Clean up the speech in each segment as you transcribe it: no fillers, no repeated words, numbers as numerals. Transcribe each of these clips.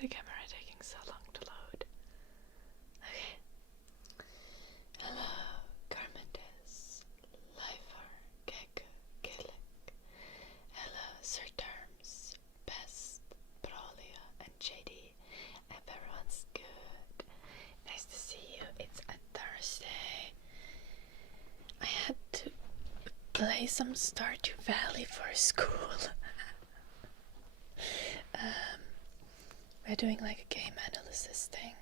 the camera taking so long to load? Okay. Hello, Carmendes, Lifer, Gecko, Gillick. Hello, Sir Terms, Best, Brolia, and JD. Hope everyone's good. Nice to see you. It's a Thursday. I had to play some Stardew Valley for school. We're doing like a game analysis thing,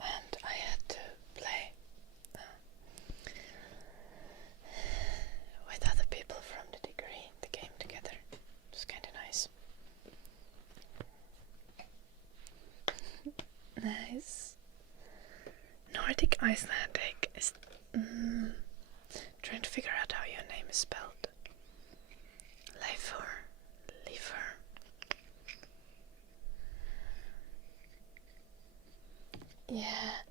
and I had to play with other people from the degree, the game together. It was kind of nice. Nice. Nordic Icelandic is trying to figure out how your name is spelled. Leifur. Yeah,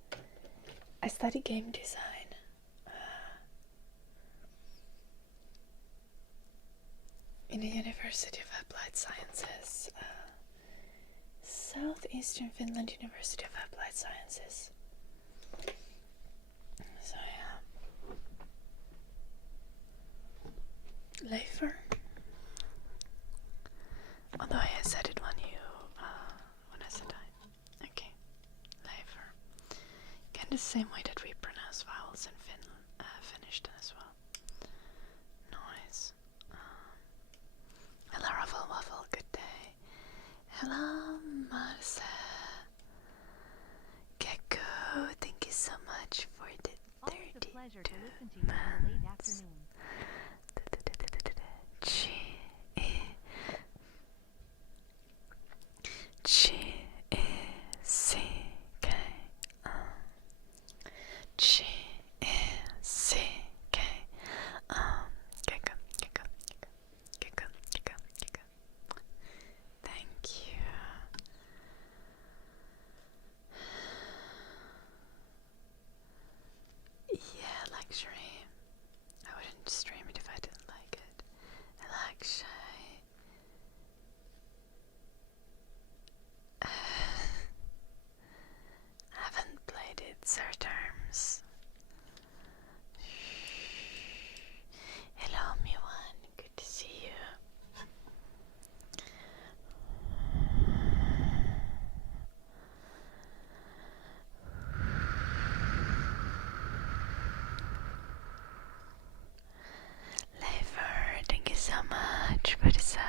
I study game design. In the University of Applied Sciences. Southeastern Finland University of Applied Sciences. So yeah. Leifur. Although I said it when I said I. Okay. Leifur. Kind of the same way that we pronounce vowels in Finnish as well. Nice. Hello, Ruffle Waffle. Good day. Hello, Marcel. Gecko, thank you so much for the 32 months. Thank you. Yeah, luxury. I wouldn't stream it if I didn't like it. Luxury. I haven't played it, Sir Terms. Hello, Miwan. Good to see you. Leifur, thank you so much for the sub.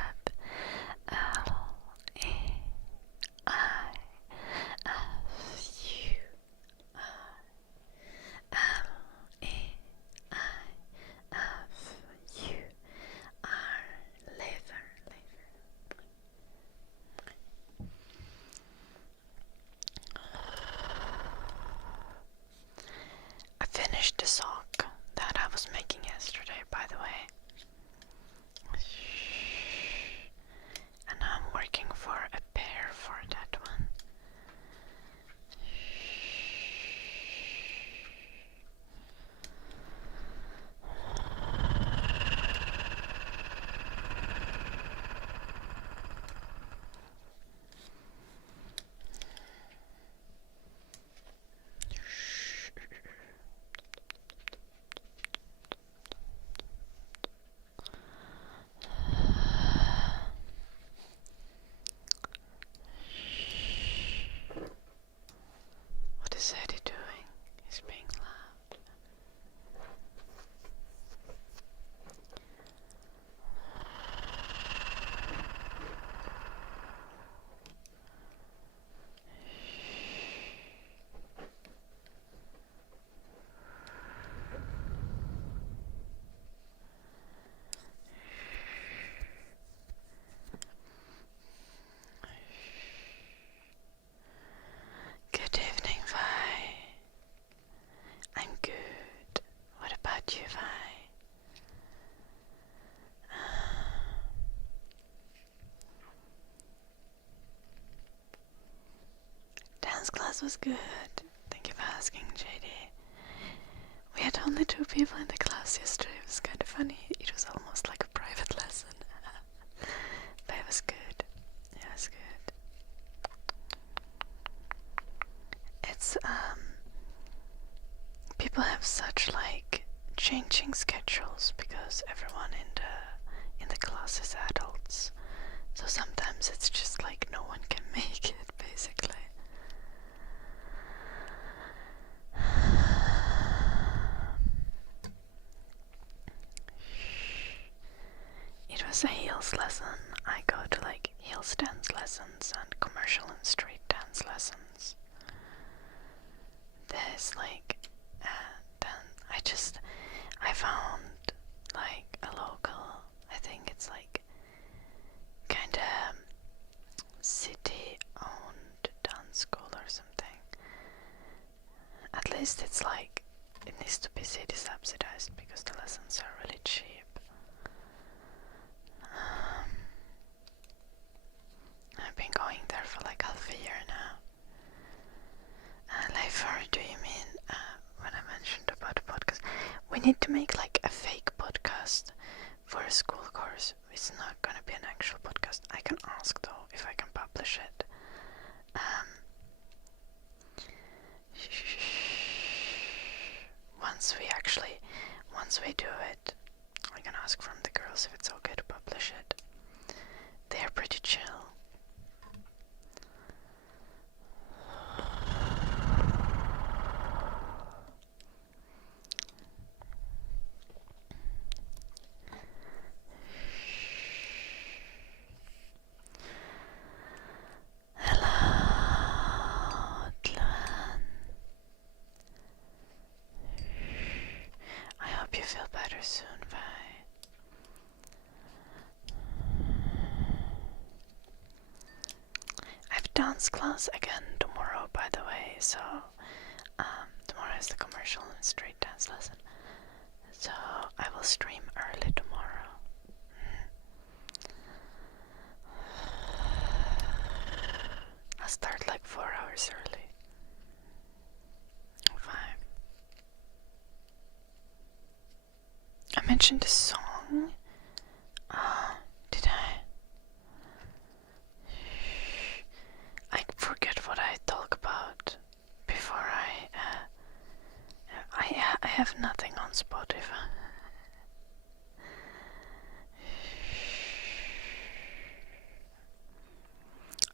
I finished the sock that I was making yesterday, by the way. And I'm working for a pair for that one. What is Eddie doing? He's being loud. Good evening, Vi. I'm good. What about you, Vi? Dance class was good. Thank you for asking, JD. We had only 2 people in the class yesterday. It was kind of funny. It was almost like a private lesson. But it was good. It was good. Because people have such like changing schedules because everyone in the class is adults. So sometimes it's just like no one can make it, basically. It was a heels lesson. I go to like heels dance lessons and commercial and street dance lessons. There's like, then I found like a local, I think it's like kinda city owned dance school or something. At least it's like, it needs to be city subsidized because the lessons are really cheap. I've been going there for like half a year now. Leifer, do you mean when I mentioned about the podcast? We need to make like a fake podcast for a school course. It's not gonna be an actual podcast. I can ask though if I can publish it. Once we do it, I can ask from the girls if it's okay to publish it. They're pretty chill. Dance class again tomorrow, by the way, so tomorrow is the commercial and street dance lesson, so I will stream early tomorrow. I'll start like 4 hours early. 5. I mentioned the song. Did I? I forget what I talk about before I have nothing on Spotify.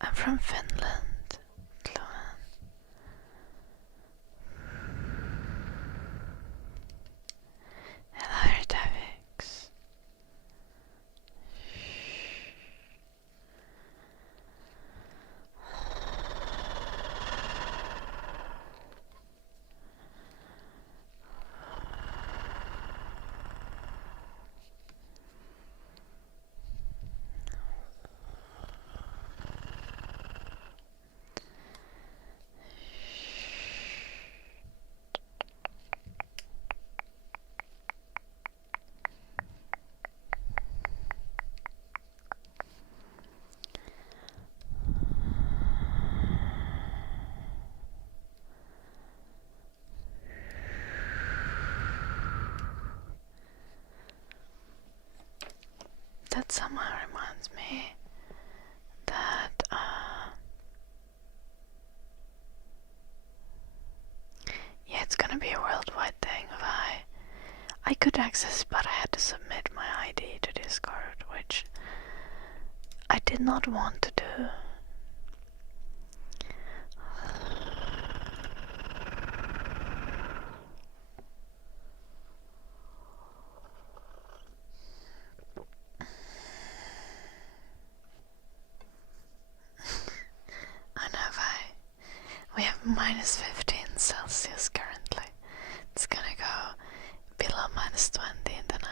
I'm from Finland. Hello, Davix. That somehow reminds me that yeah, it's gonna be a worldwide thing. I could access, but I had to submit my ID to Discord, which I did not want to do. I know, we have minus 15 Celsius currently. It's gonna go below minus 20 in the night.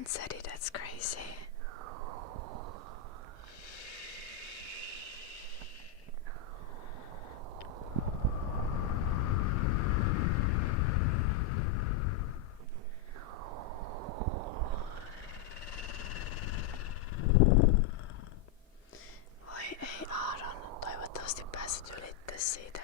haven't said it, that's crazy. Voi ei Aaron, toivottavasti pääset ylittää siitä.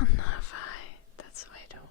I'm not fine. That's way too warm.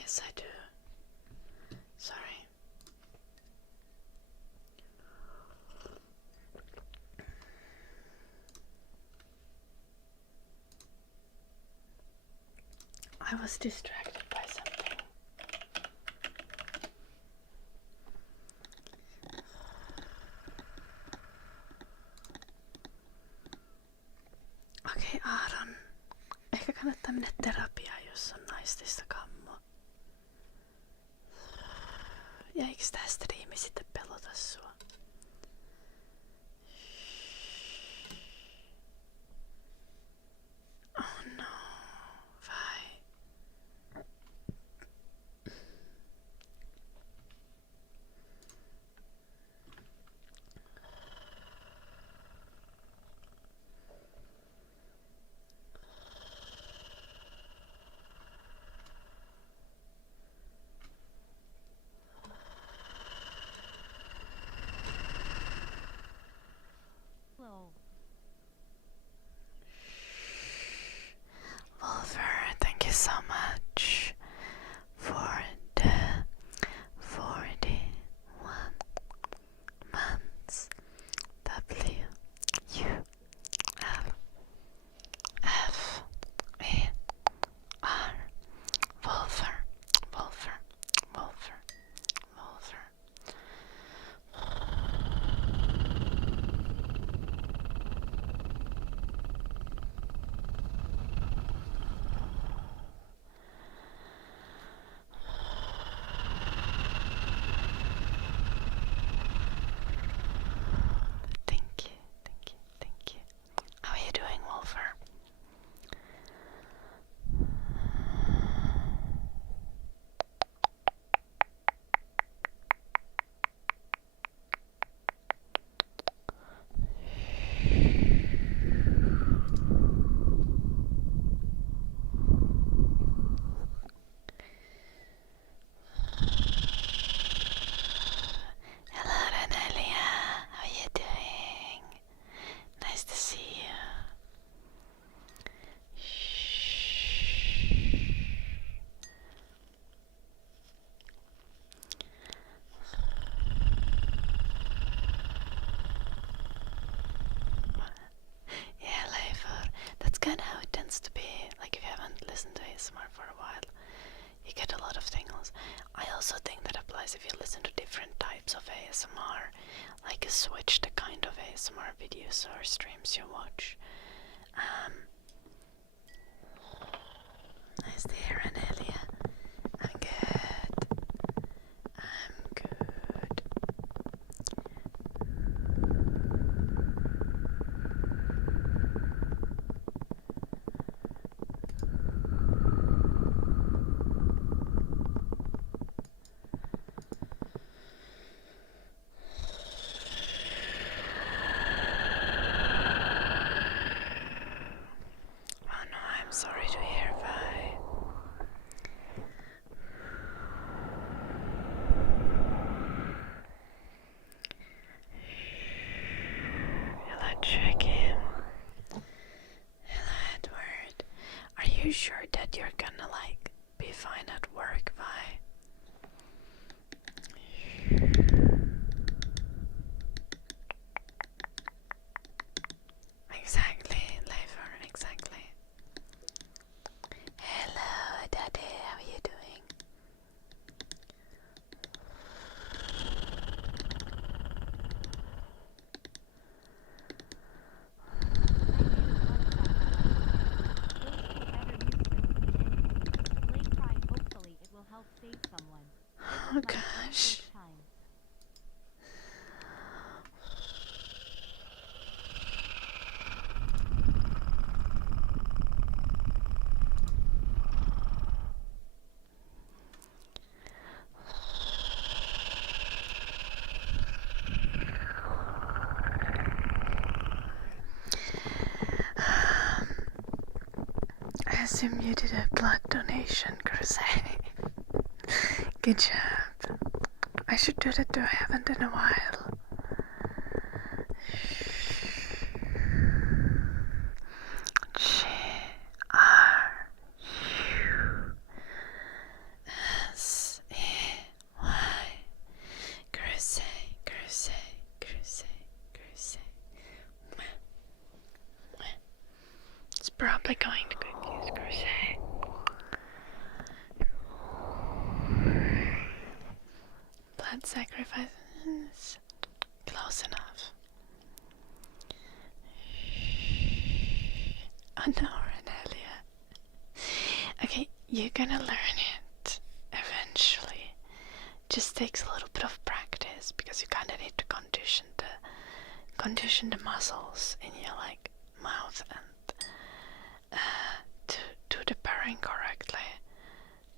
Yes, I do. Sorry. I was distracted by something. Okei, Aaron. Ehkä kannattaa mennä terapiaan, jos on naistista kammo. Ja eikö tää striimi sitten pelota sua? Oh no, vai? advice if you listen to different types of ASMR, like switch the kind of ASMR videos or streams you watch. Nice to hear, Anelia. I'm good. I'm good. Oh no, I'm sorry to hear, Vi. Hello, Chicken. Hello, Edward. Are you sure that you're gonna, like, be fine at work, Vi? Exactly, Leifer, exactly. Hello, Daddy, how are you doing? Oh gosh. I assume you did a blood donation crusade. Good job. I should do that too, I haven't in a while. G-R-U-S-E-Y. Crusade, crusade, crusade, crusade. It's probably going to confuse crusade. Blood sacrifice. Close enough. Oh no, Renelia. Okay, you're gonna learn it eventually. Just takes a little bit of practice because you kinda need to condition the muscles in your like mouth and to do the purring correctly.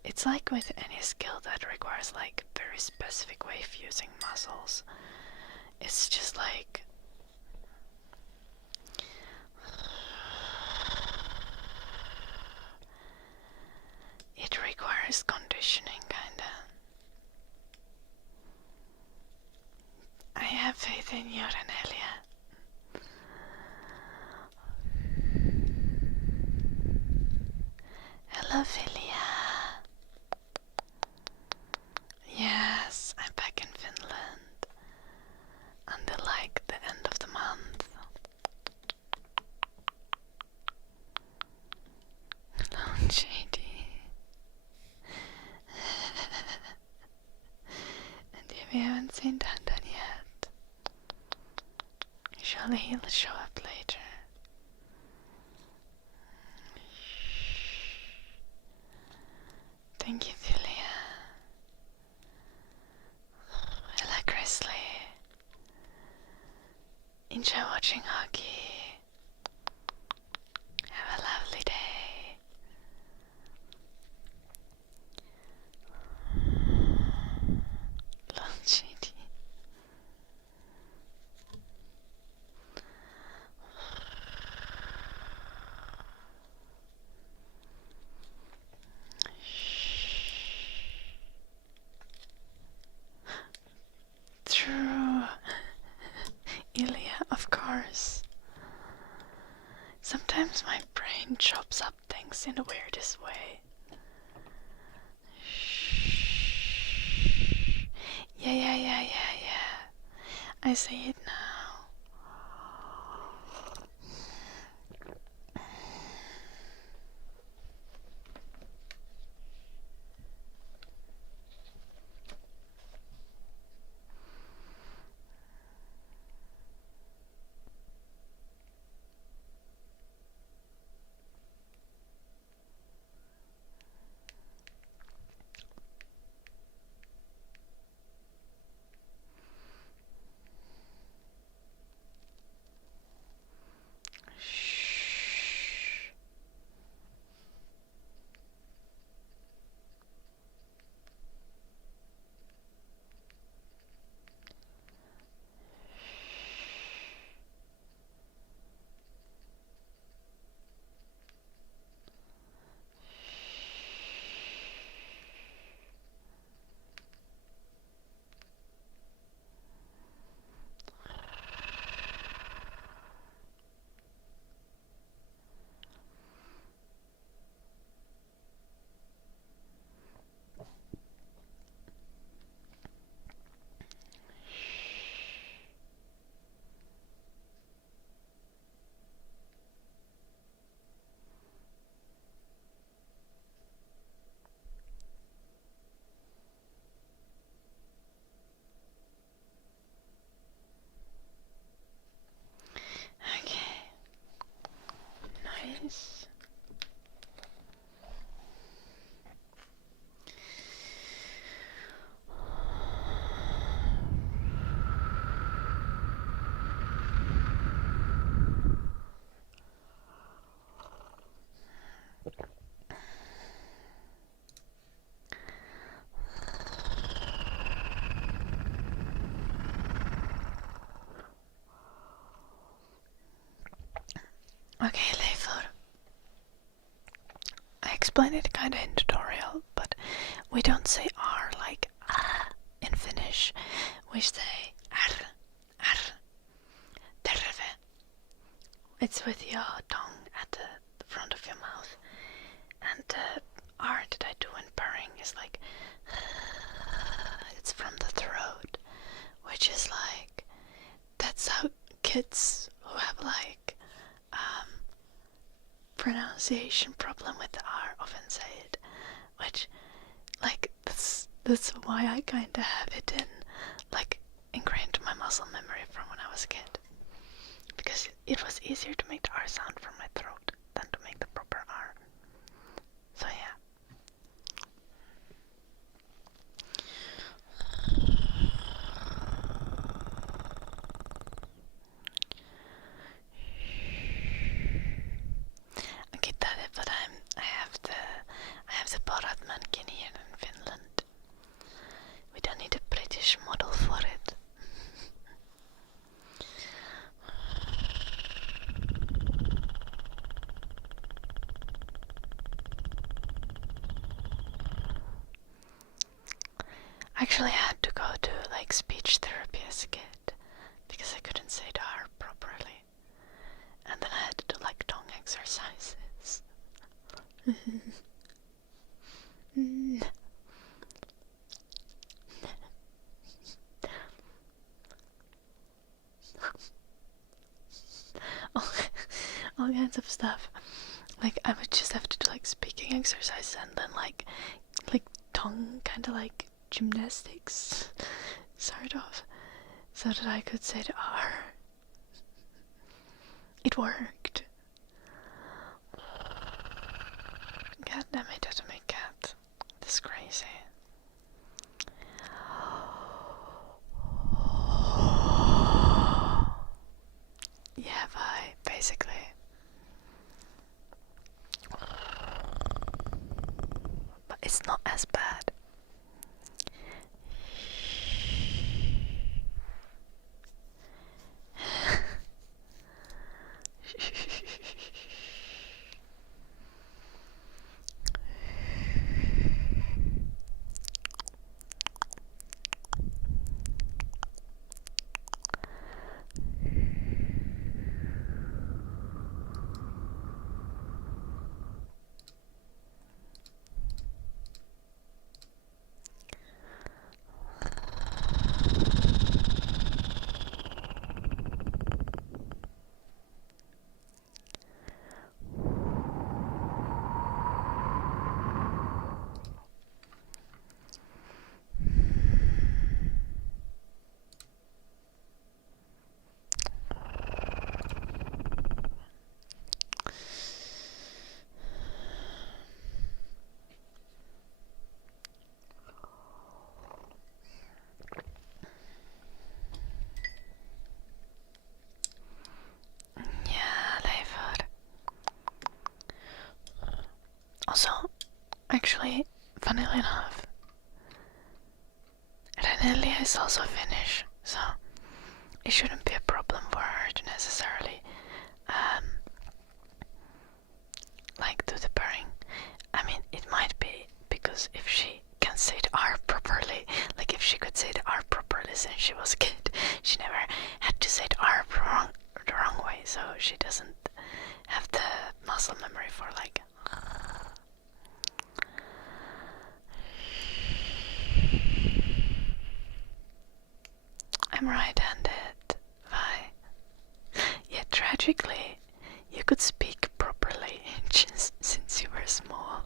It's like with any skill that requires like very specific way of using muscles. It's just like it requires conditioning, kinda. I have faith in you, Renelia. Hello, Filia. Yes, I'm back in Finland until like the end of the month. Hello, JD. And if you haven't seen Dandan yet, surely he'll show up later. Thank you, Philia. Hello, Grizzly. Enjoy watching hockey. Have a lovely day. Little GD. True. Ilya, of course. Sometimes my brain chops up things in the weirdest way. Yeah. I see it now. this. Okay, Leifur. I explained it kinda in tutorial, but we don't say R like in Finnish. We say R, R, terve. It's with your tongue at the front of your mouth. And the R that I do in purring is like it's from the throat, which is like, that's how kids who have like pronunciation problem with the R often say it, which like that's why I kinda have it in like ingrained in my muscle memory from when I was a kid, because it was easier to make the R sound from my throat than to make the proper R. So yeah. But I have the Boratmankin here in Finland. We don't need a British model for it. Actually, I had to go to like speech therapy as a kid because I couldn't say the R properly, and then I had to do like tongue exercises. all kinds of stuff. Like I would just have to do like speaking exercises and then like tongue kind of like gymnastics, sort of, so that I could say the R. It worked. God damn it, that's my cat. This is crazy. Yeah, basically. But it's not as bad. Also, actually, funnily enough, Renelia is also Finnish, so it shouldn't be a problem for her to necessarily like do the purring. I mean, it might be because if she can say the R properly, like if she could say the R properly since she was a kid, she never had to say the R the wrong way, so she doesn't have the muscle memory for like I'm right-handed. Why? Yet tragically, you could speak properly just since you were small.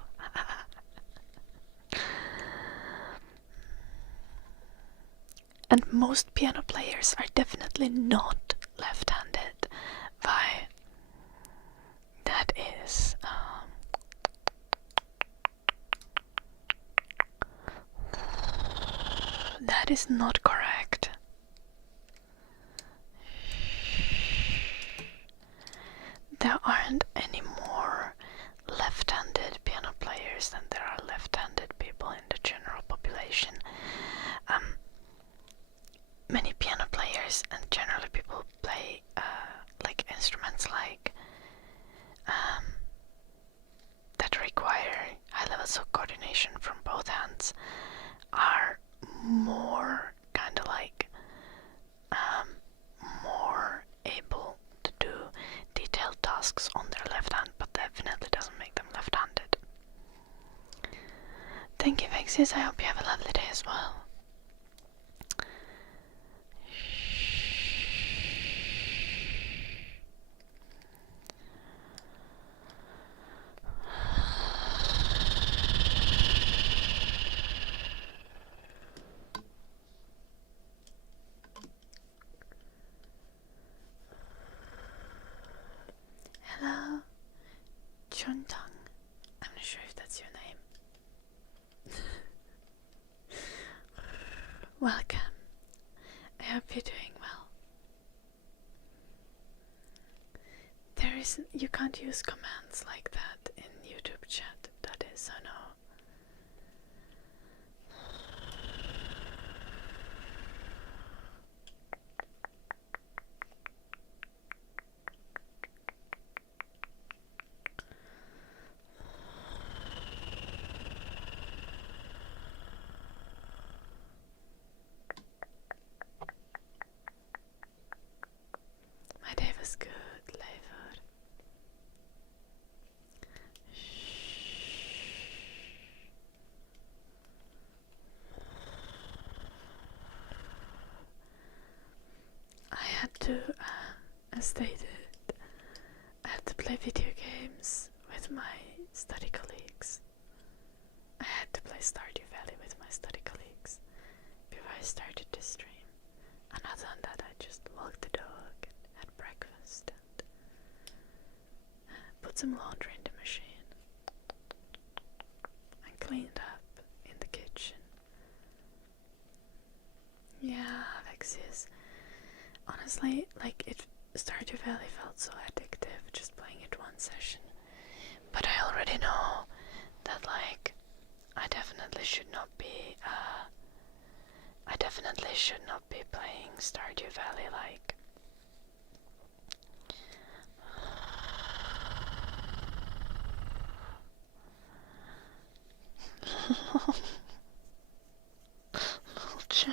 And most piano players are definitely not left-handed. Why? That That is not correct. There aren't any more left-handed piano players than there are left-handed people in the general population. Many piano players and generally people play like instruments like that require high levels of coordination from both hands are more kind of like more able to do detailed tasks on their left hand, but definitely doesn't make them left-handed. Thank you, Vexius. I hope you have a lovely day as well. Hello, Chuntang. I'm not sure if that's your name. Welcome. I hope you're doing well. You can't use commands like that in YouTube chat, that is, so no. My day was good, Leifur. I had to, as stated, I had to play video games with my study colleagues. I had to play Stardew Valley with my study colleagues before I started this stream. And other than that, I just walked the dog and had breakfast and put some laundry in the machine and cleaned up in the kitchen. Yeah, Vexius. Honestly, like, Stardew Valley felt so addictive just playing it one session. But I already know that, like, I definitely should not be playing Stardew Valley, like. Little Jim.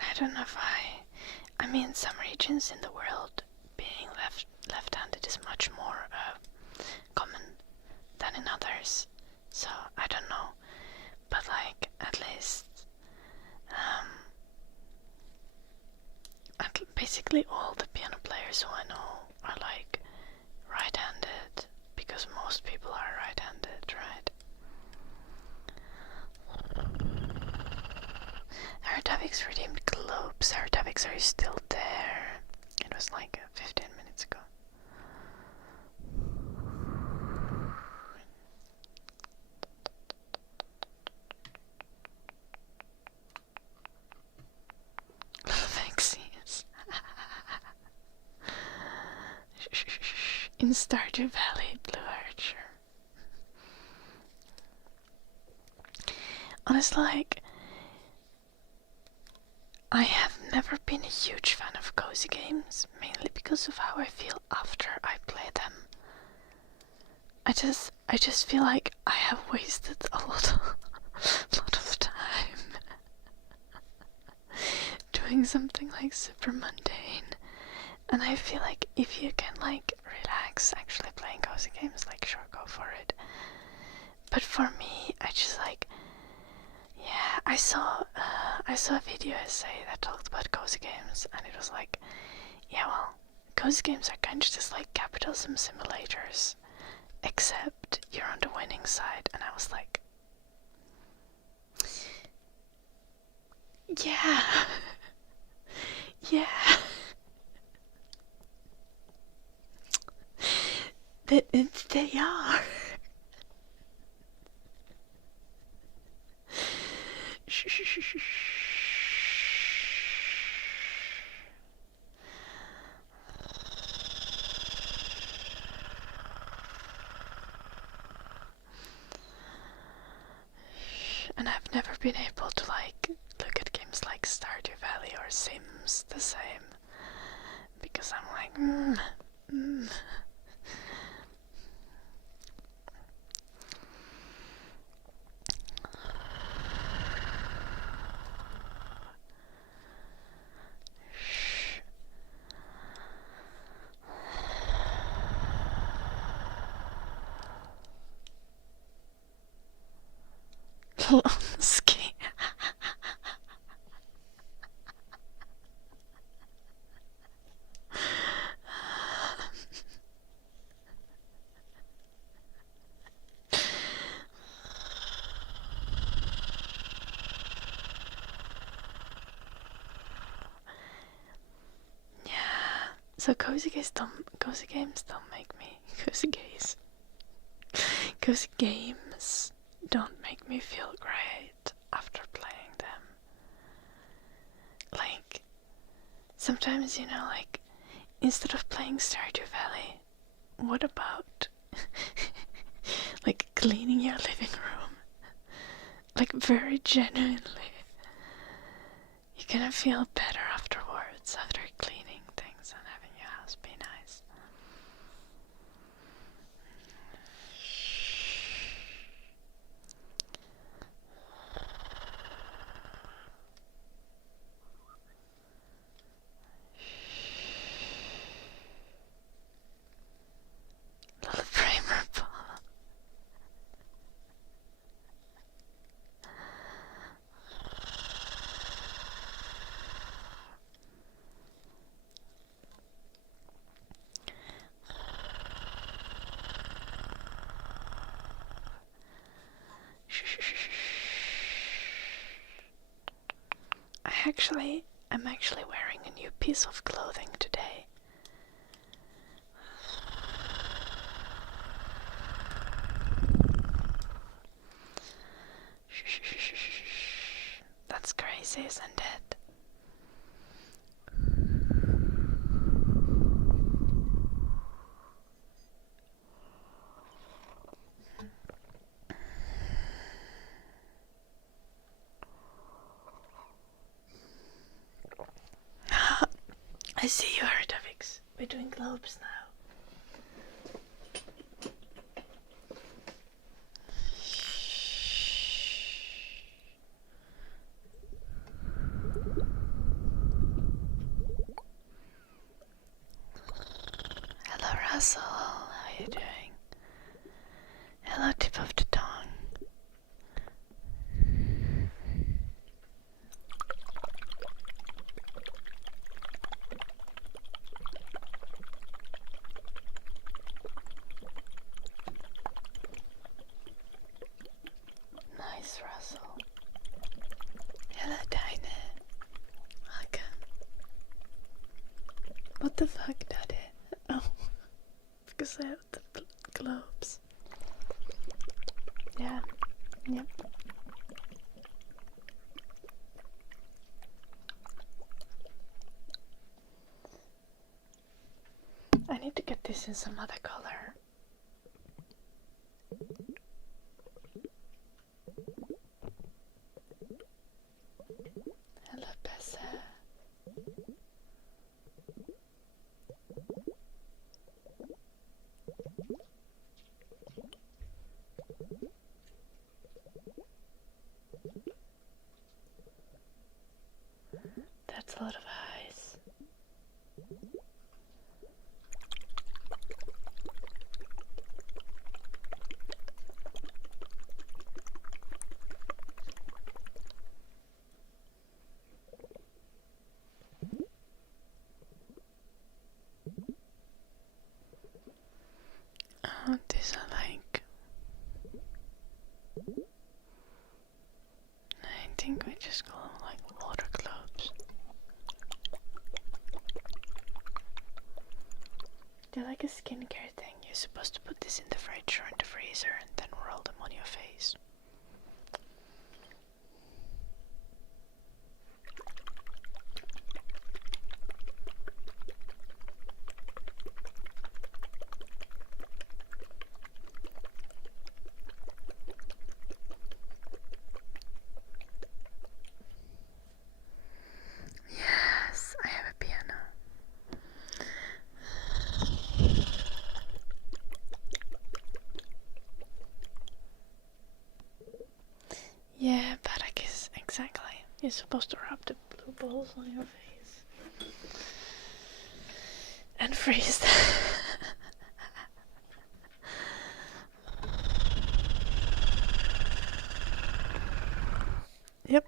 I don't know if I mean, some regions in the world being left-handed is much more common than in others, so I don't know, but like, at least basically all the piano players who I know are like right-handed, because most people are right-handed, right? Artavix redeemed globes. Artavix, are you still there? It was like 15 minutes ago. Vexius. In Stardew Valley, Blue Archer. Honestly, like, I have never been a huge fan of cozy games, mainly because of how I feel after I play them. I just feel like I have wasted a lot of time doing something like super mundane, and I feel like if you can like relax actually playing cozy games, like, sure, go for it. But for me, I just like, yeah, I saw a video essay that talked about cozy games, and it was like, Yeah, well, cozy games are kind of just like capitalism simulators, except you're on the winning side, and I was like, yeah, yeah. They are. And I've never been able to like look at games like Stardew Valley or Sims the same, because I'm like, Lonsky. Yeah. So cozy games don't make me cozy games don't make me feel great after playing them. Like, sometimes, like, instead of playing Stardew Valley, what about like cleaning your living room? Like, very genuinely, you're gonna feel better afterwards, after cleaning things and having your house be nice. Little Framer Paul. I'm actually wearing a new piece of clothing today. That's crazy, isn't it? I see you, Aritavix. We're doing globes now. Hello, Russell. How are you doing? Hello, tip of the tongue. Nice, Russell. Hello, Dinah. Welcome. What the fuck, Daddy? Oh, because I have the globes. Yeah. Yep. I need to get this in some other color. Hello, Bessa. That's a lot of eyes. I think we just call them like water globes. They're like a skincare thing. You're supposed to put this in the fridge or in the freezer and then roll them on your face. Yes, I have a piano. Yeah, but I guess exactly. You're supposed to rub the blue balls on your face and freeze them. Yep.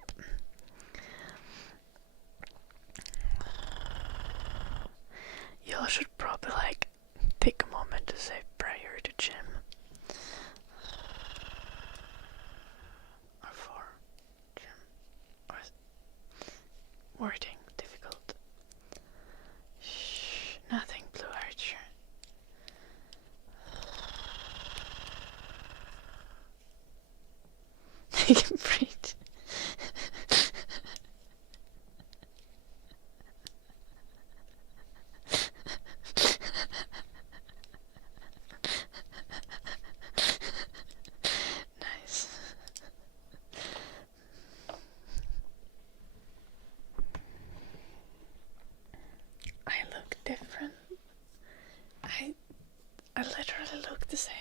You all should probably like take a moment to say prayer to Jim. Or for Jim. Or wording difficult. Shh, nothing, Blue Archer. He can breathe. Nice. I look different. I literally look the same.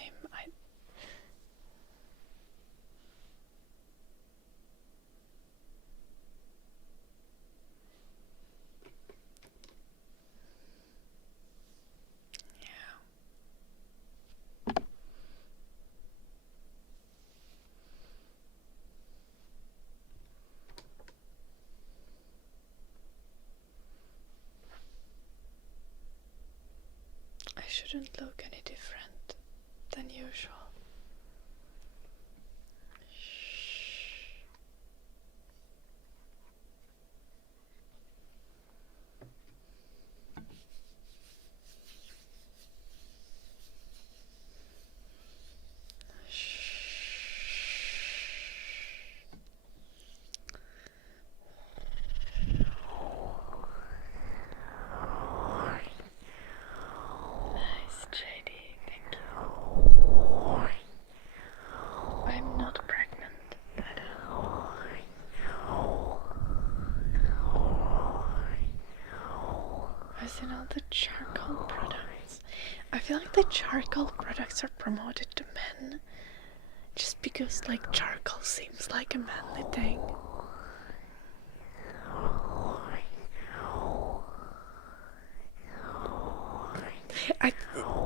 I shouldn't look any different than usual. Nice, JD, thank you. I'm not pregnant, but I've seen all the charcoal products. I feel like the charcoal products are promoted to men just because like charcoal seems like a manly thing.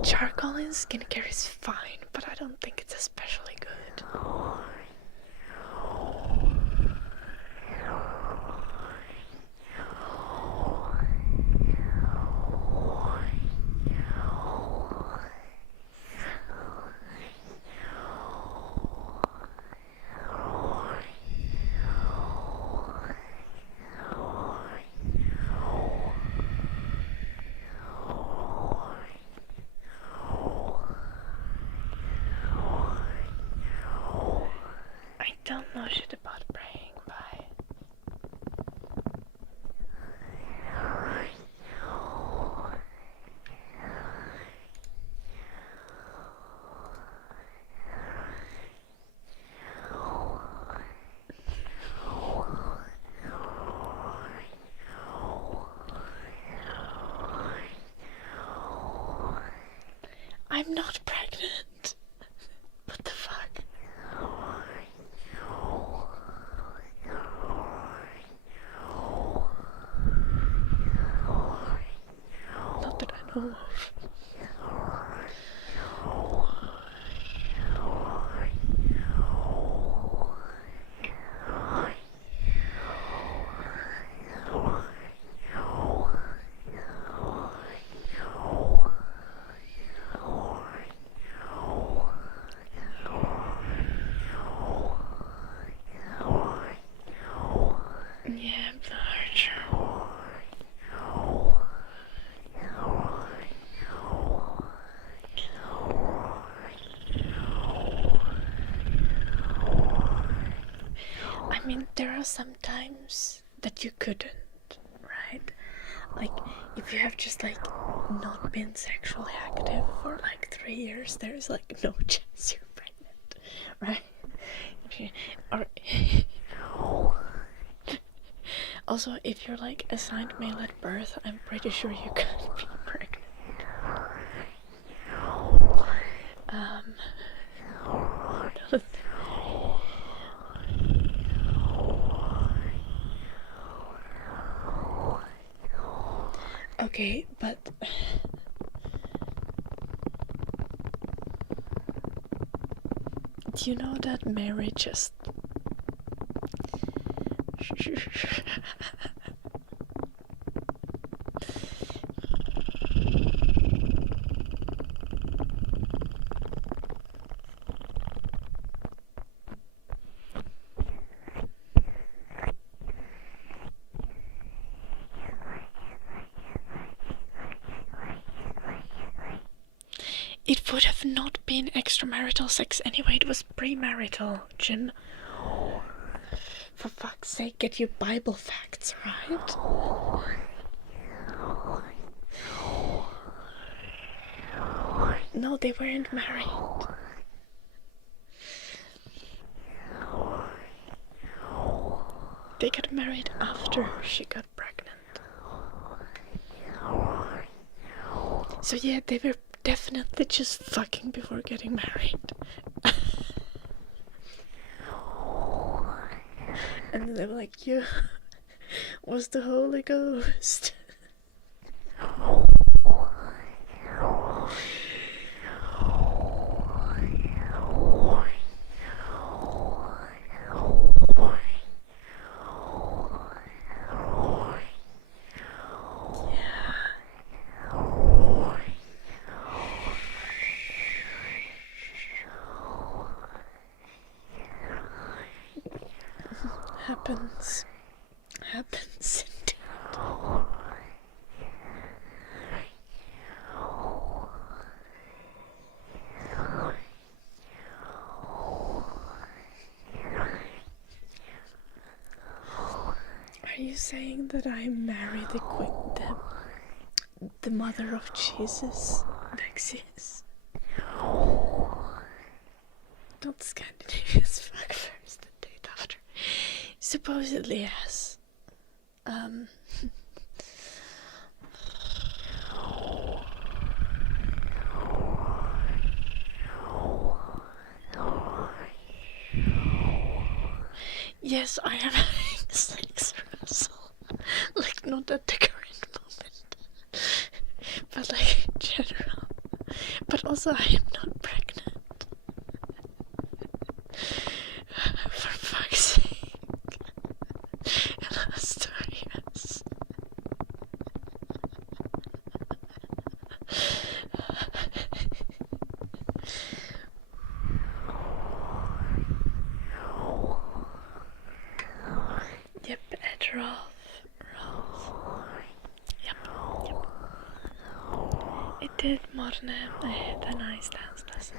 Charcoal in skincare is fine, but I don't think it's especially good. I don't know shit about praying, bye. I'm not pregnant. What the fuck? Not that I know of. I mean, there are some times that you couldn't, right? Like, if you have just, like, not been sexually active for, like, 3 years, there's, like, no chance you're pregnant, right? Or... Also, if you're, like, assigned male at birth, I'm pretty sure you can't be pregnant. Okay, but do you know that marriage is it would have not been extramarital sex anyway, it was premarital, Jim. For fuck's sake, get your Bible facts right. No, they weren't married. They got married after she got pregnant. So yeah, they were definitely just fucking before getting married. And then they were like, "You was the Holy Ghost." Happens indeed. Are you saying that I marry the mother of Jesus, Bexius? Not Scandinavia's fuck first and date after. Supposedly, yes. Yes, I am having sex, Russell. Like, not at the current moment, but like in general. But also, I am not pregnant. For fuck's sake. Astorius. Yep, at Rolf. Yep. It did modern the nice dance lesson.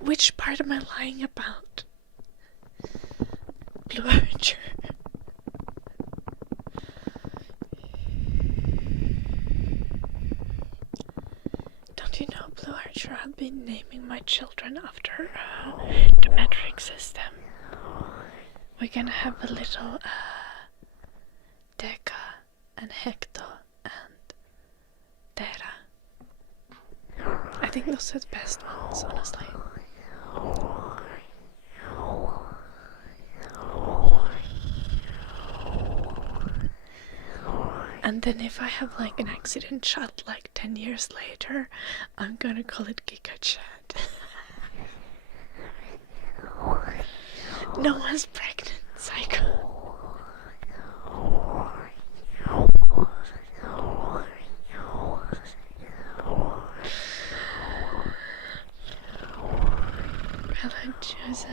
Which part am I lying about? Blue Archer. Don't you know, Blue Archer, I've been naming my children after the metric system. We're gonna have a little Deca and Hector and Dera. I think those are the best ones, honestly. And then if I have like an accident child like 10 years later, I'm gonna call it Giga Chad. No one's pregnant, psycho. Hello, Joseph.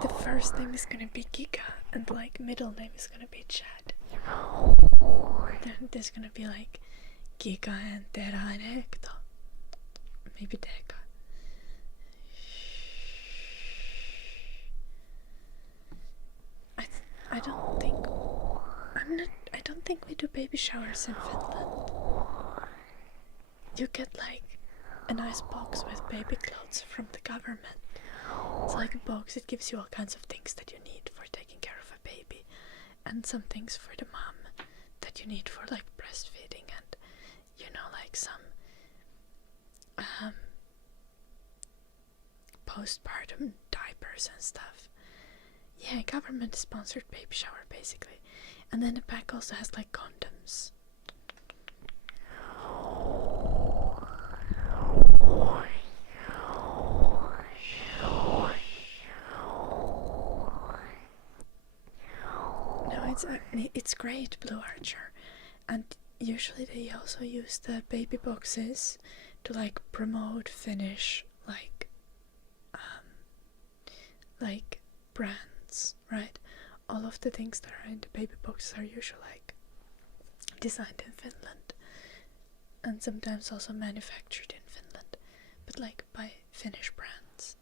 The first name is gonna be Giga, and like middle name is gonna be Chad. Then think there's gonna be like giga and tera and hecto. Maybe deca. I don't think we do baby showers in Finland. You get like a nice box with baby clothes from the government. It's like a box, it gives you all kinds of things that you need for taking care of a baby, and some things for the mom that you need for like breastfeeding, and you know, like some postpartum diapers and stuff. Yeah, government sponsored baby shower basically. And then the pack also has like condoms. No, it's great, Blue Archer. And usually they also use the baby boxes to like promote Finnish like brands, right? All of the things that are in the baby boxes are usually like designed in Finland, and sometimes also manufactured in Finland, but like by Finnish brands.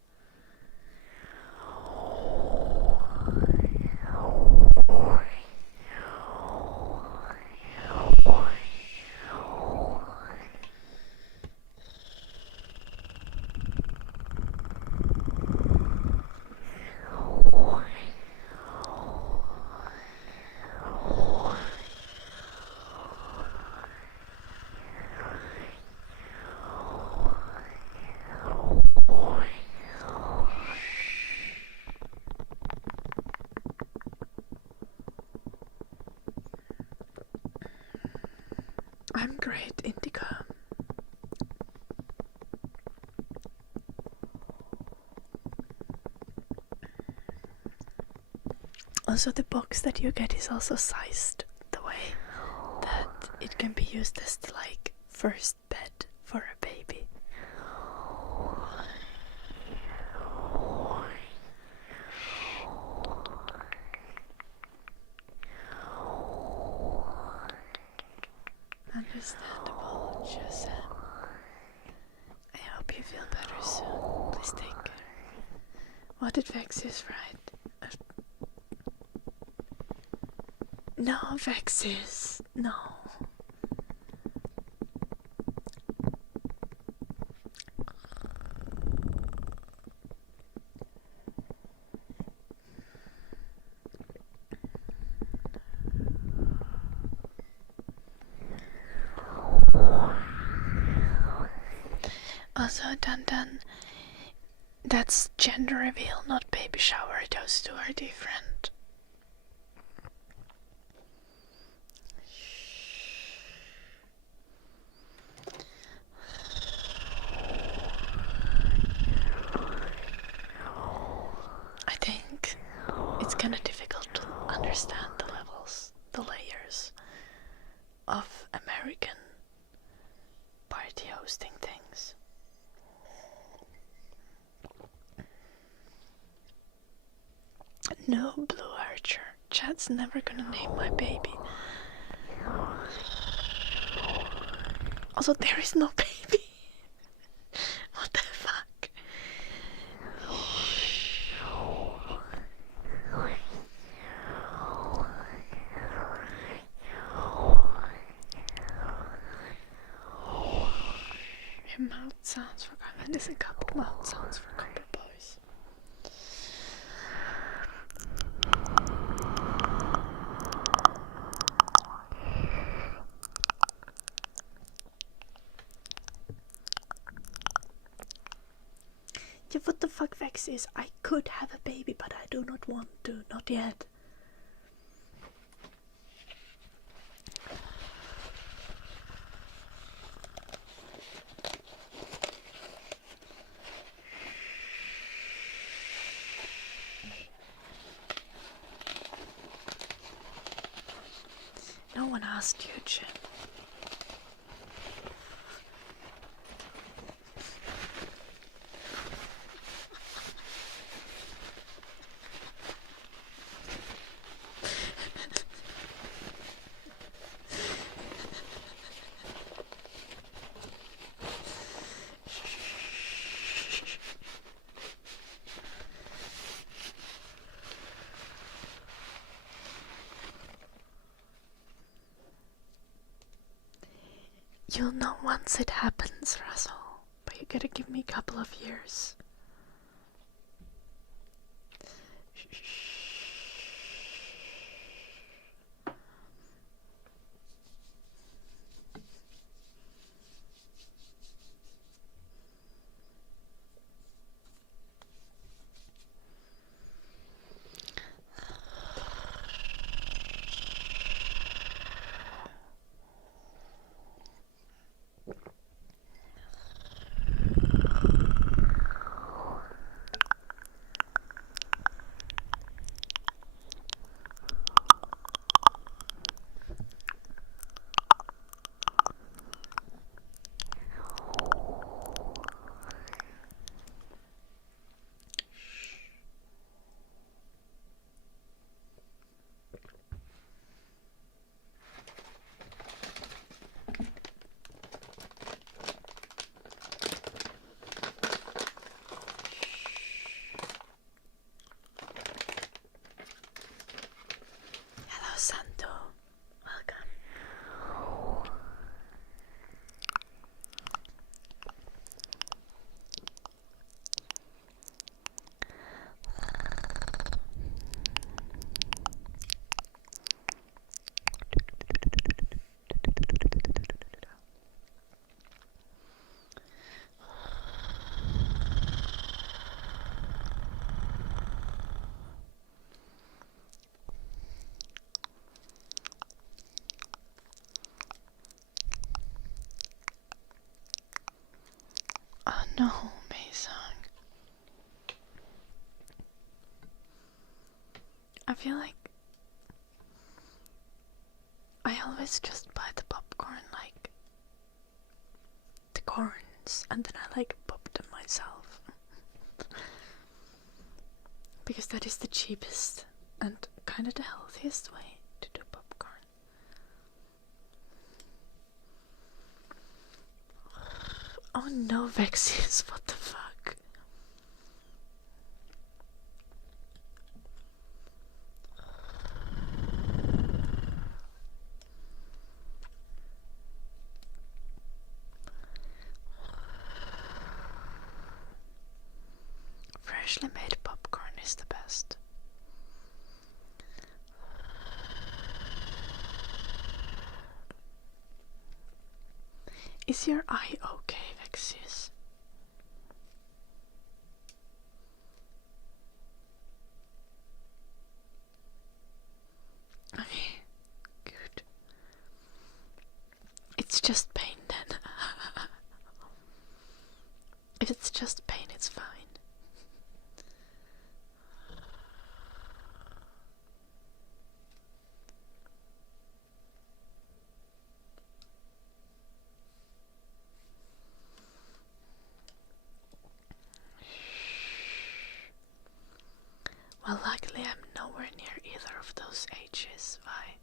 I'm great, Indigo. Also, the box that you get is also sized the way that it can be used as the like first bed for a baby. Understandable, Joseph. I hope you feel better soon. Please take care. What did Vexus write? No, Vexus. No. Also, Dandan, that's gender reveal, not baby shower. Those two are different. I think it's kind of difficult to understand the levels, the layers of American party hosting things. No, Blue Archer. Chad's never gonna name my baby. Also, there is no baby. What the fuck? Your mouth sounds for comment. There's a couple mouth sounds for couple boys. Yeah, what the fuck, Vex is? I could have a baby, but I do not want to. Not yet. No one asked you, Jim. You'll know once it happens, Russell, but you gotta give me a couple of years. Hello, Santo. Welcome. Oh no, Mason. I feel like I always just buy the popcorn, like the corns, and then I like pop them myself. Because that is the cheapest and kind of the healthiest way to do popcorn. Oh no, Vexius, what the fuck? Freshly made popcorn is the best. Is your eye okay, Vexius? Okay, good. It's just pain then. If it's just pain, it's fine. Well, luckily I'm nowhere near either of those ages. Why?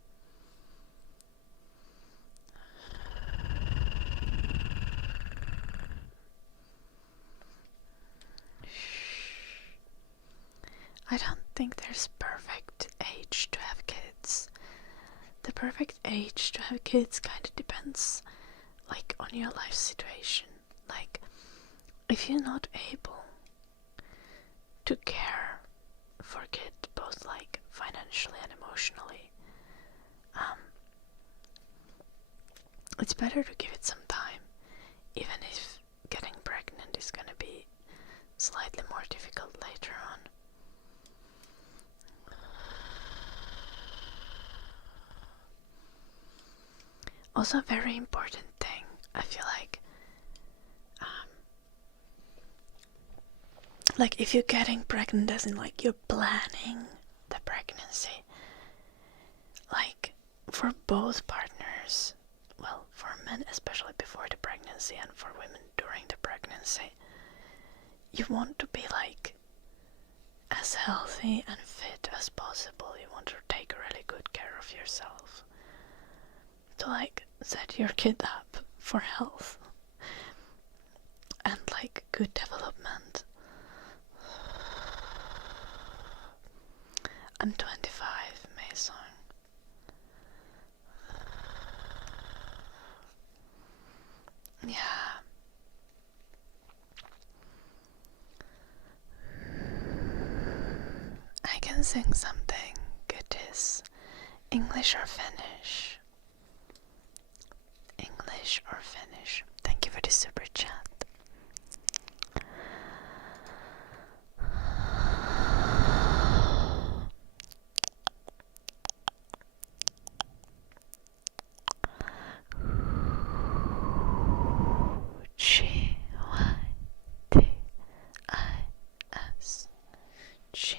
I don't think there's perfect age to have kids. The perfect age to have kids kind of depends, like, on your life situation. Like, if you're not able to care for a kid, both like financially and emotionally, it's better to give it some time, even if getting pregnant is gonna be slightly more difficult later on. Also, a very important thing, I feel like if you're getting pregnant, as in like you're planning the pregnancy, like for both partners, well, for men especially before the pregnancy and for women during the pregnancy, you want to be like as healthy and fit as possible. You want to take really good care of yourself to like set your kid up for health and like good development. I'm 25, Mason. Yeah. I can sing something. It is English or Finnish. English or Finnish. Thank you for the super chat. G-Y-T-I-S. G-Y-T-I-S.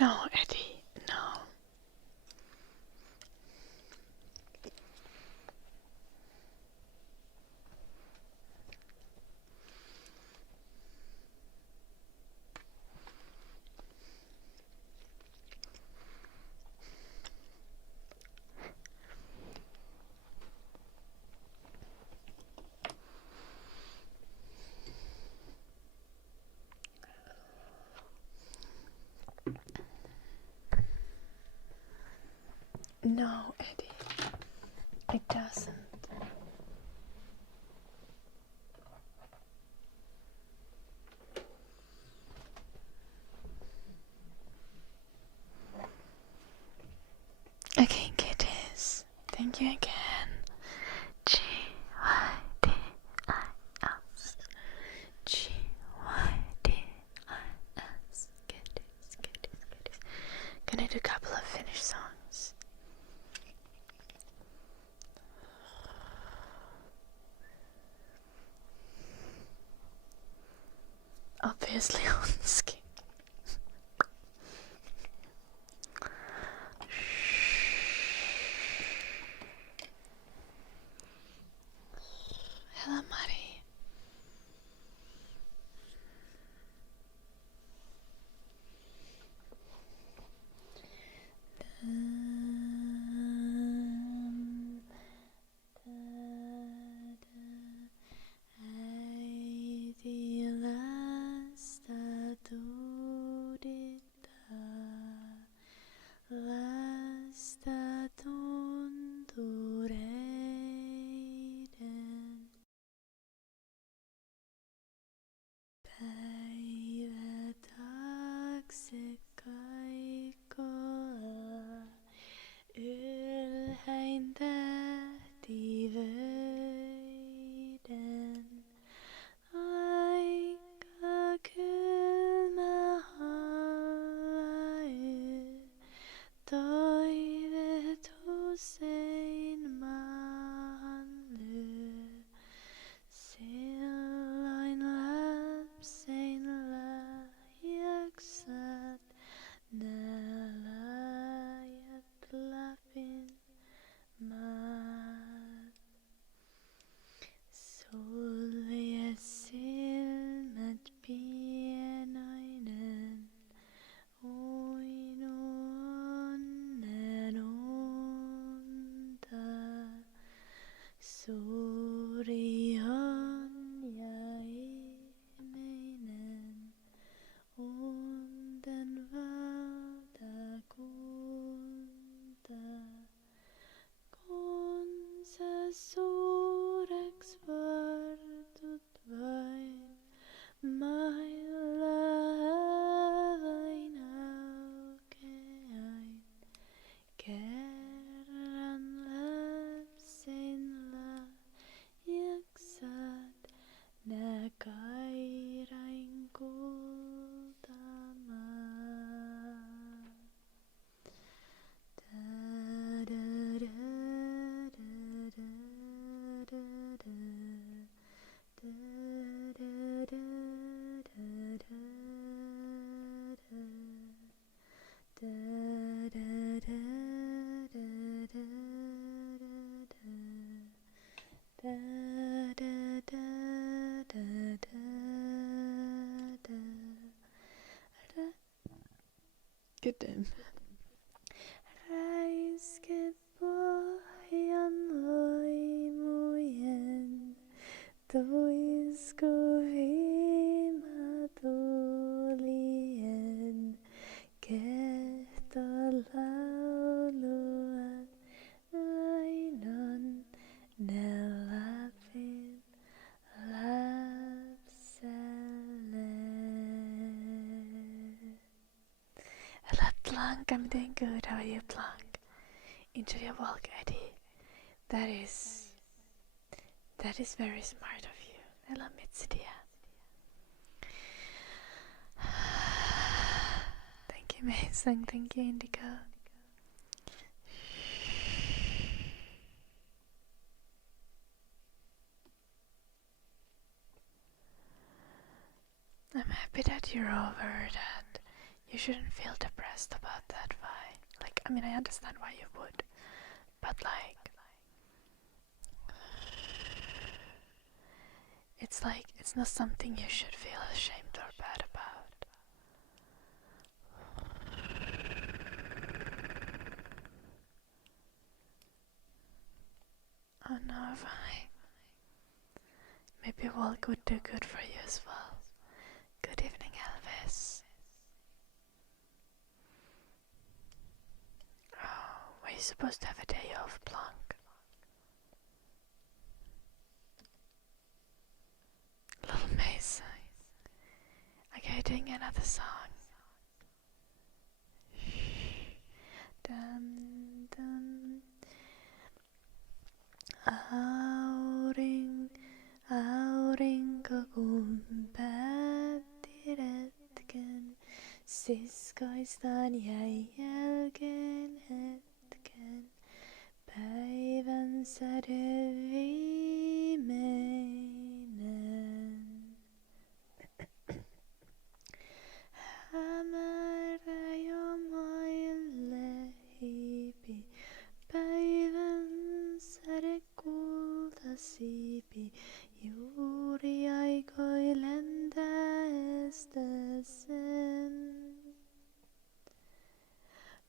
No, Eddie, no. No, Eddie, it doesn't. Okay, kitties. Thank you again. G-Y-D-I-S. G-Y-D-I-S. Kitties, kitties, kitties. Gonna do a couple of Finnish songs. Obviously on ski. Hello, Mari. Good then. Reiske på igjen og i mojen tuisku himatulien kehtolauluan lainon nelapin lapselle. Hello Blanc, I'm doing good. How are you, Blanc? Enjoy your walk, Eddie. That is very smart of you. Hello Mitsudia. Thank you, Mason. Thank you, Indigo. I'm happy that you're over that. You shouldn't feel depressed about that. Why? Like, I mean, I understand why you would, but it's not something you should feel ashamed or bad about. Oh no, why? Maybe walk would do good for you as well. Good evening, Elvis. Oh, were you supposed to have a day off, Blanc? Little Mason. Okay, doing another song. Dun, dun. Aurinko kumpätti retken, siskoistaan jäi jälkeen hetken. Päivän säde viimeinen. Hämärä jo maille hiipi, päivän säde kultasiipi, juuri aikoi lentäestä sen.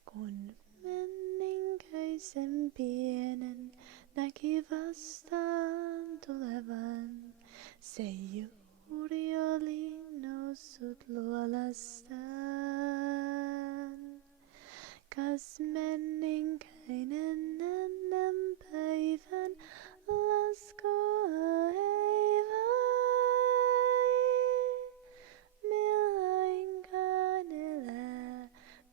Kun menninkäisen pienen näki vastaan tulevan, se juuri oli noussut luolastaan. Kas menninkäinen ennen päivän laskua ei vai, millainkaan elää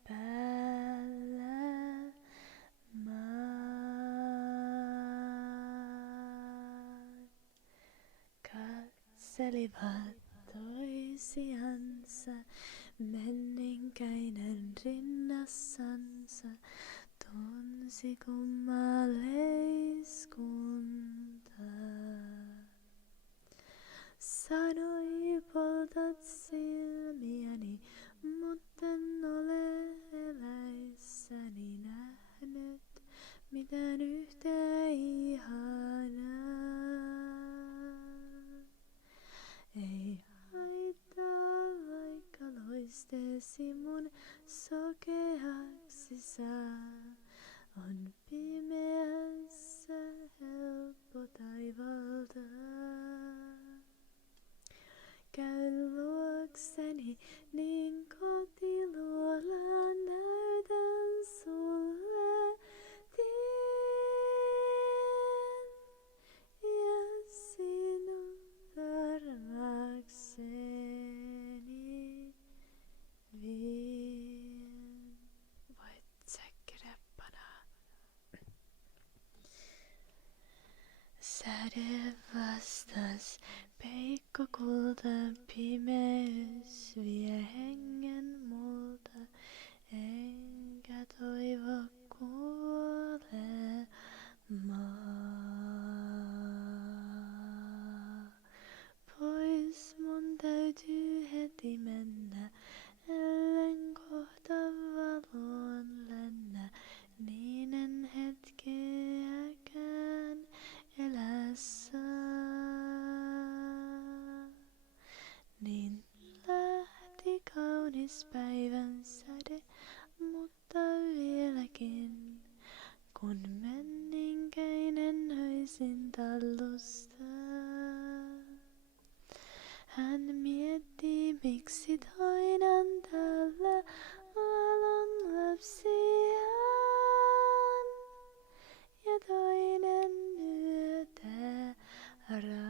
päällä maan. Katselivat toisiansa, menninkäinen rinnassansa, tunsi kummaleiskunta. Sanoi poltat silmiäni, mutten ole eläissäni nähnyt mitään yhtä ihanaa. Ei haittaa, vaikka loisteesi mun sokeaksi saa. On pimeässä helppo taivaltaa. Käy luokseni niin kotiluolaan, näytän sulle tien ja sinut armakseni vien. Voit säkkiräppänä. Säde vastas, peikko kulta, pimeys vie hengen multa, enkä toivo kuolemaa. Pois mun täytyy heti mennä, ellen kohta valoon lennä, niin en hetkeäkään elää saa. Niin lähti kaunis päivän säde, mutta vieläkin, kun menninkäinen höisin tallusta. fan mieti, miksi toinen tällä valon lapsiaan ja toinen myötä rakastaa.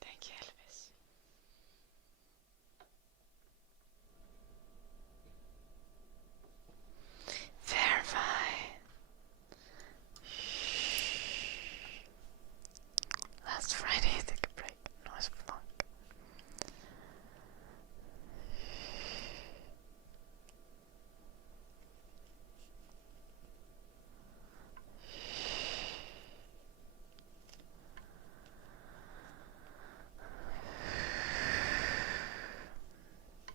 Thank you, Elvis. Verify. Last Friday, take a break. Noise block.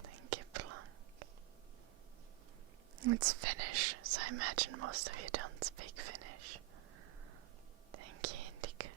Thank you, Blanc. It's Finnish, so I imagine most of you don't speak Finnish. Thank you, Indica.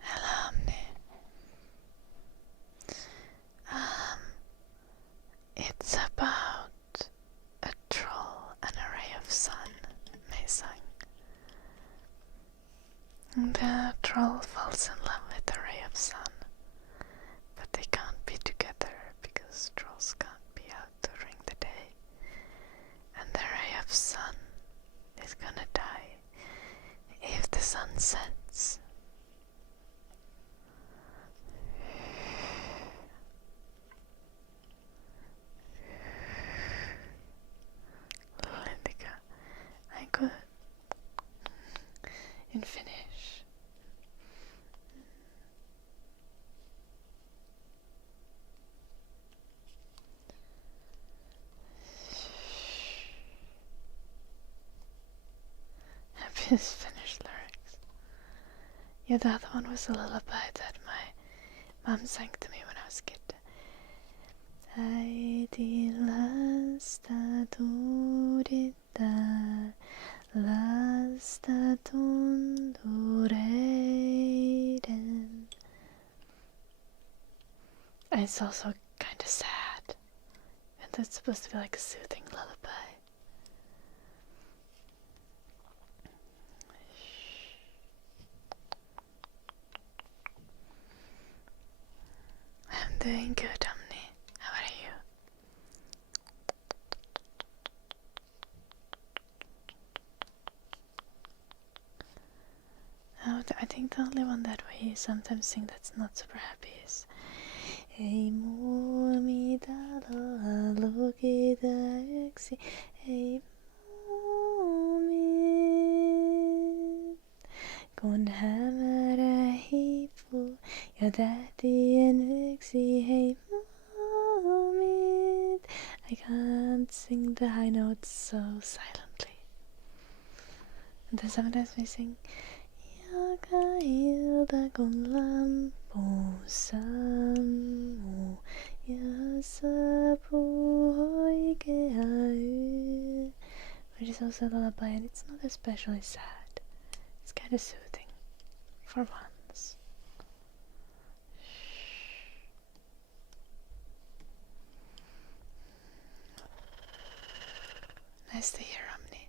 Hello, Omni. It's about a troll, an ray of sun, Meisang. The troll falls in love with the ray of sun, but they can't be together because trolls can't be out during the day. And the ray of sun is gonna die if the sun sets. Lindica, I could in Finnish. Happiest Finnish lyrics. Yeah, the other one was a lullaby that my mom sang to me when I was a kid. Äiti lasta tuudittaa, lasta tuntureiden. And it's also kind of sad. And it's supposed to be like a soothing lullaby. I'm doing good, Omni. How are you? I think the only one that we sometimes sing that's not super happy is Ei mua mitä lukita yksi, ei muumit, kun hämärä hiipuu ja tähtien yksi, hei muumit. I can't sing the high notes so silently. And then sometimes we sing joka ilta kun lampu sammuu ja saapuu oikea yö. Which is also a lullaby, and it's not especially sad. It's kind of soothing for once. Nice to hear, Omni.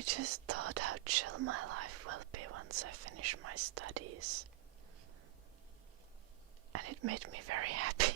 I just thought how chill my life will be once I finish my studies. And it made me very happy.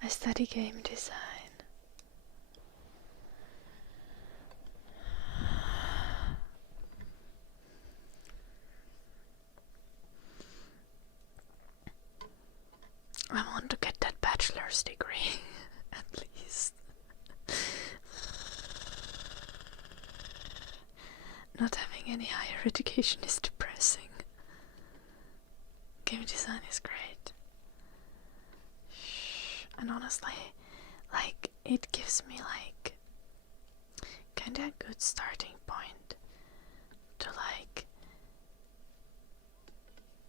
I study game design. I want to get that bachelor's degree, at least. Not having any higher education is depressing. Game design is great. And honestly, like, it gives me like kinda a good starting point to like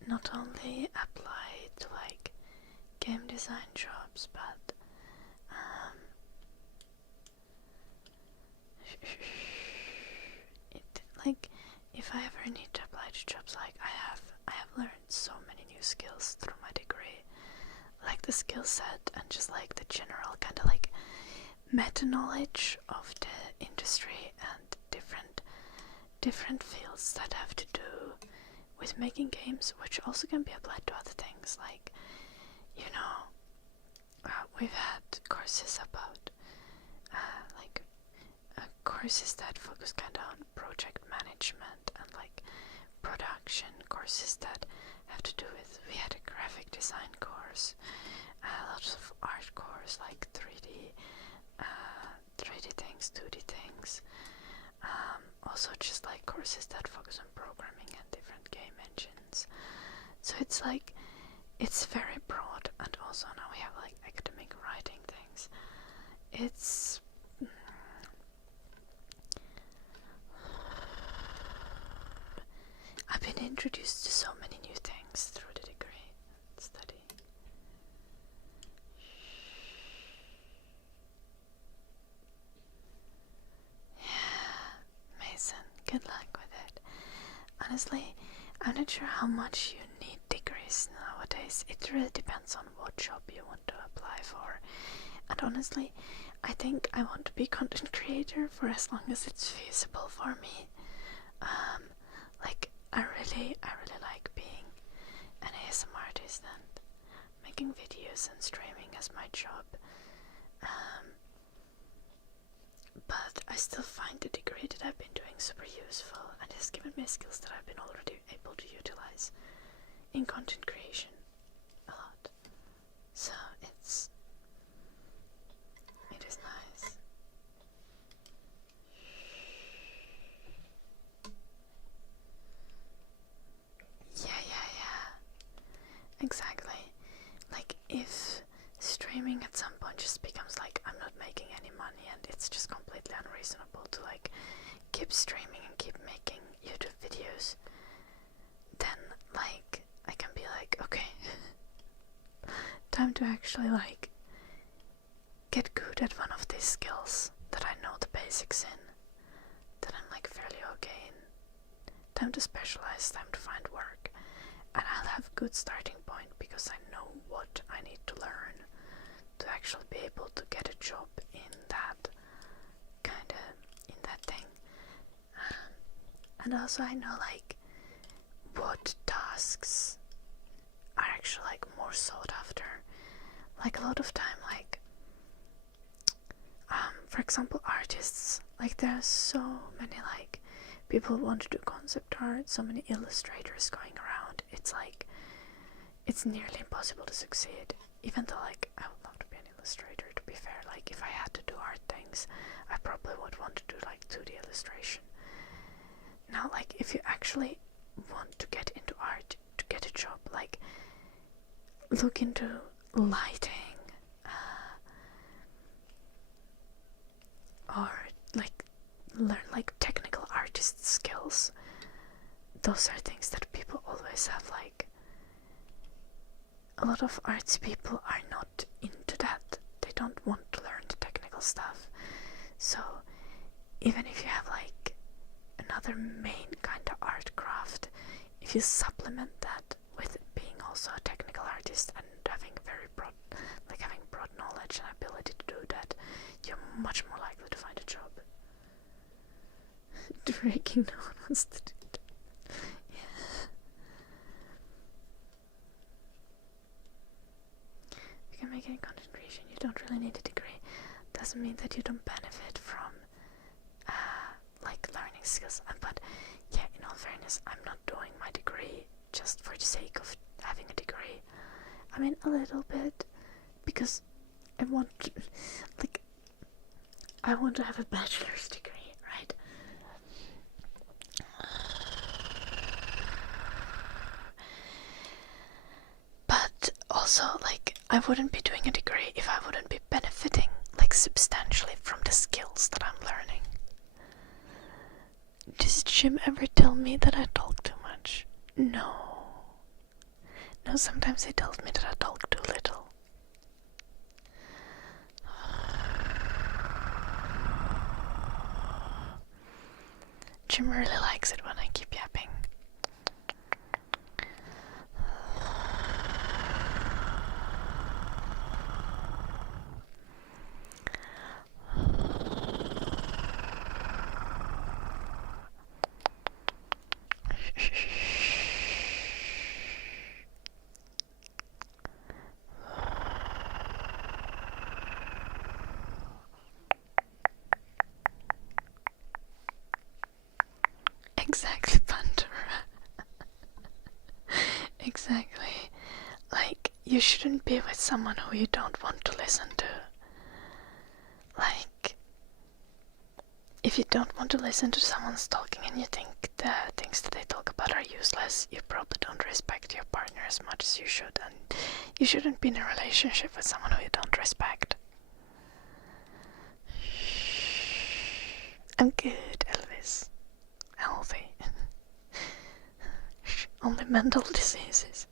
not only apply to like game design jobs, but it, like, if I ever need to apply to jobs, like I have learned so many new skills through my degree, like the skill set and just like the general kind of like meta knowledge of the industry and different fields that have to do with making games, which also can be applied to other things, like, you know, we've had courses about like courses that focus kind of on project management and like production, courses that have to do with, we had a graphic design course, lots of art course, like 3D things, 2D things, also just like courses that focus on programming and different game engines. So it's like, it's very broad, and also now we have like academic writing things. It's I've been introduced to so many new things through the degree study. Yeah, Mason, good luck with it. Honestly, I'm not sure how much you need degrees nowadays. It really depends on what job you want to apply for. And honestly, I think I want to be content creator for as long as it's feasible for me. Like, I really like being an ASMR artist and making videos and streaming as my job. But I still find the degree that I've been doing super useful, and has given me skills that I've been already able to utilize in content creation a lot. So it is nice. Yeah. Exactly. Like, if streaming at some point just becomes like I'm not making any money and it's just completely unreasonable to like keep streaming and keep making YouTube videos, then like I can be like, okay, time to actually like get good at one of these skills that I know the basics in, that I'm like fairly okay in. Time to specialize, time to find work, and I'll have a good starting point because I know what I need to learn to actually be able to get a job in that thing. And also I know like what tasks are actually like more sought after. Like a lot of time, like for example, artists, like there are so many like people who want to do concept art, so many illustrators going around. It's like, it's nearly impossible to succeed, even though like I would love to be an illustrator, to be fair. Like if I had to do art things, I probably would want to do like 2D illustration. Now like if you actually want to get into art, to get a job, like look into lighting, or like learn like technical artist skills. Those are things that people always have. Like a lot of arts people are not technical stuff. So even if you have like another main kind of art craft, if you supplement that with being also a technical artist and having having broad knowledge and ability to do that, you're much more likely to find a job. Freaking no one wants to do that. Yeah. You can make any content creation. You don't really need a degree. Doesn't mean that you don't benefit from learning skills. But yeah, in all fairness, I'm not doing my degree just for the sake of having a degree. I mean, a little bit, because I want to have a bachelor's degree, right? But also, I wouldn't be doing a degree if I wouldn't be benefiting substantially from the skills that I'm learning. Does Jim ever tell me that I talk too much? No. No, sometimes he tells me that I talk too little. Jim really likes it when I keep yapping. Exactly, banter. Exactly. You shouldn't be with someone who you don't want to listen to. If you don't want to listen to someone's talking and you think the things that they talk about are useless, you probably don't respect your partner as much as you should, and you shouldn't be in a relationship with someone who you don't respect. I'm good, Elvis. Healthy. Only mental diseases.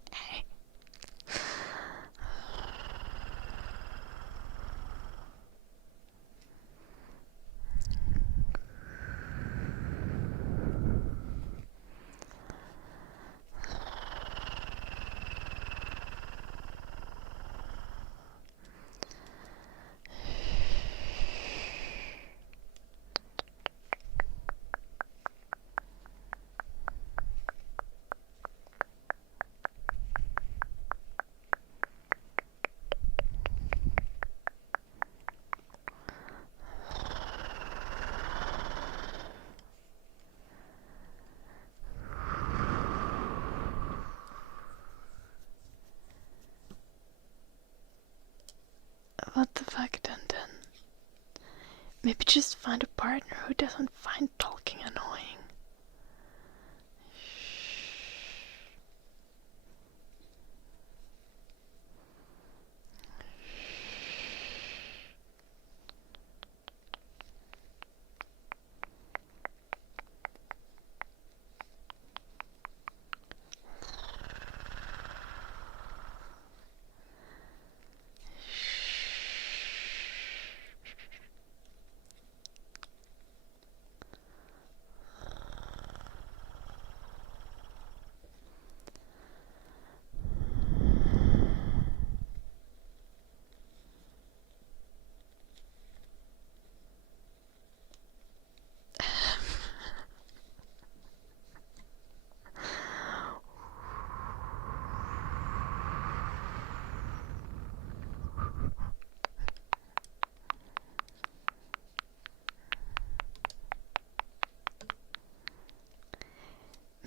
What the fuck, Dandan? Maybe just find a partner who doesn't find talking annoying.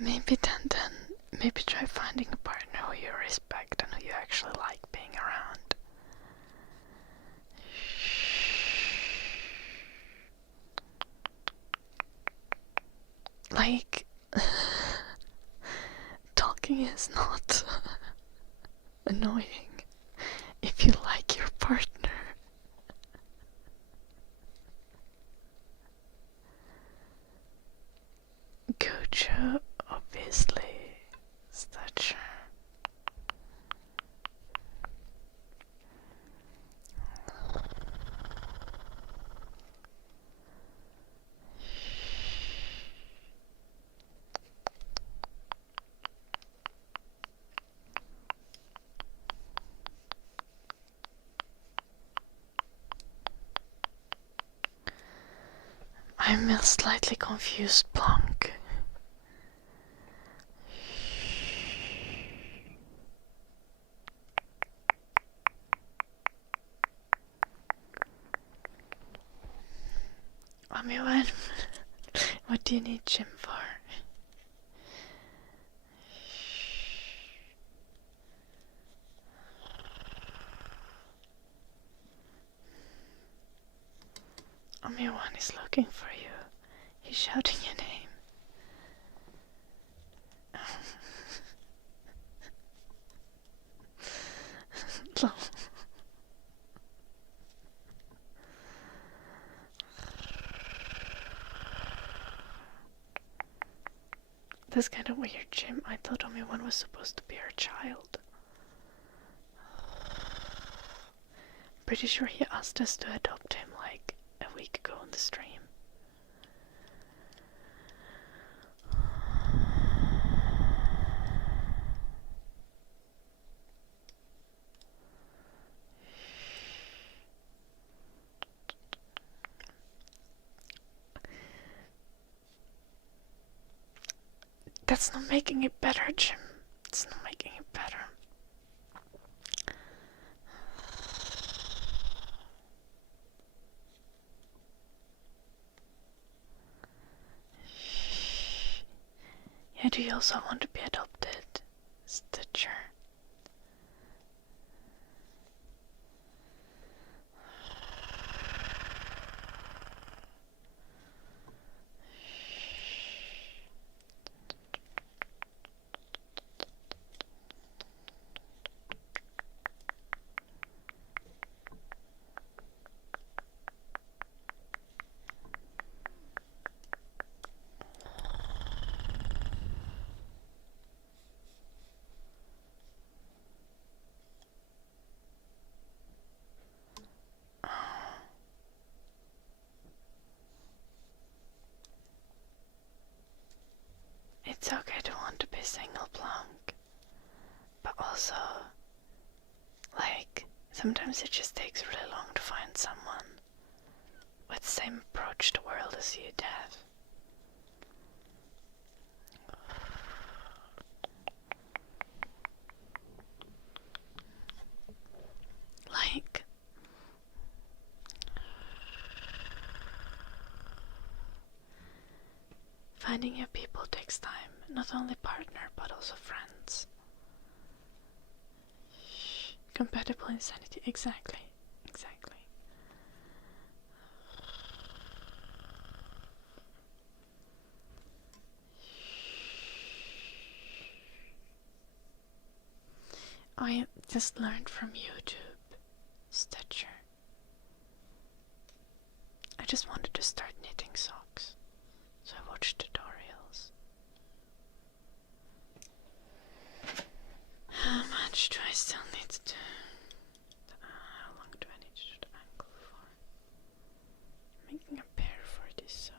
Maybe Dandan, maybe try finding a partner who you respect and who you actually like being around. Talking is not annoying if you like your partner. Gojo, obviously. Stature. I'm a slightly confused Blanc. What do you need Jim for? Omi-wan is looking for you. He's shouting your name. That's kind of weird, Jim. I thought Omi-wan was supposed to be our child. Pretty sure he asked us to adopt him like a week ago on the stream. That's not making it better, Jim. It's not making it better. Yeah, do you also want to be adopted? Stitcher. It's okay to want to be single, Blanc. But also, like, sometimes it just takes really long to find someone with the same approach to the world as you have. Like, finding your people takes time, not only partner but also friends. Compatible insanity, exactly. I just learned from YouTube, Stitcher. I just wanted to start knitting socks, so I watched tutorials. How much do I still need to do? How long do I need to do the ankle for? Making a pair for this sock.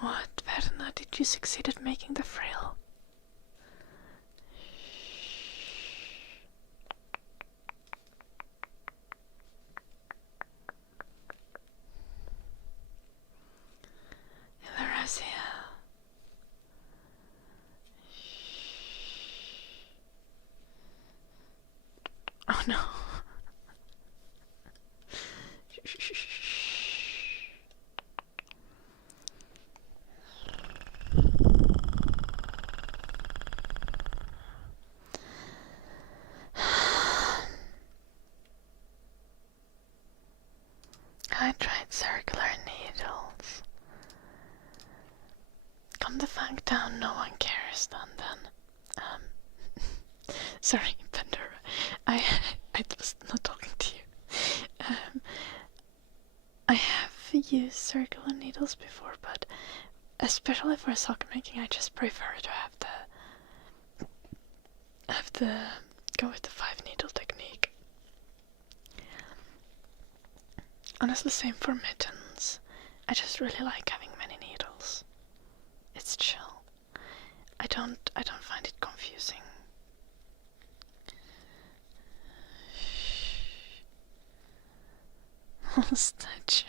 What, Verna, did you succeed at making the frill? Ilarasia. Oh no. I tried circular needles. Calm the funk down, no one cares, Dandan. Sorry, Pandora. I was not talking to you. I have used circular needles before, but especially for socket making, I just prefer to have the go with the 5-needle technique. Honestly, same for mittens. I just really like having many needles. It's chill. I don't find it confusing. Statue.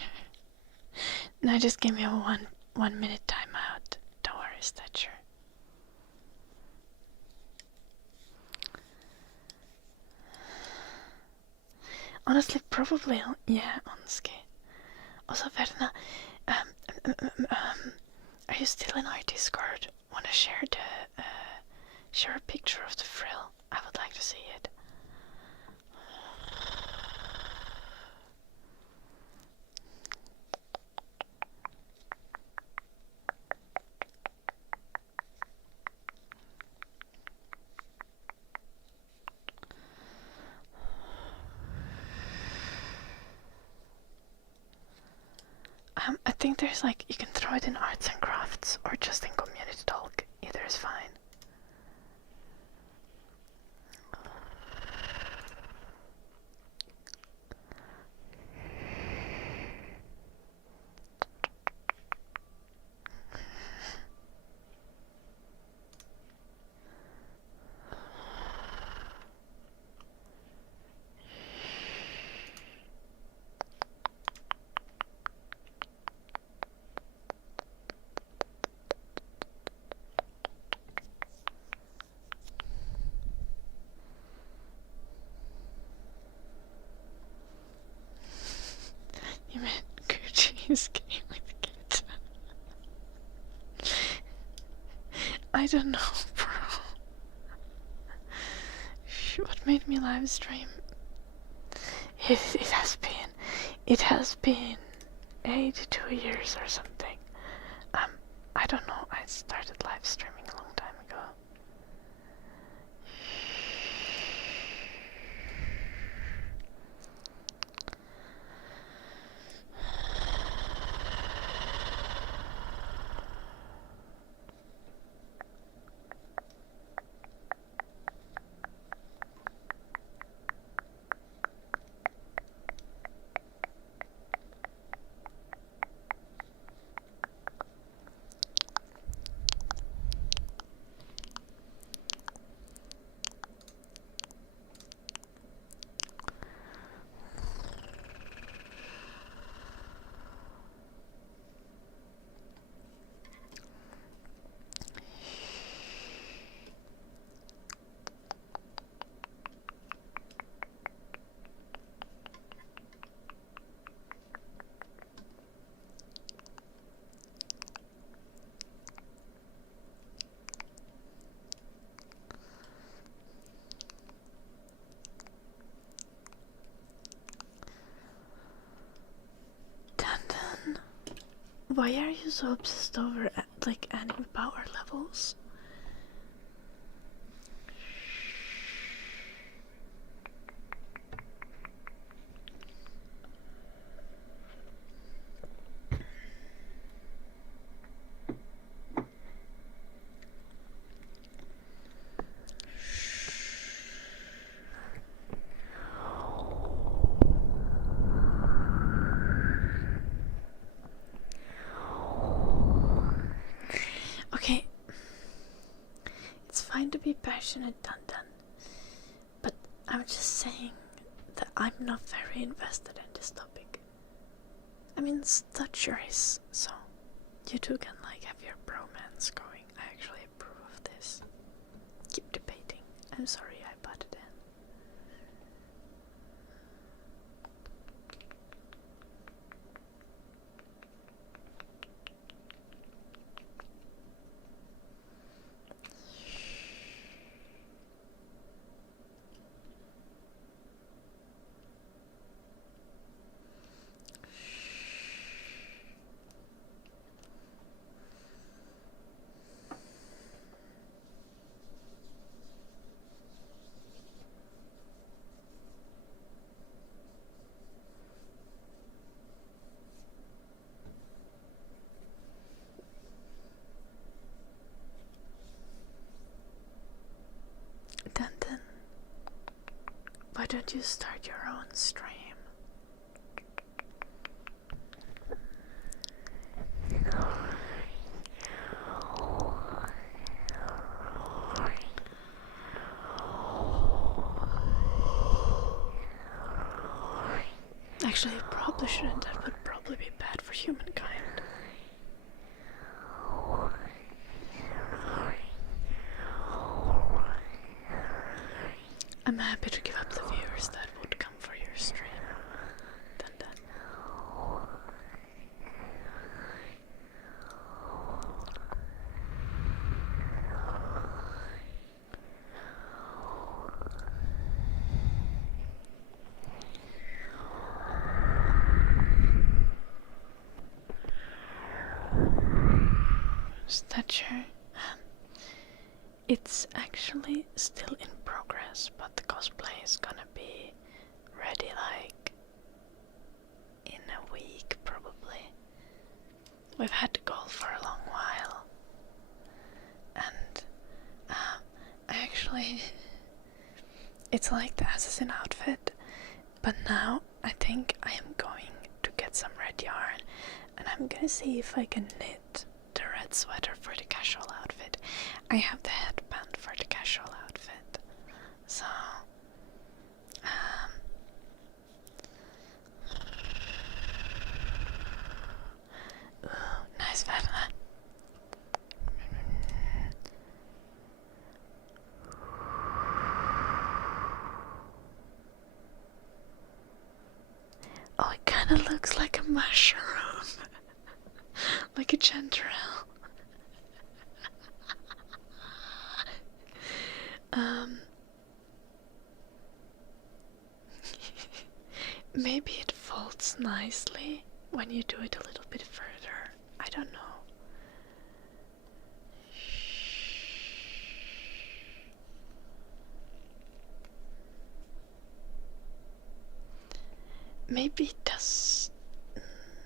No, just give me a one minute timeout. Don't worry, Statue. Honestly, probably, yeah, Onski. Also, Verna, are you still in our Discord? Wanna share a picture of the frill? I would like to see it. I think there's like, you can throw it in arts and crafts or just in community talk. Either is fine. You meant Gucci's game with kids. I don't know, bro. What made me live stream? It has been 82 years or something. I don't know. I started live streaming a long time ago. Dandan, why are you so obsessed over like adding power levels? Okay, it's fine to be passionate, Dandan, but I'm just saying that I'm not very invested in this topic. I mean, stature is, so you two can like have your bromance going. I actually approve of this. Keep debating. I'm sorry I butted in. don't you start your own stream? Actually, you probably shouldn't. That would probably be bad for humankind. I'm happy to give up the viewers that would come for your stream. Dandan. Stature. It's actually still in progress, but the cosplay is gonna be ready like in a week probably. We've had the goal for a long while, and I actually it's like the assassin outfit, but now I think I am going to get some red yarn and I'm gonna see if I can knit the red sweater for the casual outfit. I have the headband for the casual outfit, so ooh, nice feather. Oh, it kinda looks like a mushroom. Like a chanterelle. Maybe it folds nicely when you do it a little bit further. I don't know. Maybe it does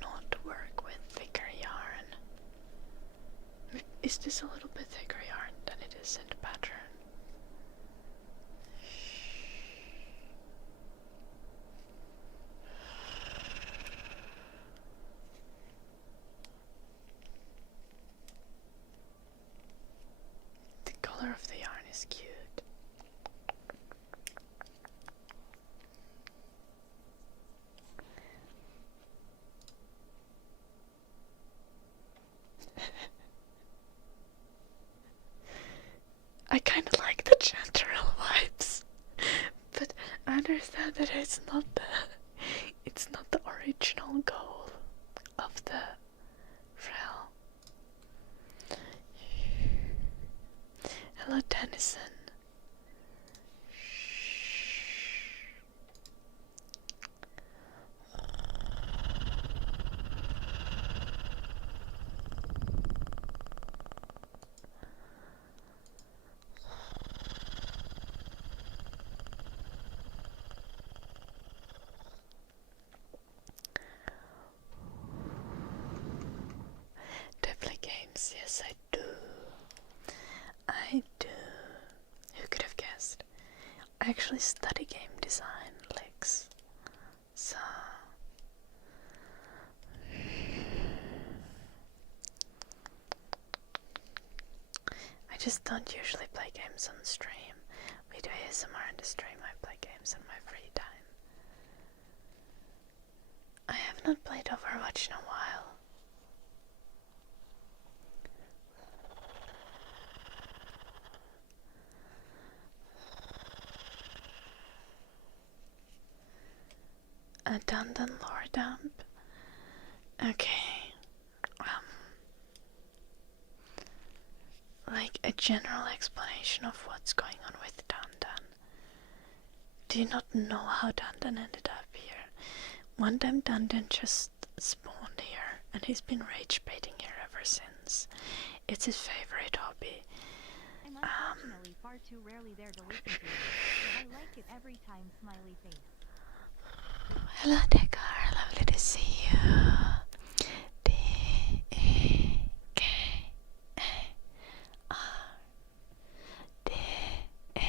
not work with thicker yarn. Is this a little bit thicker yarn than it is in the pattern? The color of the yarn is cute. I kind of like the chanterelle vibes, but I understand that it's not the original goal of the rel. Hello, Tennyson. Definitely games, yes I do. I do. Who could have guessed? I actually study game design, Lex. So I just don't usually play games on stream. We do ASMR on the stream, I play games in my free time. I have not played Overwatch in a while. A Dandan lore dump? Okay. Like a general explanation of what's going on with Dandan. Do you not know how Dandan ended up here? One time Dandan just spawned here and he's been rage baiting here ever since. It's his favorite hobby. I'm unfortunately far too rarely there to listen to you, but I like it every time, smiley face. Hello Dekar, lovely to see you. D-E-K-A-R D-E-K-A-R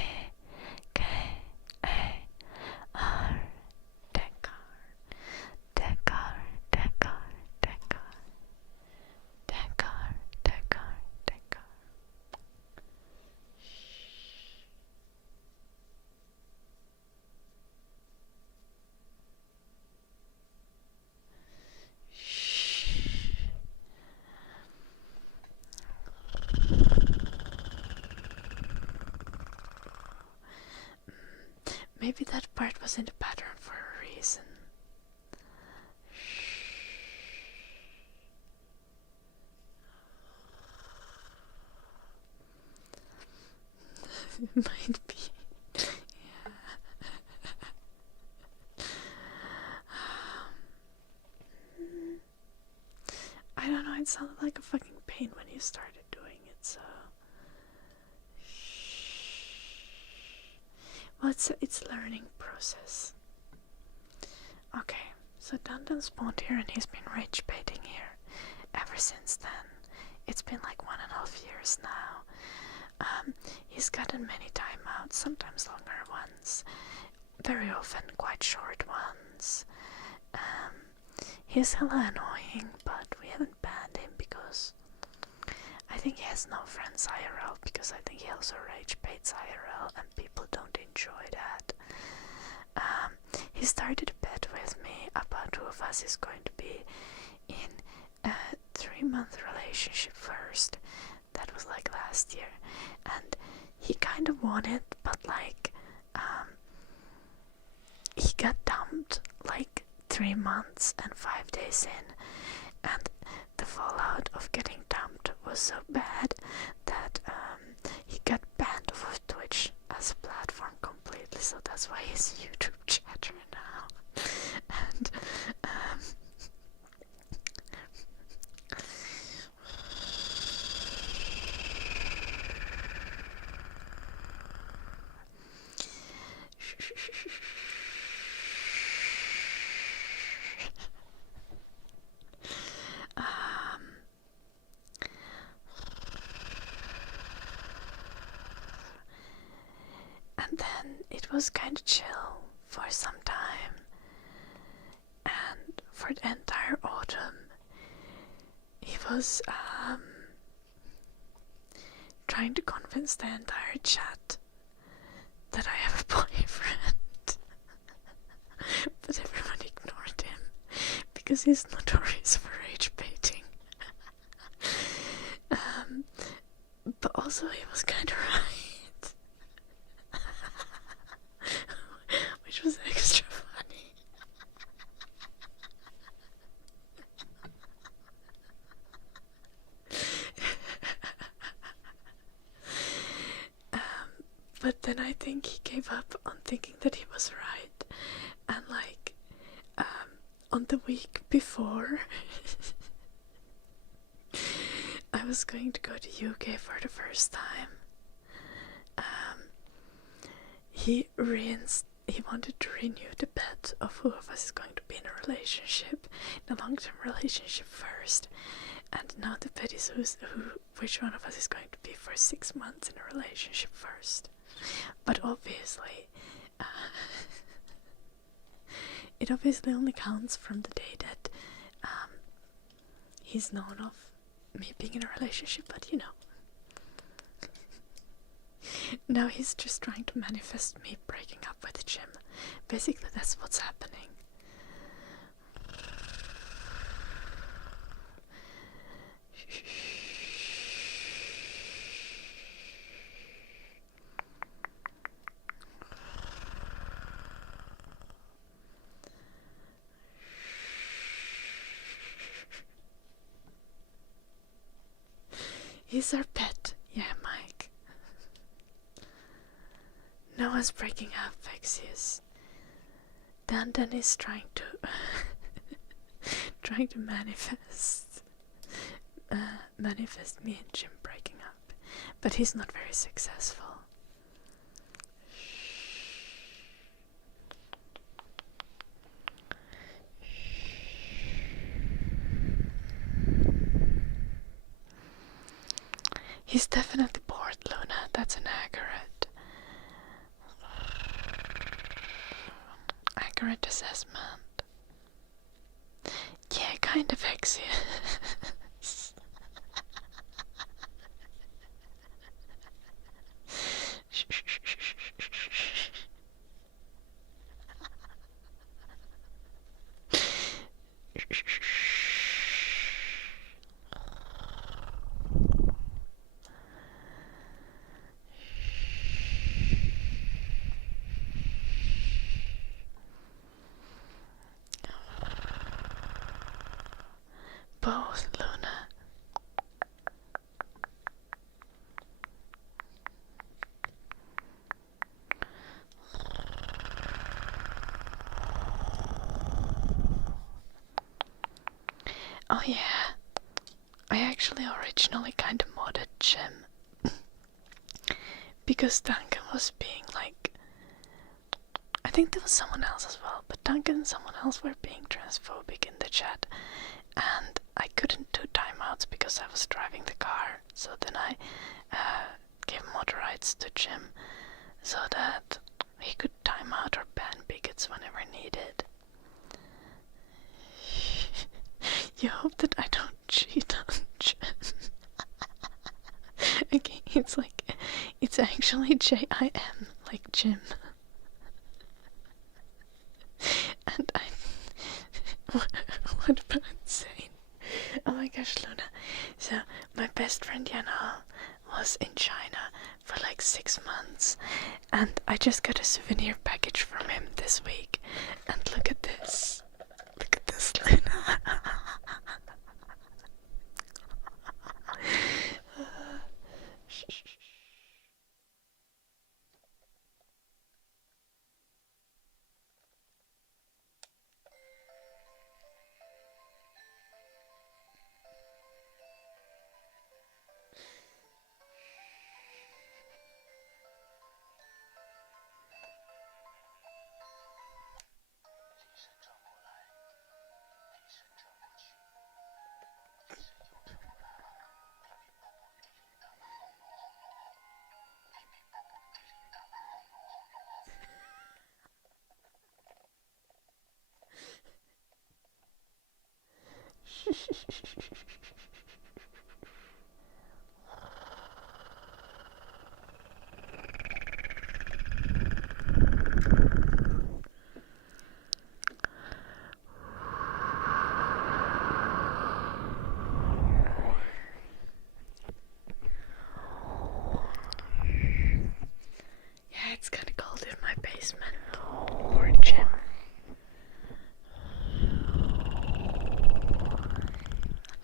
maybe that part was in the pattern for a reason. It might be. Yeah. I don't know, it sounded like a fucking pain when you started doing it, so... Well, it's a learning process. Okay, so Dandan spawned here and he's been rage baiting here ever since then. It's been like 1.5 years now. He's gotten many timeouts, sometimes longer ones, very often quite short ones. He's hella annoying, but we haven't banned him because I think he has no friends IRL, because I think he also rage baits IRL and people don't enjoy that. He started a bet with me about who of us is going to be in a 3-month relationship first. That was like last year, and he kind of won it, but like he got dumped like 3 months and 5 days in, and the fallout of getting dumped was so bad that he got banned off of Twitch as a platform completely, so that's why he's a YouTube chatter now. And and then it was kind of chill for some time, and for the entire autumn he was trying to convince the entire chat that I have a boyfriend. But everyone ignored him because he's notorious for rage baiting. But also he was kind of right. Which was extra funny. But then I think he gave up on thinking that he was right, and like on the week before I was going to go to UK for the first time, he wanted to renew the bet of who of us is going to be in a relationship, in a long-term relationship first, and now the bet is which one of us is going to be for 6 months in a relationship first. But obviously it obviously only counts from the day that he's known of me being in a relationship, but you know. Now he's just trying to manifest me breaking up with Jim. Basically that's what's happening. He's our pet. Yeah, Mike. No one's breaking up, Vexius. Dandan is trying to manifest me and Jim breaking up, but he's not very successful. He's definitely bored, Luna. That's an accurate assessment. Yeah, kind of Vexius. Luna. Oh yeah, I actually originally kind of modded Jim because Duncan was being like, I think there was someone else as well, but Duncan and someone else were being transphobic in the chat, and I couldn't do timeouts because I was driving the car. So then I gave mod rights to Jim so that he could time out or ban bigots whenever needed. You hope that I don't cheat on Jim. Okay, it's like, it's actually J-I-M, like Jim. And what about saying? Oh my gosh, Luna. So, my best friend Yana was in China for like 6 months, and I just got a souvenir package from him this week. And look at this. Look at this, Luna. Yeah, it's kind of cold in my basement. Poor Jim.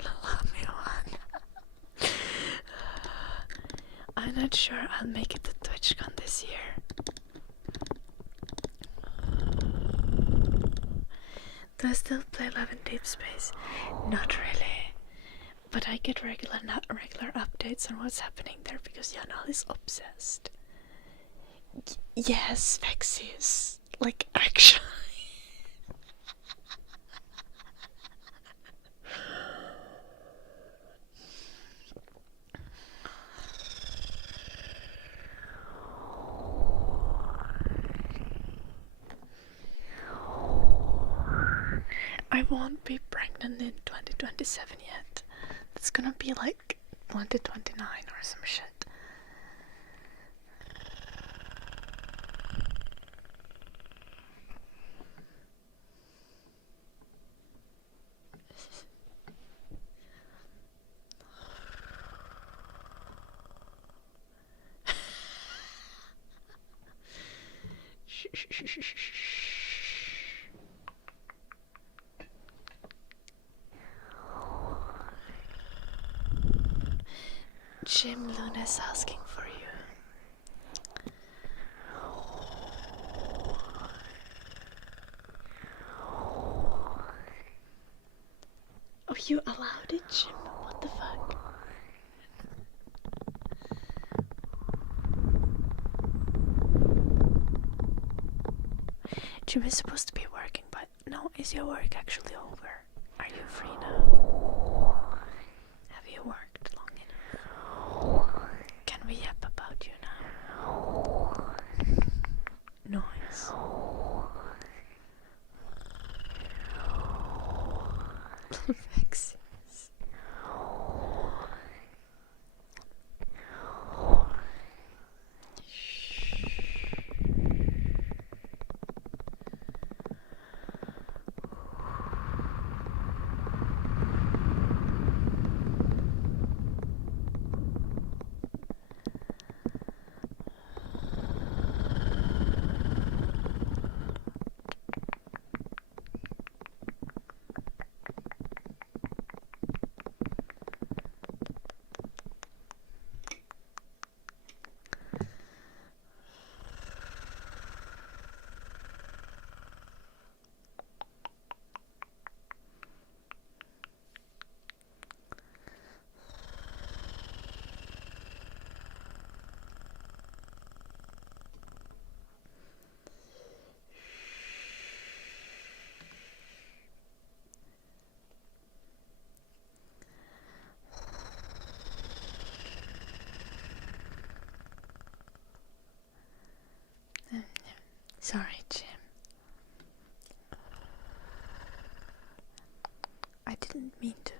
Love me one. I'm not sure I'll make it to TwitchCon this year. Do I still play Love in Deep Space? Not really. But I get regular updates on what's happening there because Yanal is obsessed. Yes, Vexius. Like, actually. I won't be pregnant in 2027 yet. It's gonna be like 2029 or some shit. Jim, Luna's asking for you. Oh, you allowed it, Jim? What the fuck? Jim is supposed to be working, but no, is your work actually over? Are you free now? Have you worked long enough? Can we yap about you now? Noise. Vexies. Sorry, Jim. I didn't mean to.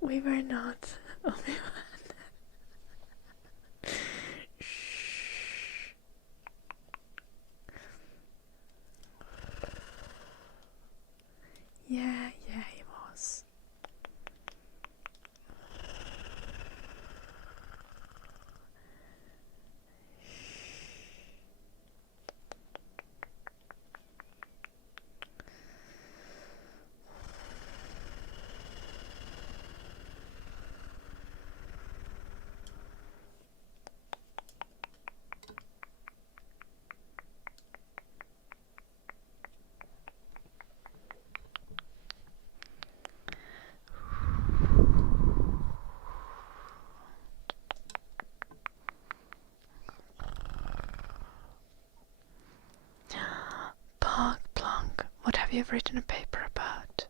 We were not. Oh my god. Shh. Yeah, he was. Plonk, plonk. What have you written a paper about?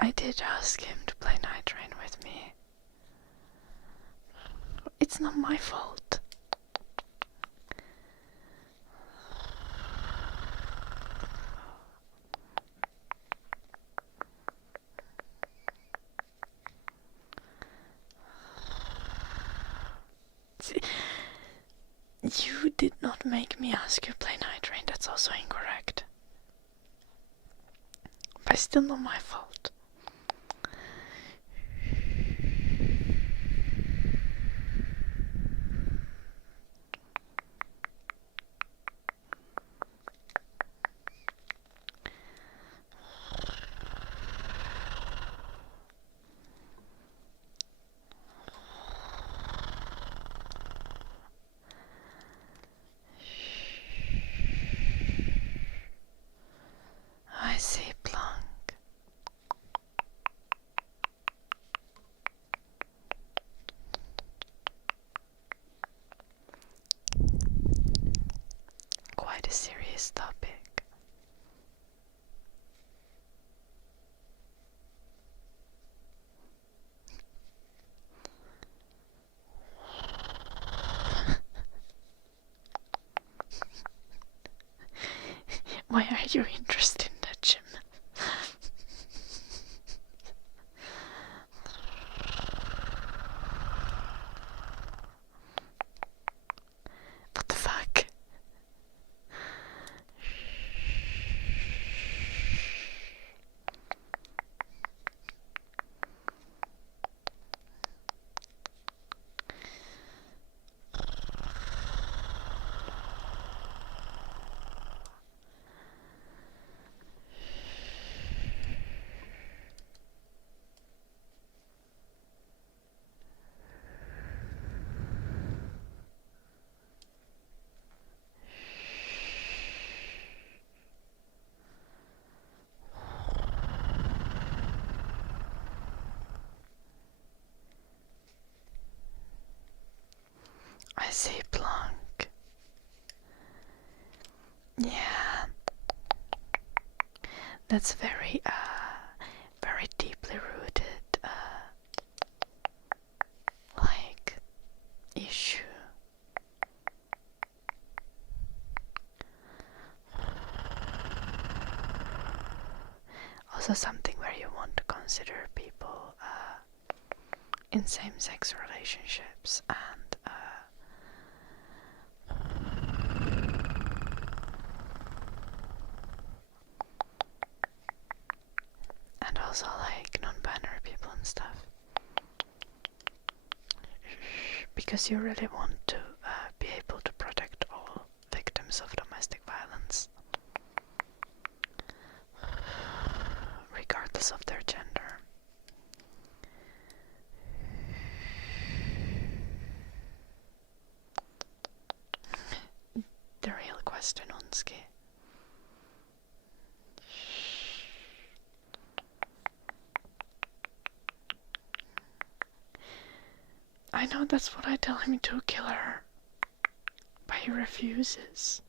I did ask him to play Night Rain with me. It's not my fault. You did not make me ask you to play Night Rain. That's also incorrect. But still not my fault. I see, Plonk. Quite a serious topic. Why are you interested in that, Jim? What the fuck? I see, Plonk. Yeah. That's very deeply rooted, like, issue. Also something where you want to consider people in same-sex relationships and and also like non-binary people and stuff, because you really want to be able to protect all victims of domestic violence, regardless of their gender. The real question, Onski. I know that's what I tell him to kill her, but he refuses.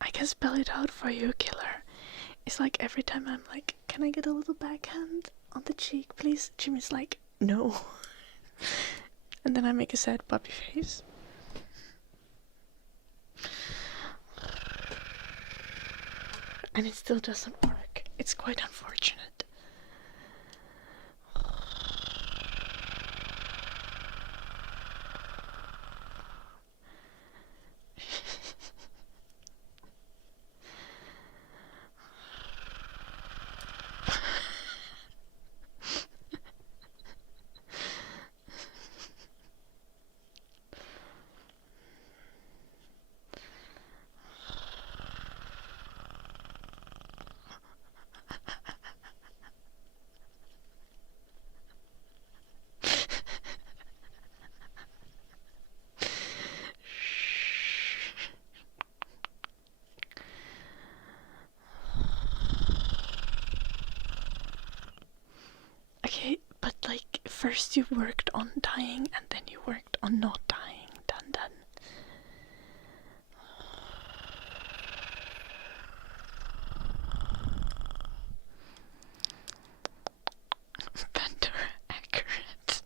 I can spell it out for you, killer. It's like every time I'm like, can I get a little backhand on the cheek, please? Jimmy's like, no. And then I make a sad puppy face. And it still doesn't work. It's quite unfortunate. Okay, but like first you worked on dying and then you worked on not dying, Dandan. Banter accurate.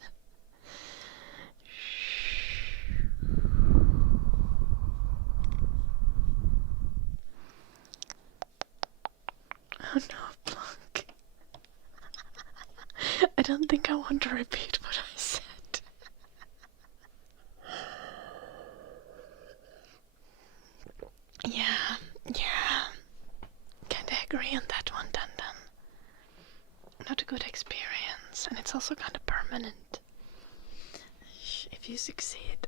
Oh no, Blanc. I don't think I want to repeat what I said. Yeah. Kinda agree on that one, Dandan. Not a good experience, and it's also kinda permanent. If you succeed.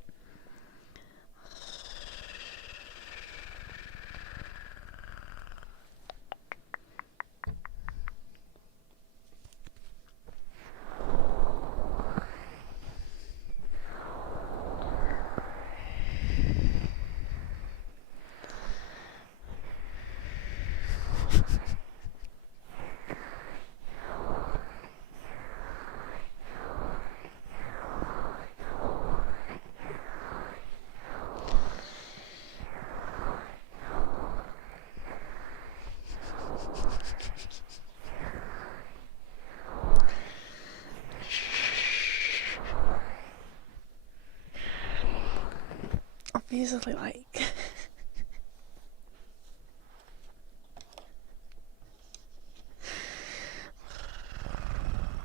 Obviously, like...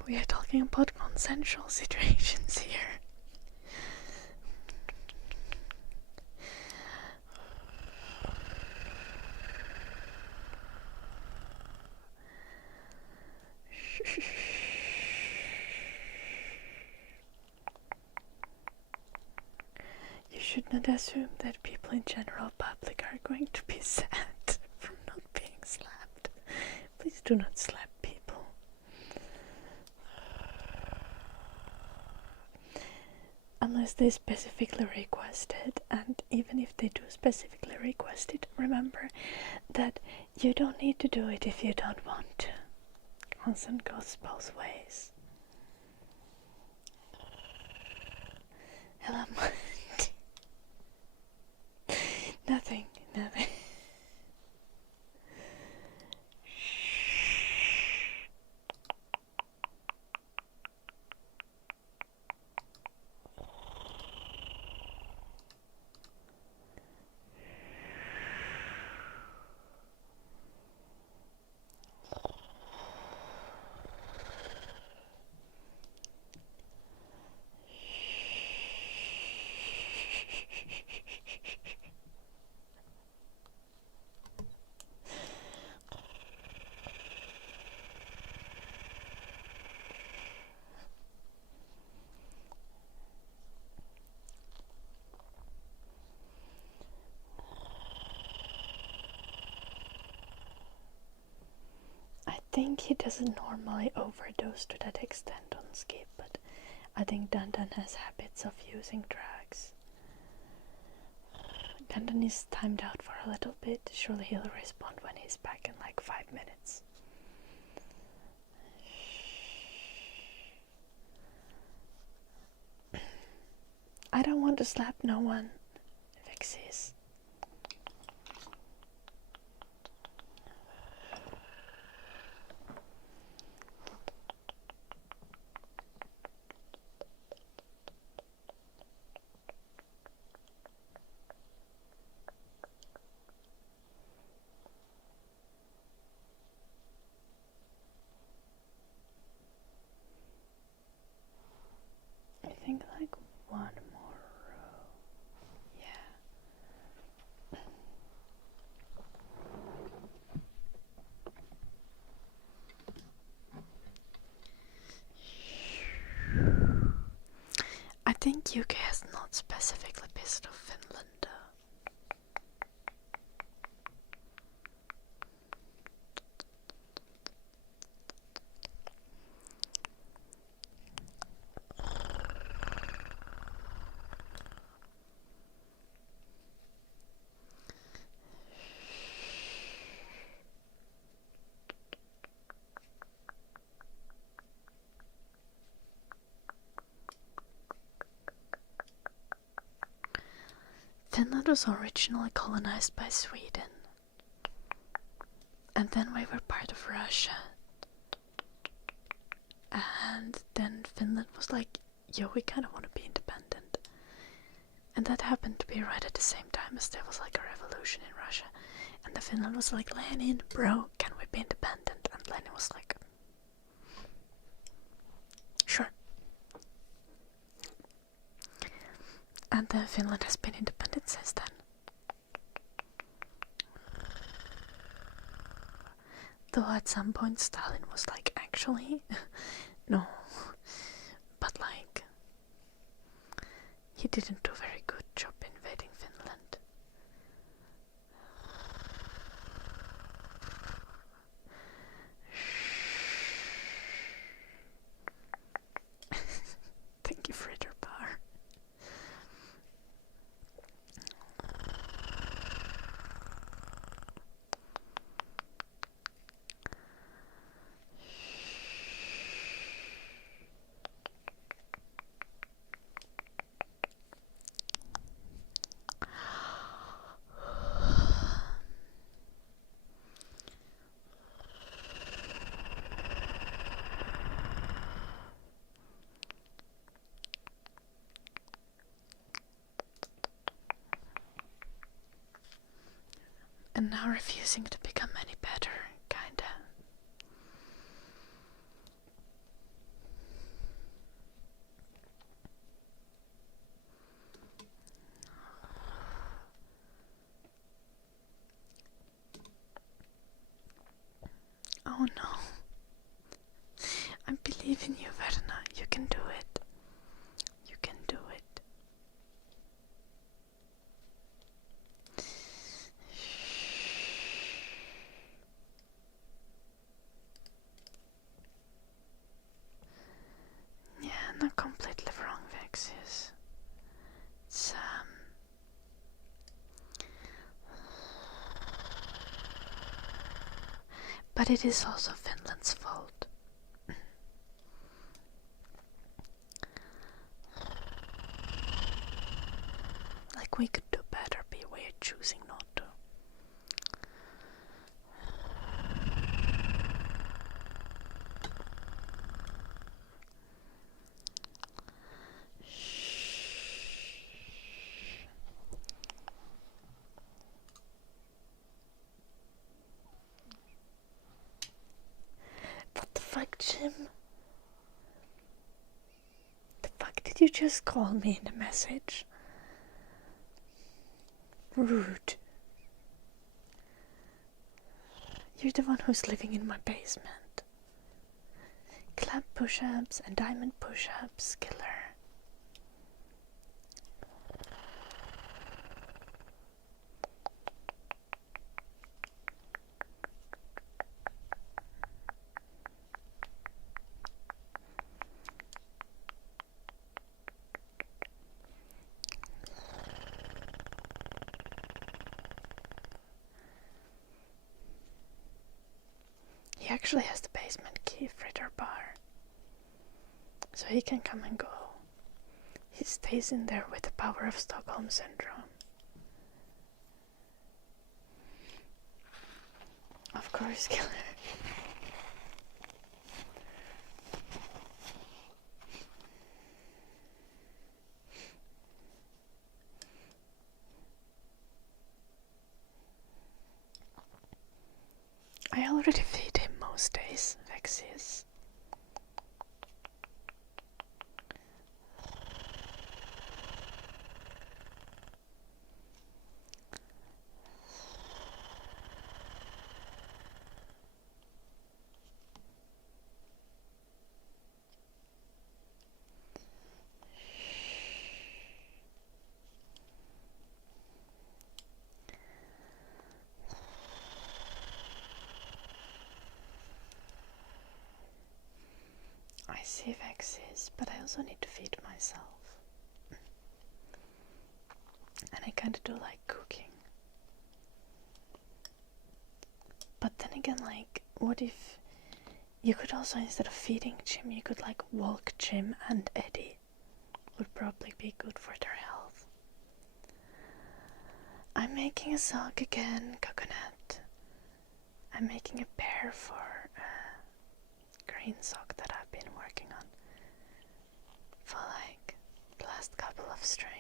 we are talking about consensual situations here. You should not assume that people in general public are going to be sad from not being slapped. Please do not slap people. Unless they specifically request it, and even if they do specifically request it, remember that you don't need to do it if you don't want to. Consent goes both ways. Hello, Nothing, nothing. I think he doesn't normally overdose to that extent on Skip, but I think Dandan has habits of using drugs. Dandan is timed out for a little bit. Surely he'll respond when he's back in like 5 minutes. I don't want to slap no one. Vexes. I think like one more row. Yeah. I think UK has not specifically pissed off Finland. Finland was originally colonized by Sweden, and then we were part of Russia, and then Finland was like, yo, we kind of want to be independent, and that happened to be right at the same time as there was like a revolution in Russia, and the Finland was like, Lenin, bro, can we be independent? And Lenin was like, sure. And then Finland has been independent since then. Though at some point Stalin was like, actually, no. But like, he didn't do a very good job invading Finland. Thank you for your power. And now refusing to become any better, kinda. Oh no. I believe in you, Verna. You can do it. You can do it. Yeah, not completely wrong, Vexis. It's, but it is also Finland's fault. Like, we could do better, but we're choosing Jim? The fuck did you just call me in the message? Rude. You're the one who's living in my basement. Clap push-ups and diamond push-ups, killer. He actually has the basement key for their bar, so he can come and go. He stays in there with the power of Stockholm Syndrome. Of course, killer. I already feed him most days, Vexius. I see Vexius, but I also need to feed myself. And I kinda do like cooking. But then again, like, what if you could also, instead of feeding Jim, you could like walk Jim and Eddie? Would probably be good for their health. I'm making a sock again, coconut. I'm making a pair for green sock that I've been working on for like the last couple of streams.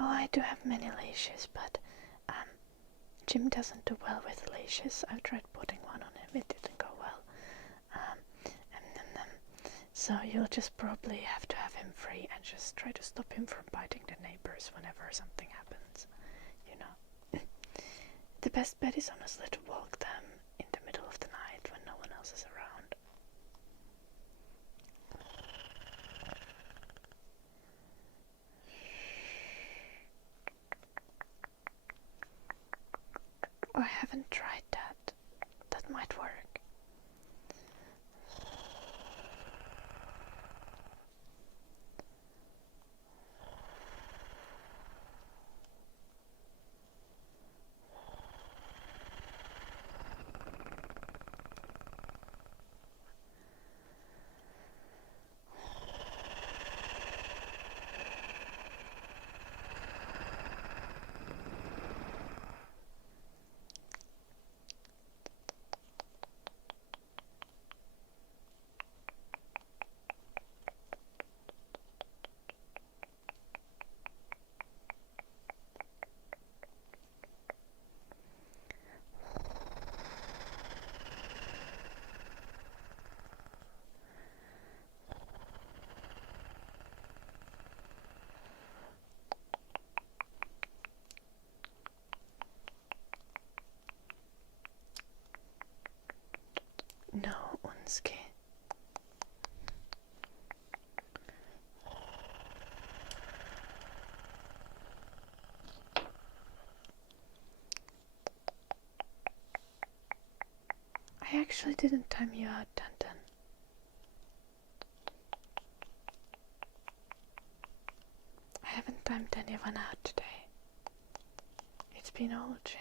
Oh, I do have many leashes, but Jim doesn't do well with leashes. I've tried putting one on him, it didn't go well. So you'll just probably have to have him free and just try to stop him from biting the neighbors whenever something happens, you know. The best bet is honestly to walk them in the middle of the night when no one else is around. I haven't tried that. That might work. No, Unski. I actually didn't time you out, Dandan. timed anyone out today. It's been all Jim.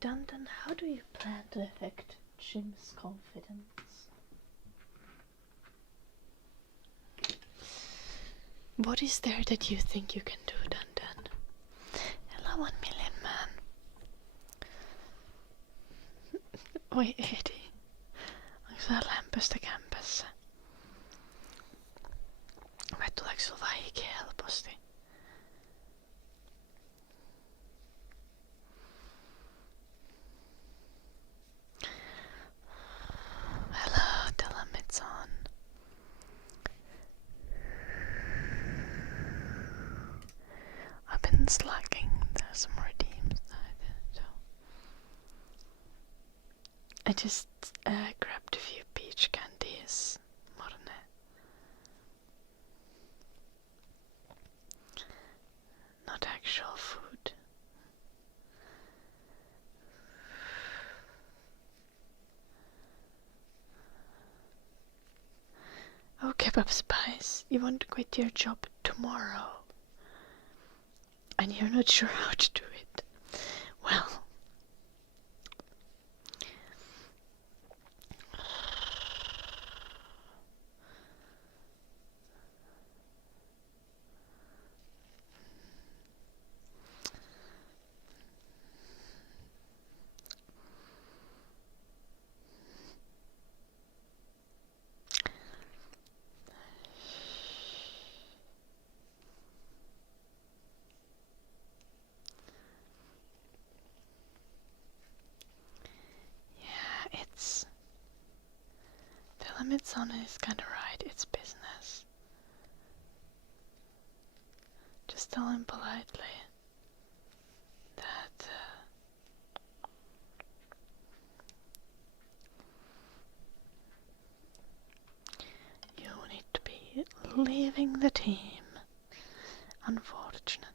Dandan, how do you plan to affect Jim's confidence? What is there that you think you can do, Dandan? Hello, 1 million man. Oi, Edi. Onko sä lämpöstä kämpässä? Vai tuleeko sulta hiki helposti? Hello, tell him it's on. I've been slacking. There's some redeems so I just grabbed a few peach candies. Morne. Not actual food. Oh, kebab spice. You want to quit your job tomorrow. And you're not sure how to do it. Well, yeah, it's... The limits on it is kinda right, it's business. Just tell him politely that you need to be leaving the team, unfortunately.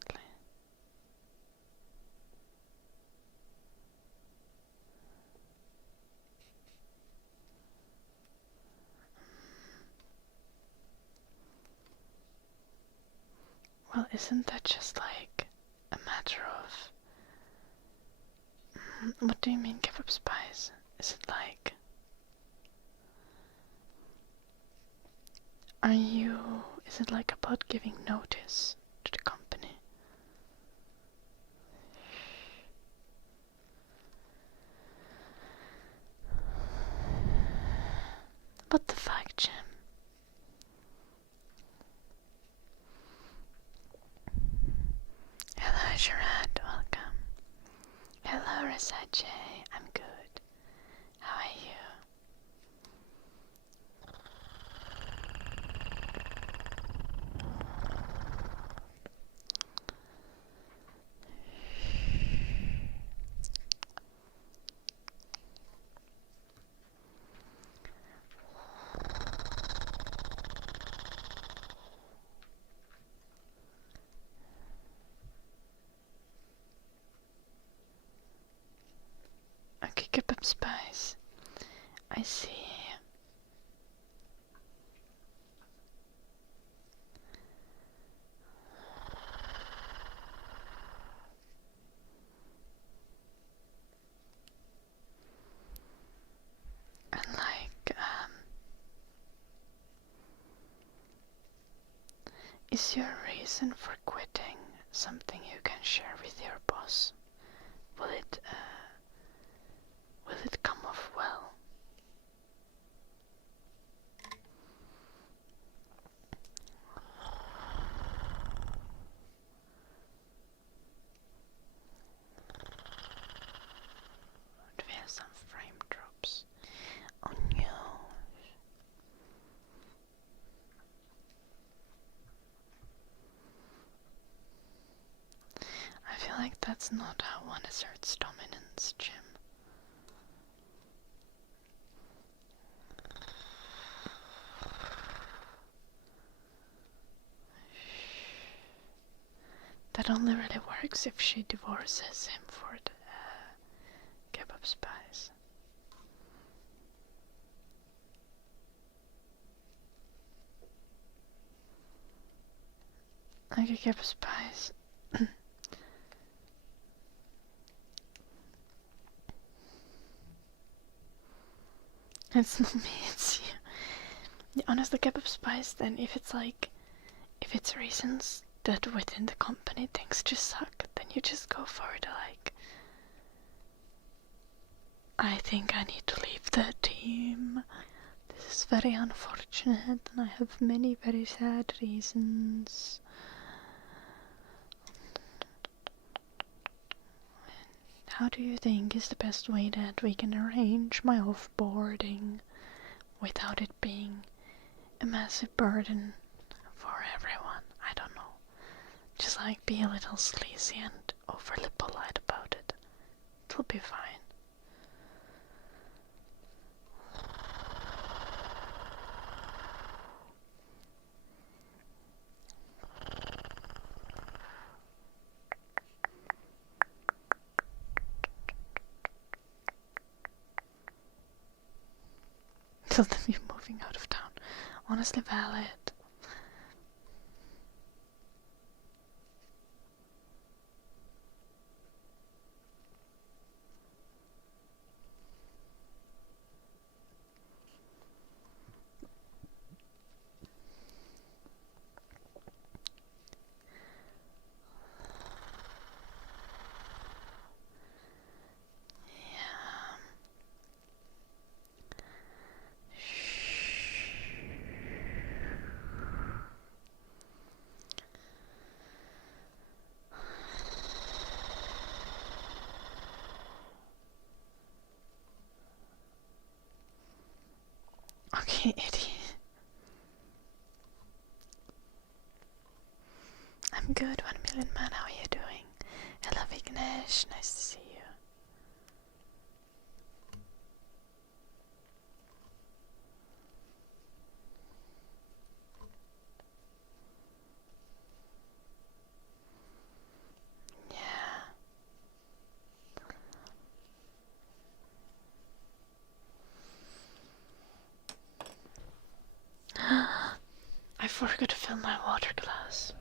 Well, isn't that just like a matter of... What do you mean kebab spice? Is it like... Is it like about giving notice to the company? What the fuck, Jim? Hello, Sharad, welcome. Hello, Rasache, I'm good. How are you? Okay, kebab spice. I see. And like, is your reason for quitting something you can share with your boss? Will it come off well? Do we have some frame drops? Oh no. I feel like that's not how one asserts dominance, Jim. That only really works if she divorces him for spice. Like a cup of spice. It's not me, it's you. Yeah, honestly, cup of spice, then if it's like, if it's reasons that within the company things just suck, then you just go for it, like, I think I need to leave the team. This is very unfortunate, and I have many very sad reasons. How do you think is the best way that we can arrange my offboarding without it being a massive burden for everyone? I don't know. Just like be a little sleazy and overly polite about it. It'll be fine. Tell them you're moving out of town. Honestly valid. Okay, idiot. I'm good, 1,000,000 man. How are you doing? Hello, Vignesh. Nice to see you. Yeah. I forgot to fill my water glass.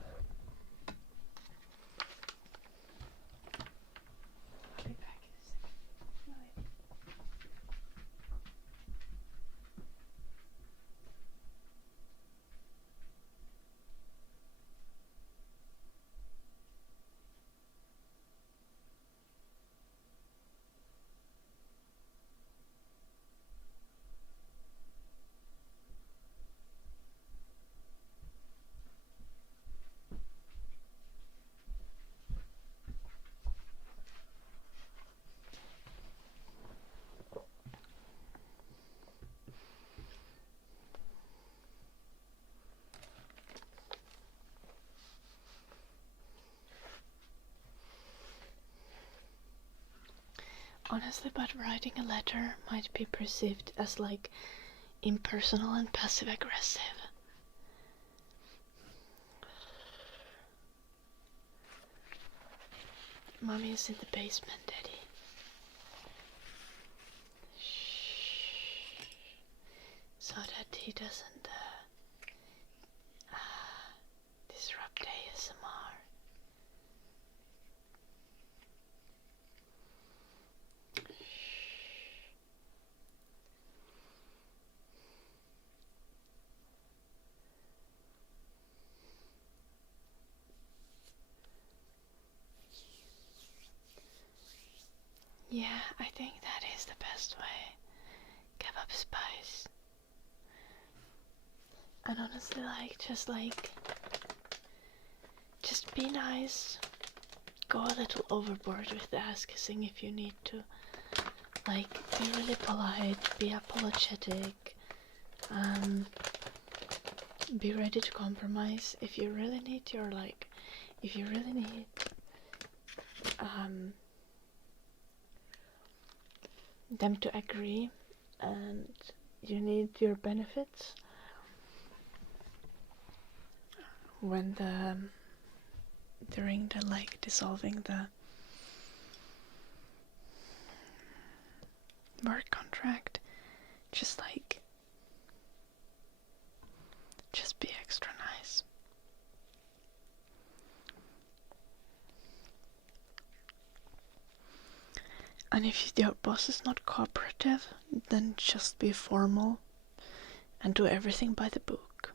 Honestly, but writing a letter might be perceived as like impersonal and passive aggressive. Mommy is in the basement, Daddy. Shh. So that he doesn't disrupt ASMR. Yeah, I think that is the best way. Give up spice. And honestly, just be nice. Go a little overboard with the ass kissing if you need to. Like, be really polite, be apologetic, be ready to compromise if you really need them to agree and you need your benefits when during the dissolving work contract. Just be extra nice. And if your boss is not cooperative, then just be formal and do everything by the book.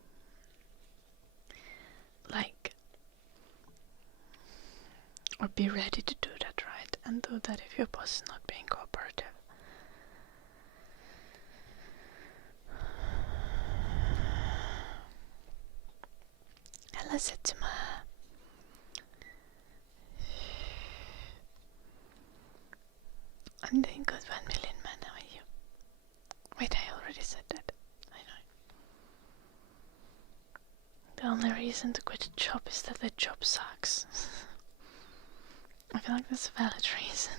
Or be ready to do that, right? And do that if your boss is not being cooperative. Eller sitt som I'm doing good, 1 million man. How are you? Wait, I already said that. I know. The only reason to quit a job is that the job sucks. I feel like that's a valid reason.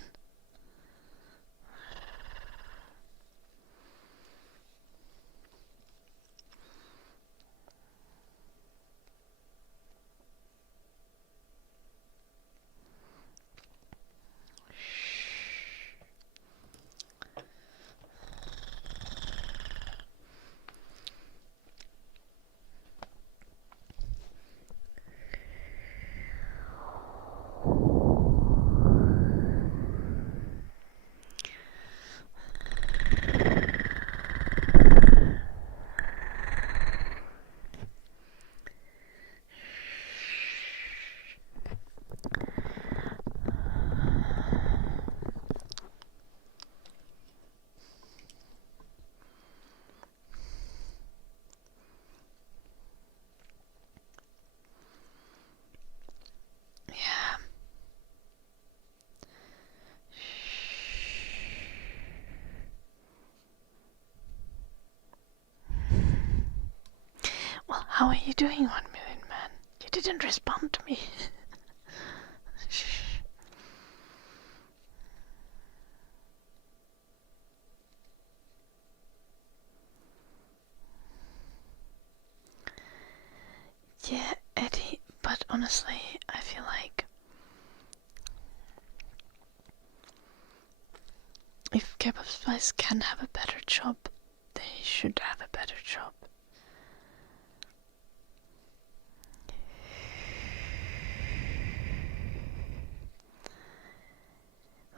Well, how are you doing, 1 million man? You didn't respond to me. Yeah, Eddie, but honestly, I feel like if K-pop Spice can have a better job, they should have a better job.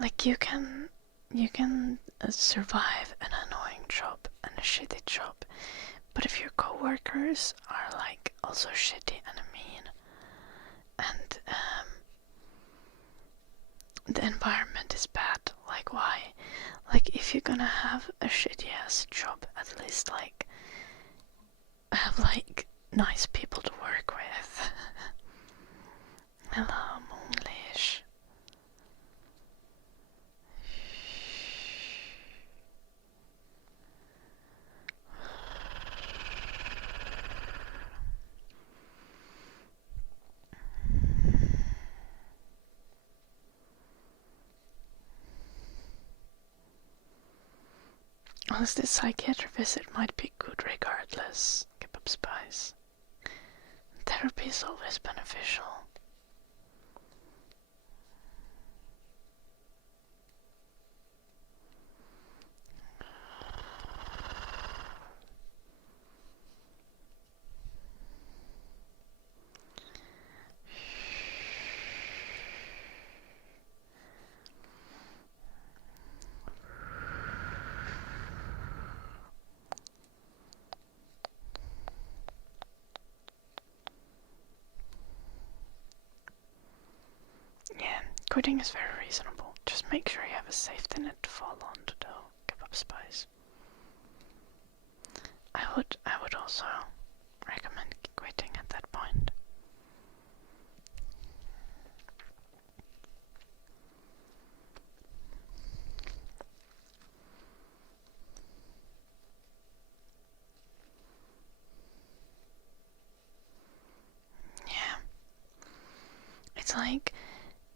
Like you can survive an annoying job and a shitty job, but if your coworkers are like also shitty and mean, and the environment is bad, like why? Like if you're gonna have a shitty ass job, at least like have like nice people to work with. Hello, Moonlish. Honestly, psychiatric visit might be good regardless. K-pop Spice. Therapy is always beneficial. Yeah, quitting is very reasonable. Just make sure you have a safety net to fall onto though. K-pop Spice. I would also recommend quitting at that point. Yeah. It's like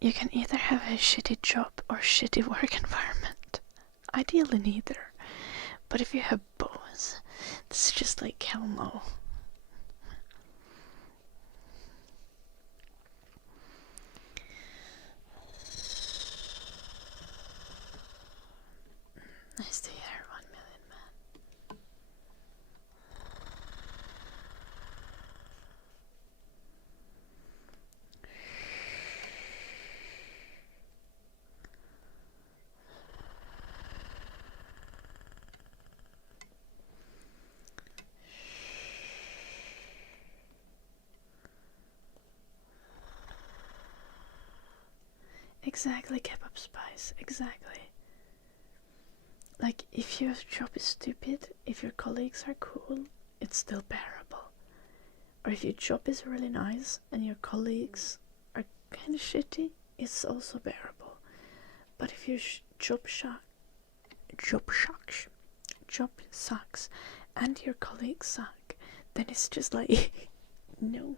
you can either have a shitty job or shitty work environment. Ideally neither. But if you have both, it's just like hell no. Nice to hear, 1 million man. Exactly, kebab spice, exactly. Like, if your job is stupid, if your colleagues are cool, it's still bearable. Or if your job is really nice and your colleagues are kind of shitty, it's also bearable. But if your job sucks and your colleagues suck, then it's just like, no.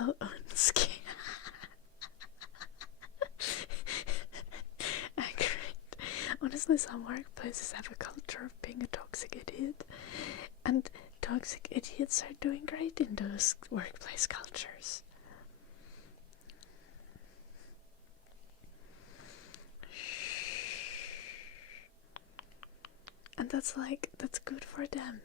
Low Unsky. Accurate. Honestly, some workplaces have a culture of being a toxic idiot, and toxic idiots are doing great in those workplace cultures. And that's good for them.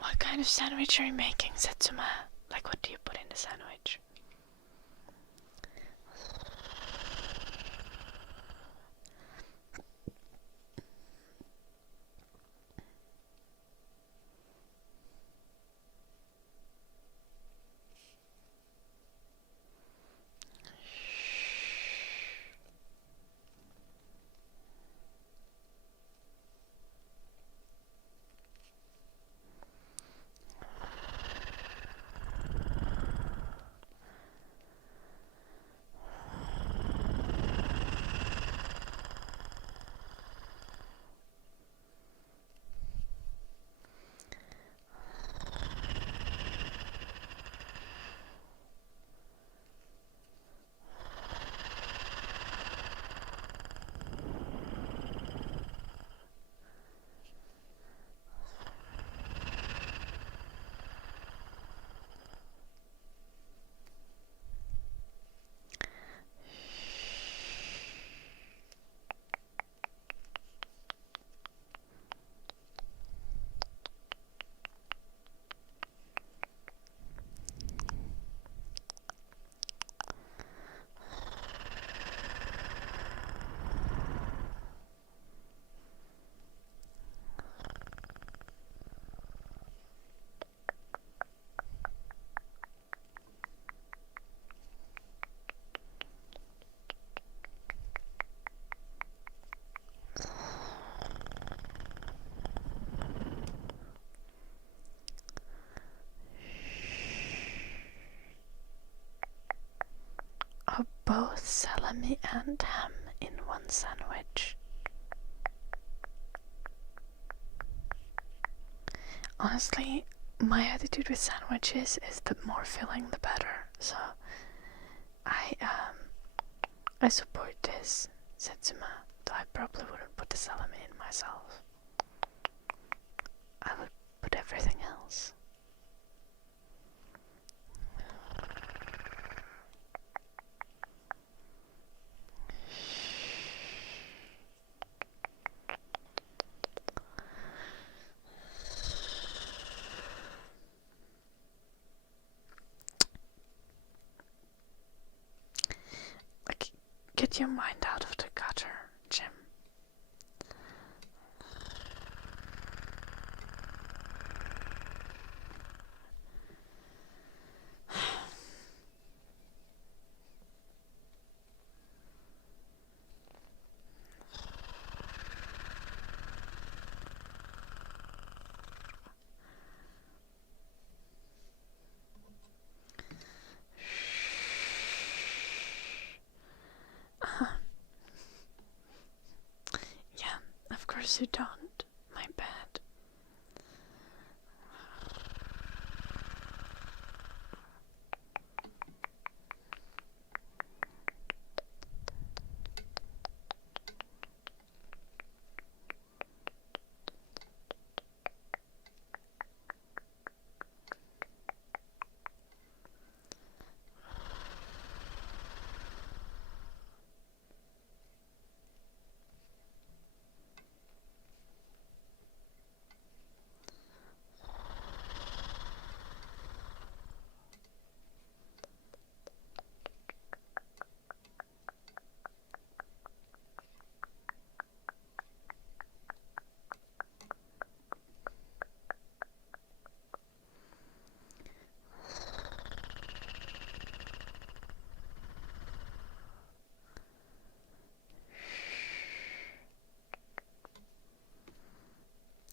What kind of sandwich are you making, Setsuma? Like, what do you put in the sandwich? both salami and ham in one sandwich. Honestly, my attitude with sandwiches is the more filling the better, so I support this, Setsuma, though I probably wouldn't put the salami in myself. I would put everything else. Like, get your mind out of the gutter, Jim. Yeah, of course you don't. My bad.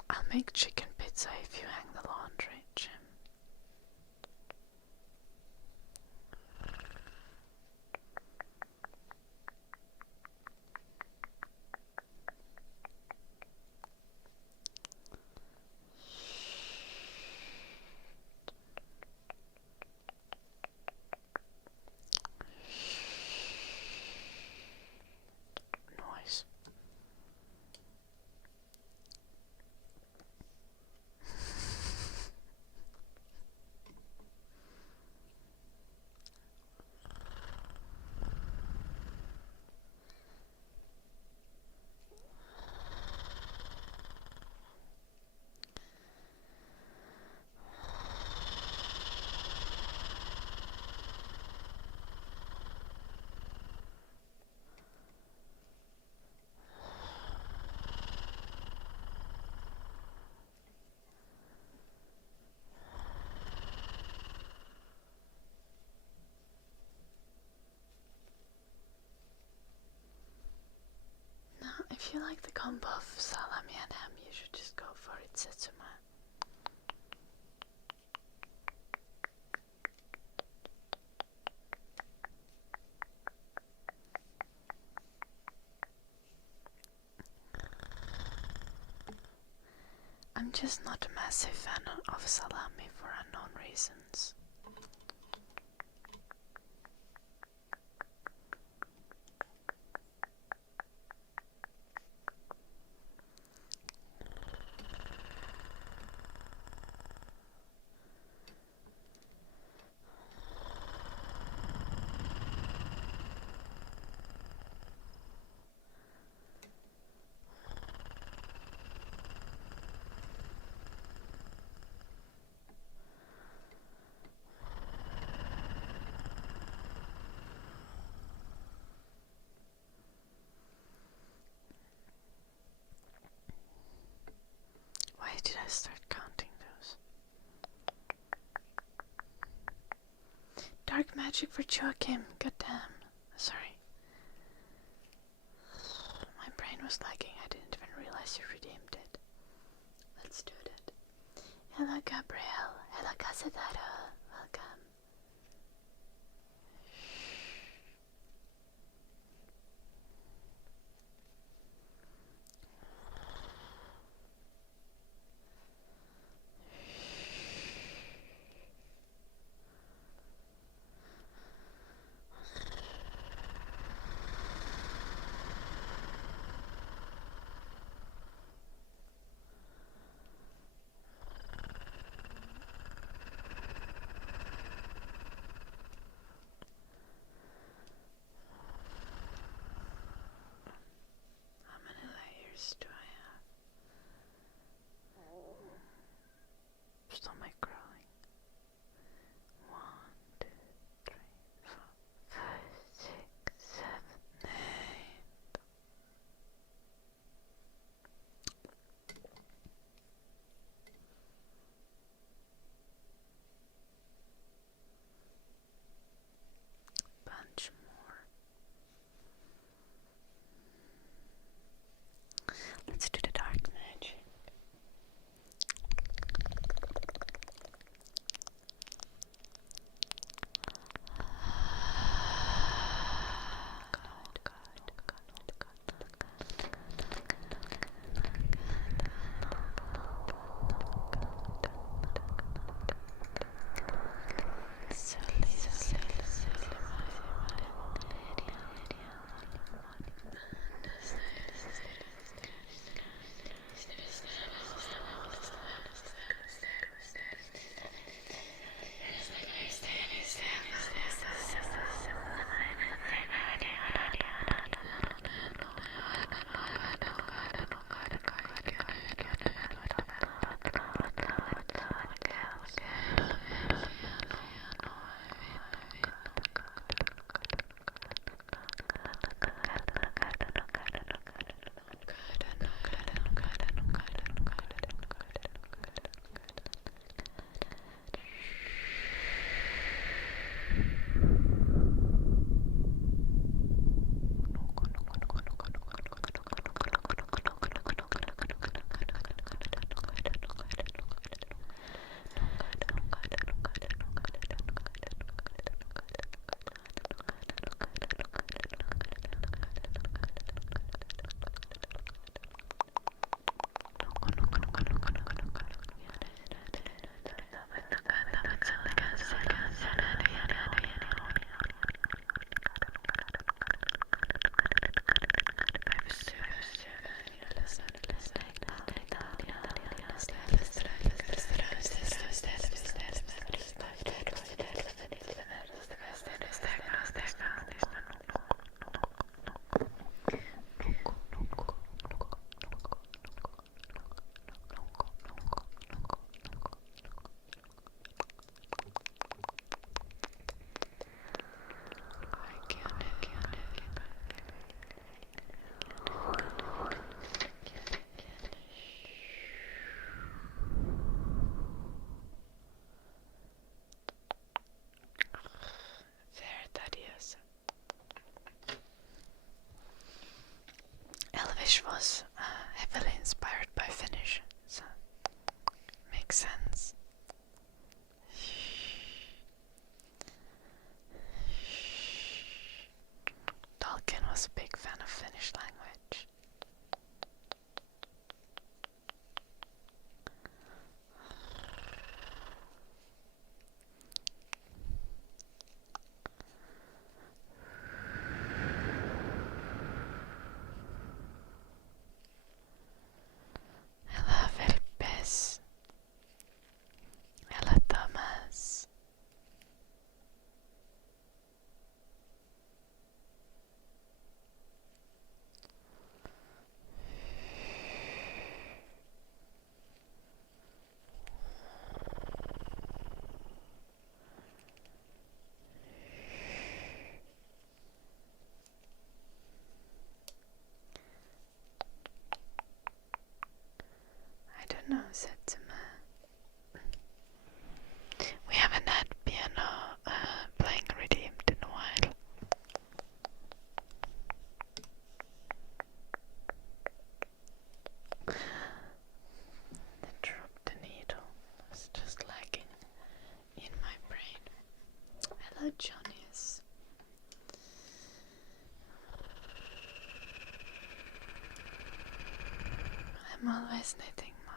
I'll make chicken pizza if you hang the laundry, Jim. Noise. Now, if you like the combo of salami and ham, you should just go for it, Setsuma. I'm just not a massive fan of salami for unknown reasons. Why did I start counting those? Dark magic for Joachim, goddamn. Sorry. My brain was lagging, I didn't even realize you redeemed it. Let's do that. Hello Gabrielle, hello Casadaro, welcome. English was heavily inspired by Finnish, so makes sense. Tolkien was a big fan of Finnish language. Hello, Vilpes. Hello, Thomas. I don't know, Setsuma. We haven't had piano playing redeemed in a while. I dropped the needle. It's just lagging in my brain. Hello, Johnny's. I'm always knitting, Marne.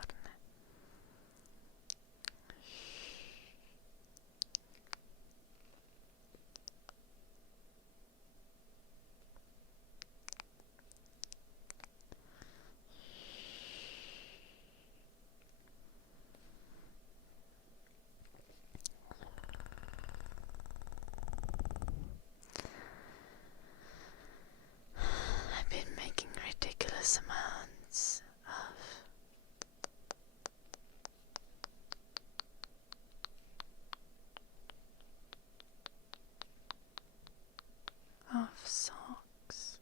I've been making ridiculous amounts of socks.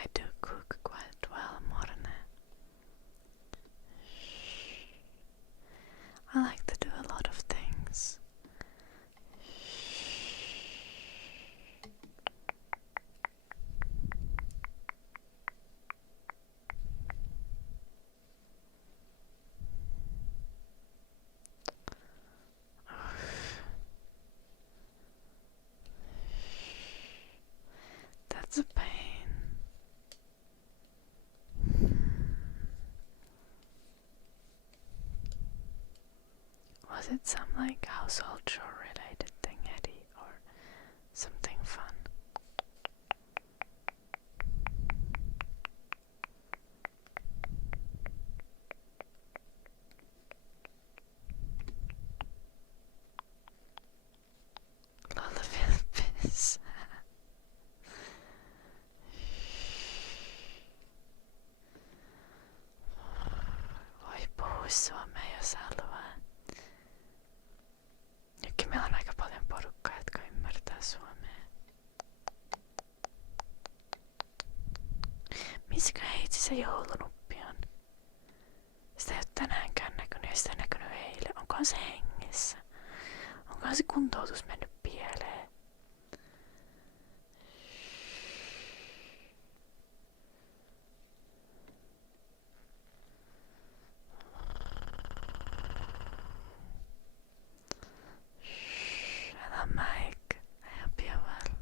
I do cook quite well, Morne. I like to do a lot of things. That's a pain. Was it some like household chore related thing, Eddie, or something fun? Lollivilpis. Voi puhua suomea, jos haluaa. Nytkin meillä on aika paljon porukkaa, jotka ymmärtää suomea. Missäkö heitsi se joulunuppi on? Sitä ei ole tänäänkään näkynyt ja sitä ei näkynyt eilen. Onkohan se hengissä? vaan se kuntoutus mennyt pieleen. Shut up, Mike. I hope you're well.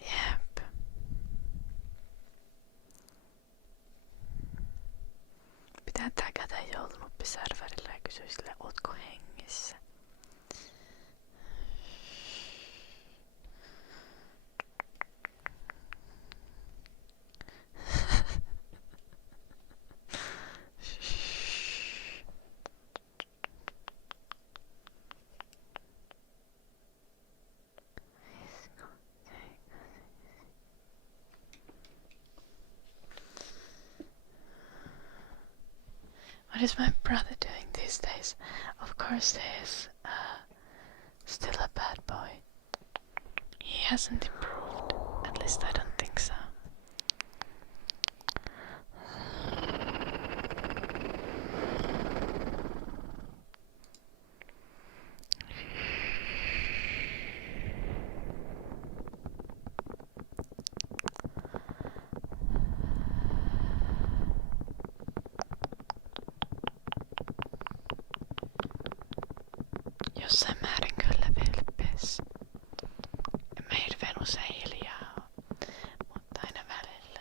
Jep. Pitää tägätä joulunuppiserverille ja kysyä sille, ootko hengissä? What is my brother doing these days? Of course he is still a bad boy. He hasn't improved. At least I don't think so. Jossain määrin kyllä vilpis. En mä hirveen usein hiljaa oo, mutta aina välillä.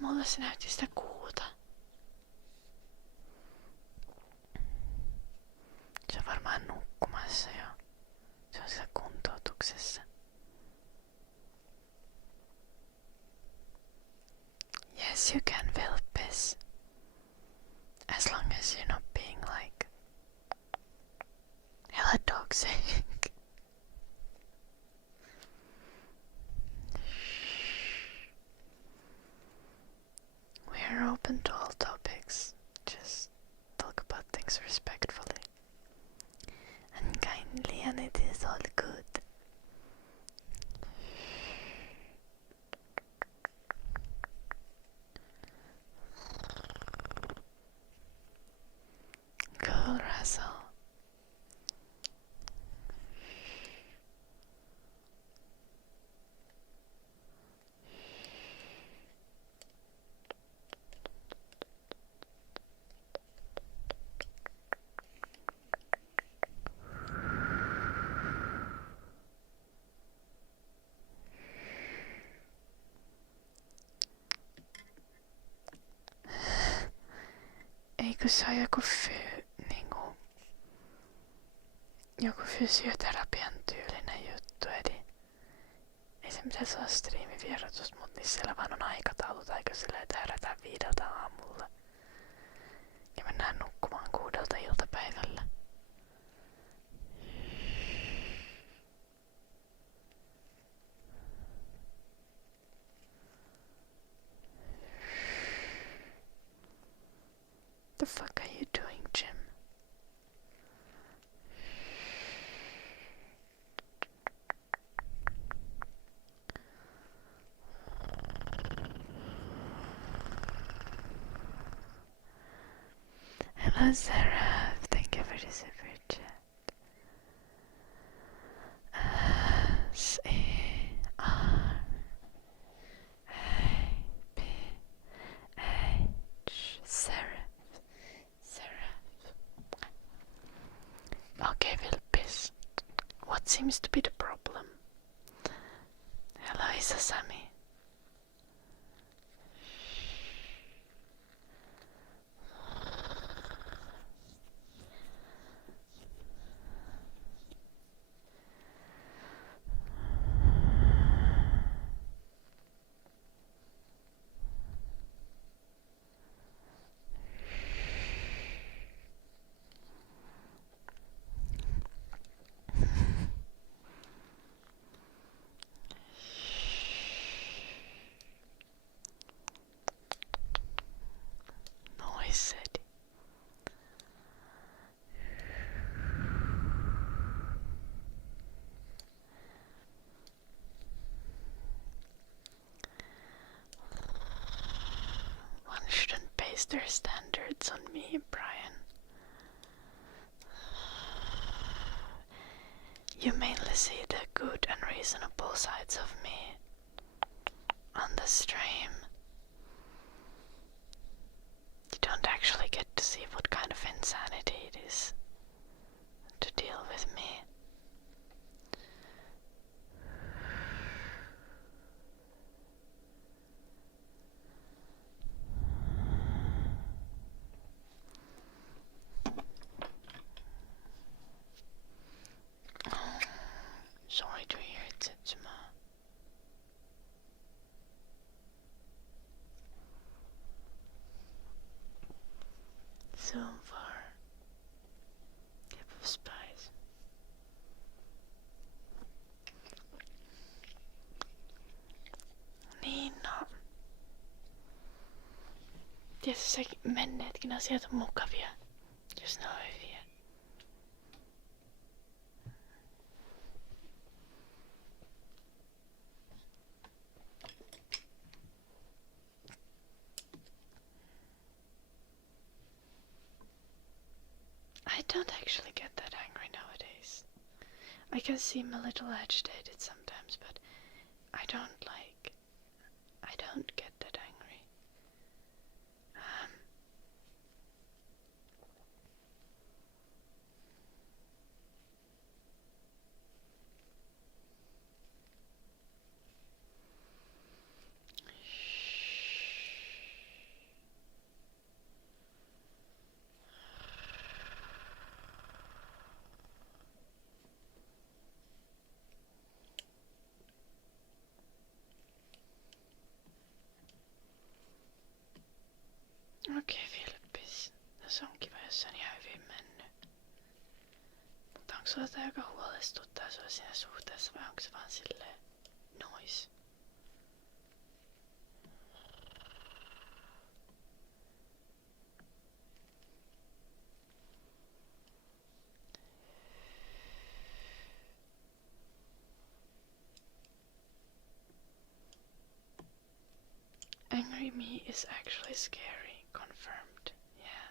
Mulle se näytti sitä kuuta. Se on varmaan nukkumassa jo. Se on siellä kuntoutuksessa. Yes, you can Vilpis. As long as you're not being like hella toxic. We're open to all topics. Just talk about things respectfully and kindly, and it is all good. Cool, Russell. Eikö se ole joku fysioterapian tyylinen juttu, eli ei se pitäisi olla striimivierotus, mutta niin siellä vaan on aikataulut aika silleen, että herätään 5 aamulla ja mennään nukkumaan 6 iltapäivällä. The fuck are you doing, Jim? Hello, Sarah. Thank you for the super chat. S-E-R-A-P-H. Seraph. Okay, Vilpis. What seems to be the problem? Hello, Isasami. Noise City. One shouldn't base their standards on me, Brian. You mainly see the good and reasonable sides of me on the stream. You don't actually get to see what kind of insanity it is to deal with me. Sorry to hear it, Setsuma. So far, cup of spice. Niin no. Tietysti menneetkin asiat on mukavia, jos ne on hyviä. I don't actually get that angry nowadays. I can seem a little agitated sometimes, but I don't get that angry. Okei, Vilppis. Tässä on kiva, jos on ihan hyvin mennyt. Mutta onko sulla jotain, joka huolestuttaa sua siinä suhteessa, vai onko se vaan silleen nois? Angry me is actually scary. Confirmed. Yeah.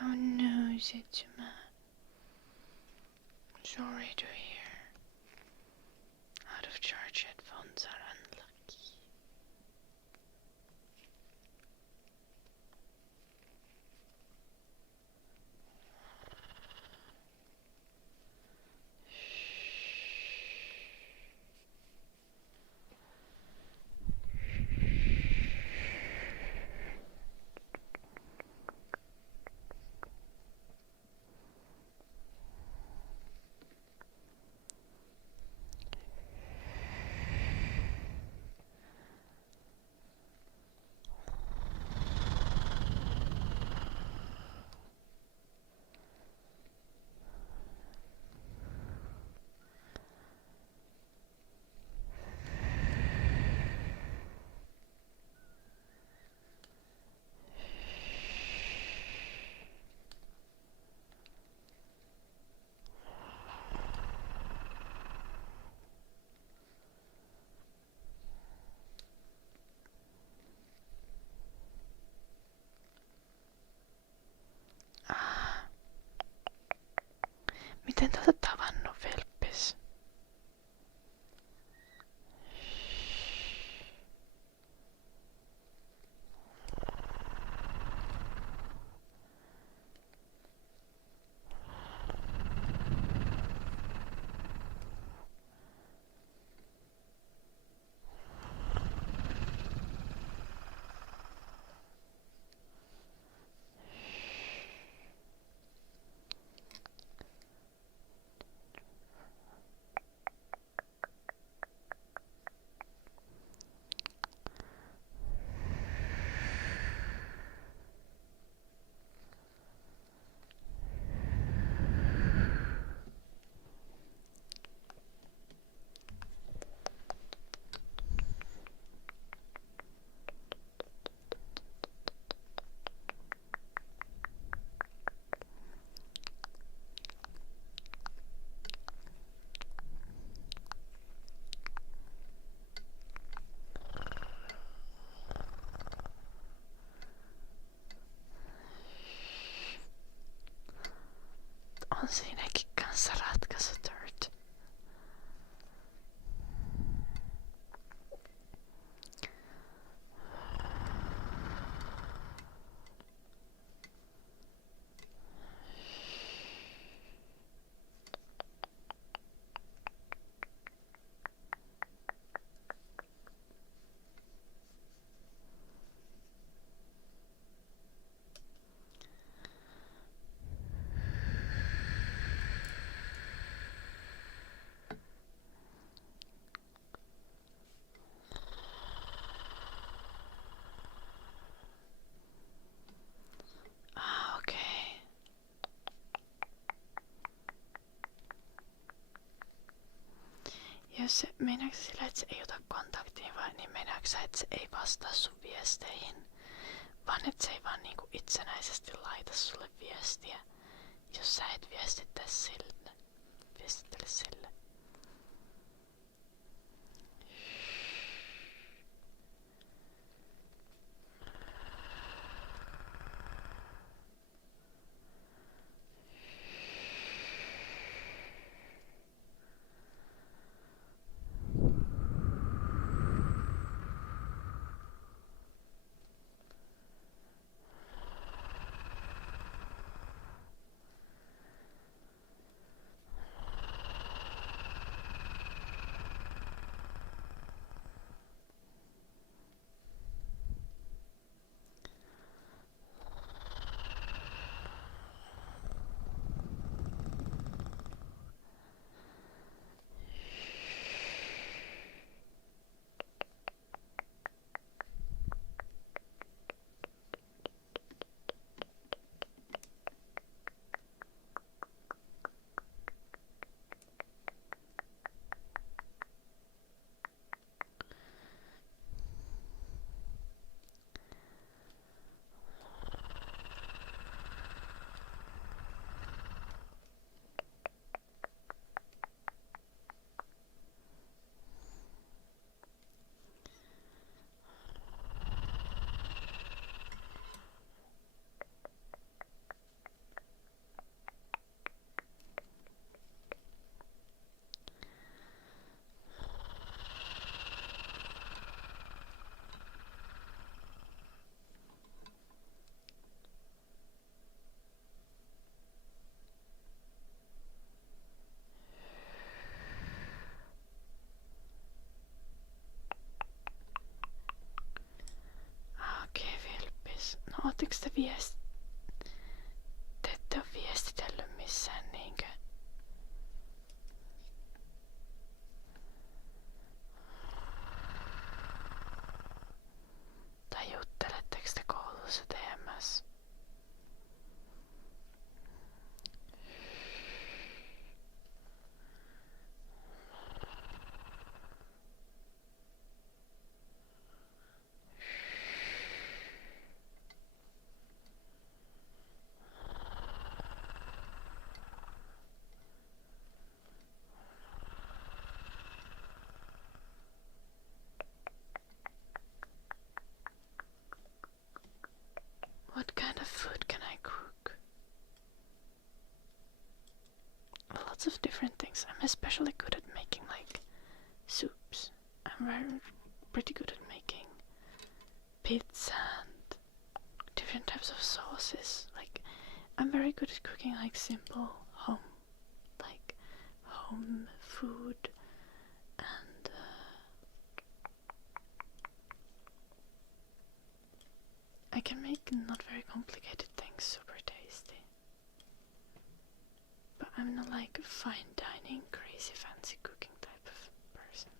Oh no, Setsuma. Sorry to hear. Out of charge headphones are unlucky. Miten te olette tavannut Vilppis? On siinäkin kanssa ratkaisutört. Okei. Jos meinaatko sillä, että se ei ota kontaktia vai niin meinaatko sä, että se ei vastaa sun viesteihin? Vaan että se ei vaan niinku itsenäisesti laita sulle viestiä, jos sä et viestittele sille. Okei, Vilppis. No ootteko te te ette oo viestitellyt missään niinkö? Tai jutteletteko te koulussa TMS? lots of different things. I'm especially good at making like soups. I'm pretty good at making pizza and different types of sauces. Like I'm very good at cooking like simple home food, and I can make not very complicated things super tasty. But I'm not like a fine dining, crazy fancy cooking type of person.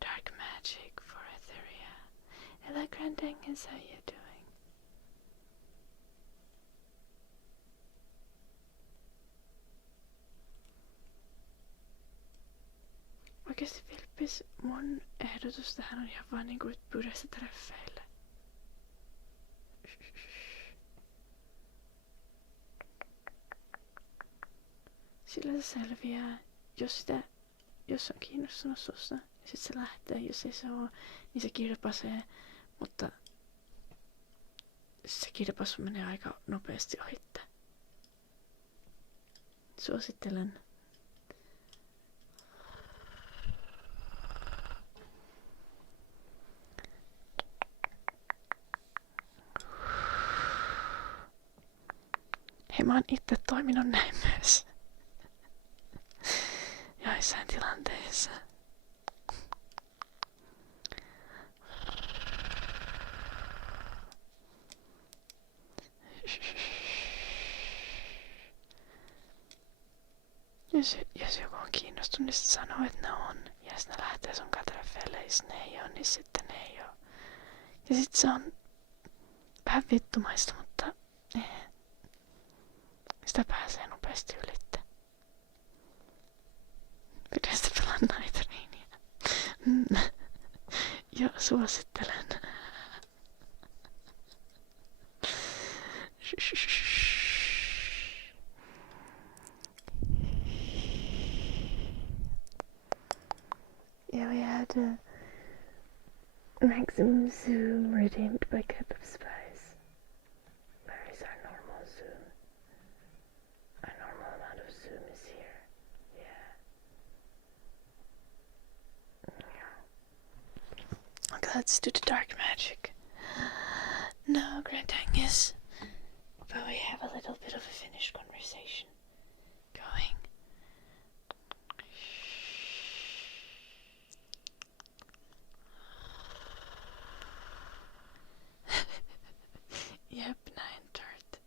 Dark magic for Etheria. Hello Grandingus, how you doing? Oikeesti Vilppis, mun ehdotus tähän on ihan vaan niinku, että pyydä sitä treffeille. Sillä se selviää, jos on kiinnostunut susta, niin sit se lähtee, jos ei se oo, niin se kirpasee, mutta se kirpasu menee aika nopeasti ohitte. Suosittelen. Hei, mä oon itse toiminut näin myös. Joissain tilanteissa. Jos joku on kiinnostunut, niin sanoo, että ne on. Ja sitten ne lähtee sun treffeille, jos ne ei oo, niin sitten ne ei oo. Ja sit se on vähän vittumaista, mutta sitä pääsee nopeasti ylitte. Pidä sitä pelaa Nightrinia. Joo, suosittelen. Yeah, we had a maximum zoom redeemed by Cup of Spice. Where is our normal zoom? Our normal amount of zoom is here. Yeah. Okay, let's do the dark magic. No, Grantangus. But we have a little bit of a Finnish conversation going. Yep, 9:30.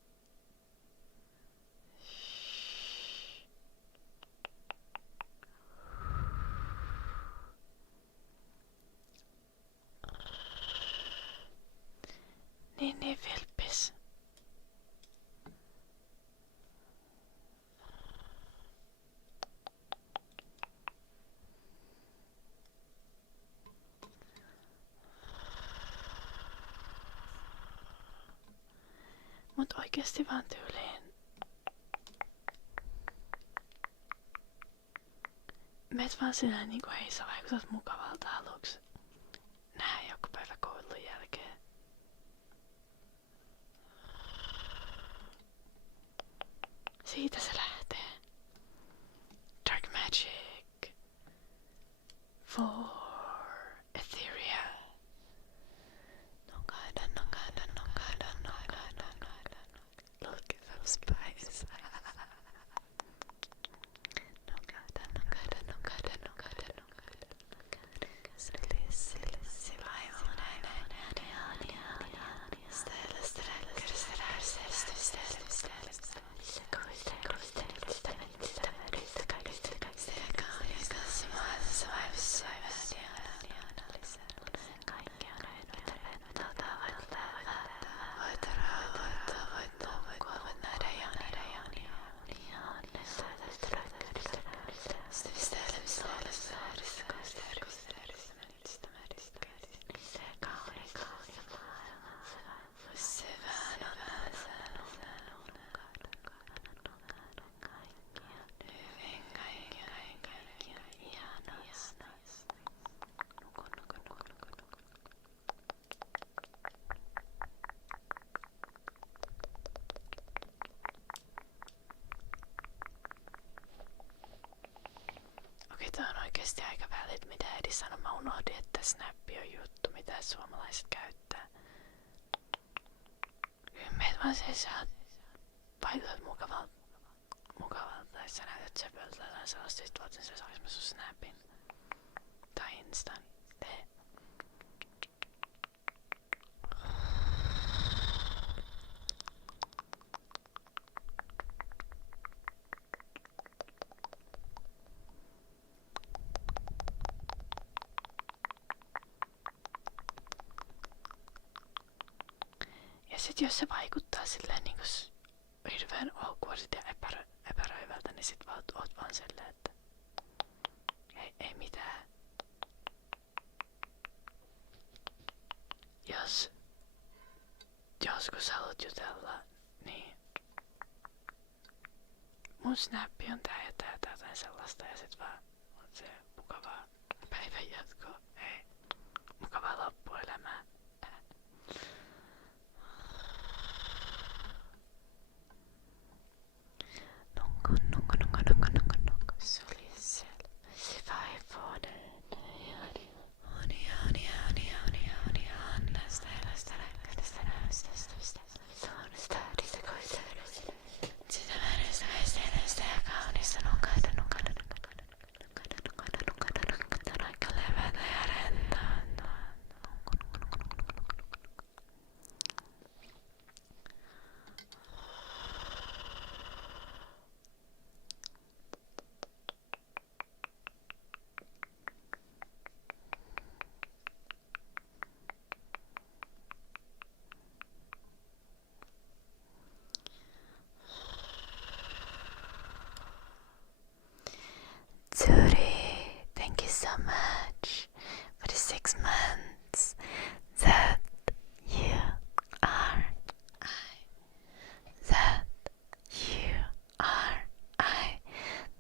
Niin Vilppis. Mut oikeesti vaan tyyliin. Meet vaan sinä niinku hei sä vaikutat mukavalta aluksi. Nähdään joku päivä koulun jälkeen. Siitä se lähtee. Dark magic. For Etheria. Look at those spies. kesti aika välit, mitä Edi sanoi. Mä unohdin, että Snappi on juttu, mitä suomalaiset käyttää. Meet vaan siis vaikutat mukavalta, tai sä näytät sepöltä tai sellaista, sit voitin se saaks mä sun Snapin. Tai Instan. Tee. Ja sit jos se vaikuttaa silleen niinku hirveen awkwardit ja epäröivältä, niin sit oot vaan silleen, että ei mitään. Jos joskus haluat jutella, niin mun snappi on tää ja jotain sellaista ja sit vaan on se mukavaa päivän jatkoa. Ei, mukavaa loppuelämää. Nunko. Se oli selvä vaivoinen. Turi, thank you so much for the 6 months that you are I.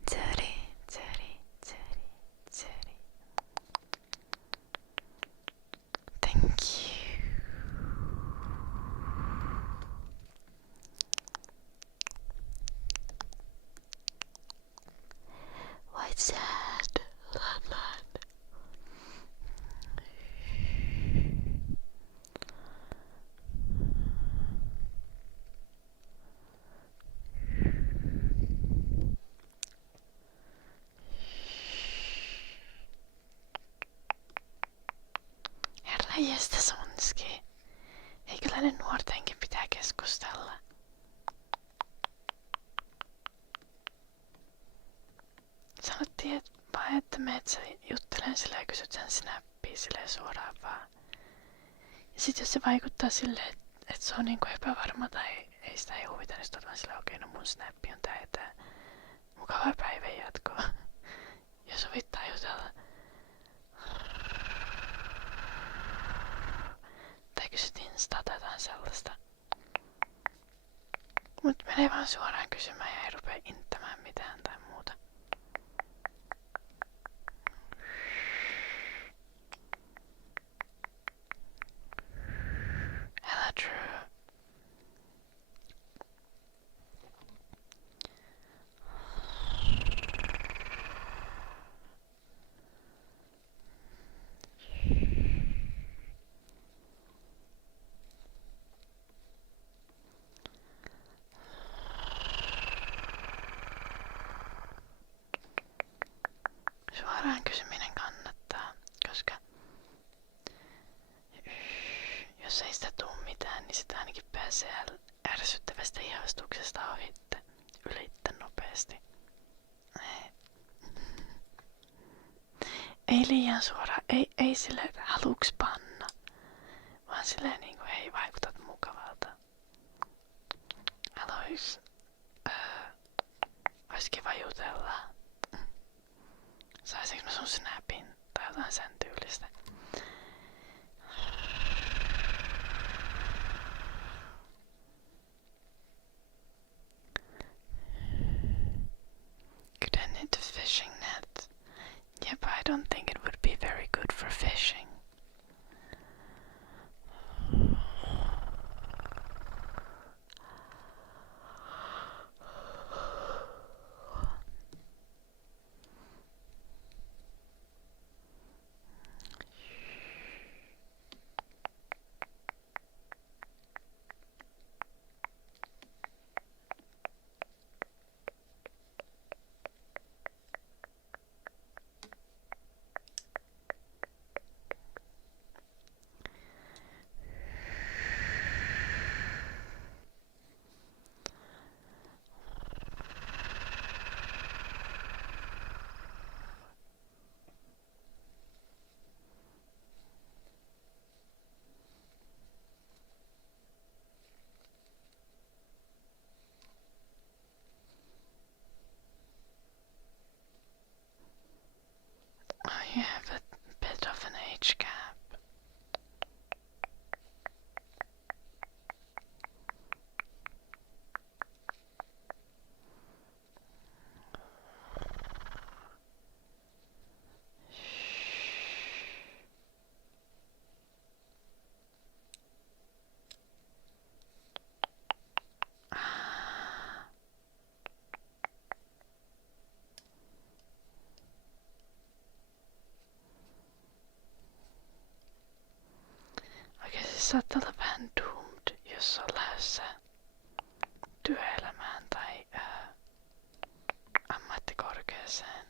Turi. Thank you. What's that? Lan. Herranjestas Sonski. Eiköläinen nuortenkin pitää keskustella. Sanottiin, että meet sä juttelen sillä ja kysyt sen snappia silleen suoraan vaan. Ja sit jos se vaikuttaa silleen, että se on niinku epävarma tai ei sitä ei huvita, niin sit oot vaan silleen, okei, no mun snappi on tää ja tää. Mukavaa päivän jatkoa. Ja sovittaa jutella. Tai kysyt Instaa tai jotain sellaista. Mut menee vaan suoraan kysymään ja ei rupee inttämään mitään tai muuta. Hello Drew. Suoraan kysyminen kannattaa, koska jos ei sitä tuu mitään, niin sitä ainakin pääsee ärsyttävästä ihastuksesta ylitte nopeasti. Ei liian suoraan, ei silleen, että haluuks panna, vaan silleen niinku hei vaikutat mukavalta. Ois kiva jutella. Saisinko mä sun snapin tai jotain sen tyylistä? Could I need a fishing net? Yep, I don't think it would be very good for fishing. You have a bit of an age gap. Oikeesti saattaa olla vähän doomed, jos on lähdössä työelämään tai ammattikorkeaseen.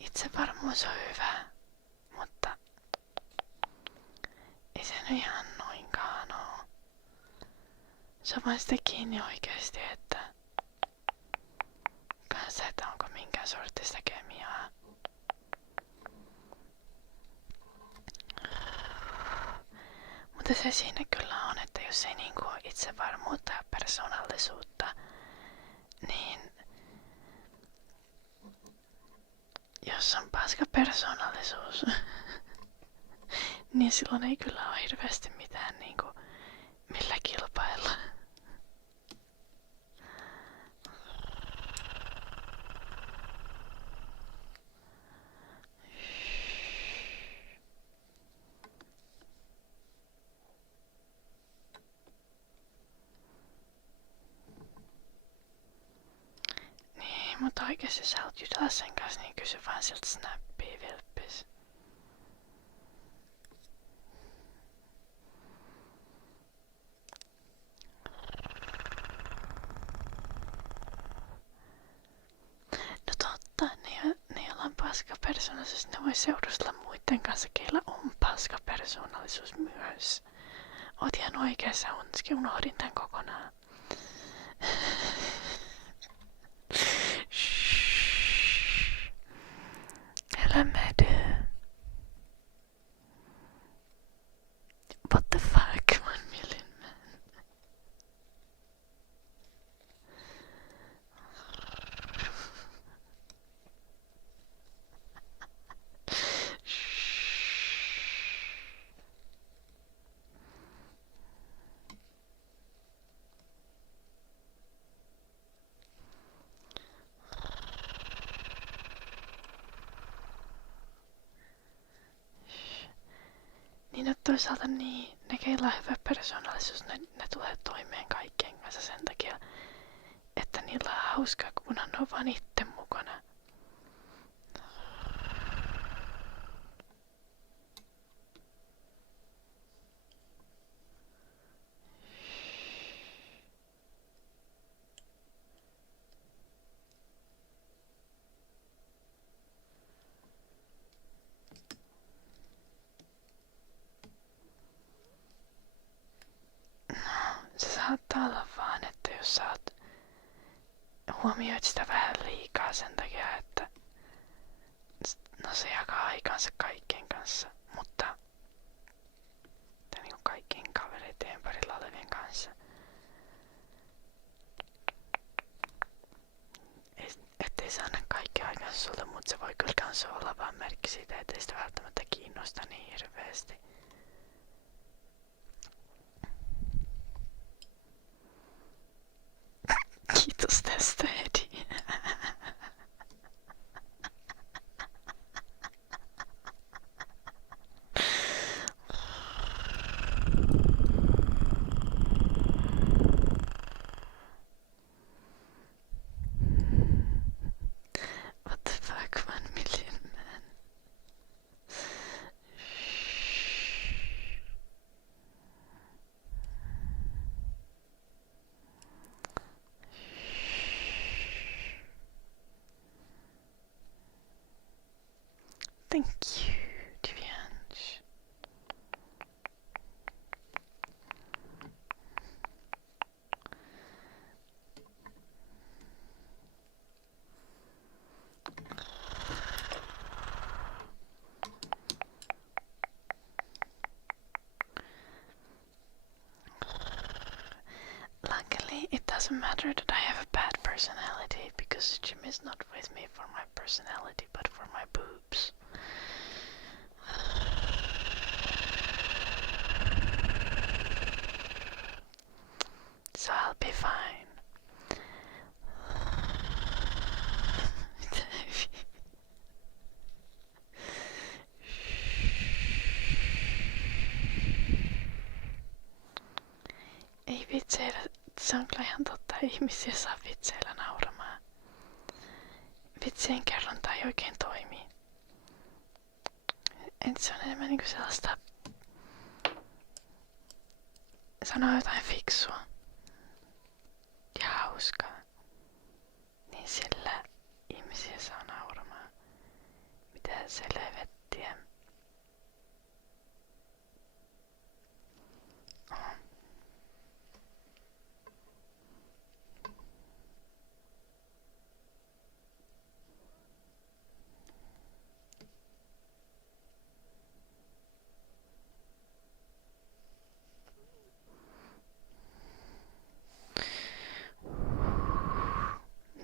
Itsevarmuus on hyvä, mutta ei se nyt ihan noinkaan oo. Se on vaan sitä kiinni oikeesti, että kanssa, että onko minkään sortista kemiaa. Mutta se siinä kyllä on, että jos ei niinku ole itsevarmuutta ja persoonallisuutta, niin jos on paska persoonallisuus, niin silloin ei kyllä ole hirveästi mitään niinku millä kilpailla. Niin, mutta oikeesti sä oot jutella sen kanssa, niin kysy vaan siltä snappia vilppis. No totta, ne joilla on paska persoonallisuus, ne voi seurustella muiden kanssa, keillä on paska persoonallisuus myös. Oot ihan oikeassa, unohdin tän kokonaan. Älä mädö. What the fuck, 1 million man. Niin, että toisaalta niin, ne keillä on hyvä persoonallisuus, ne tulee toimeen kaikkien kanssa sen takia, että niillä on hauskaa, kunhan ne on vaan itse mukana. Se saattaa olla vaan, että jos sä oot huomioit sitä vähän liikaa sen takia, että no se jakaa aikansa kaikkien kanssa, mutta tai niinku kaikkien kavereiden ympärillä olevien kanssa. Ettei se anna kaikki aikansa sulta, mutta se voi kyllä kans olla vaan merkki siitä, ettei sitä välttämättä kiinnosta niin hirveästi. Kiitos tästä, Edi. What the fuck, 1 million man. Thank you, Deviange. doesn't matter that I have a bad personality, because Jim is not with me for my personality, but for my boobs. So I'll be fine. Ei vitseillä, se on kyllä ihan totta, ihmisiä saa vitseillä nauramaan. Vitsien kerronta ei oikein toimi. Et se on enemmän niinku sellaista sanoa jotain fiksua ja hauskaa. Niin sillä ihmisiä saa nauramaan. Mitä selvettiä.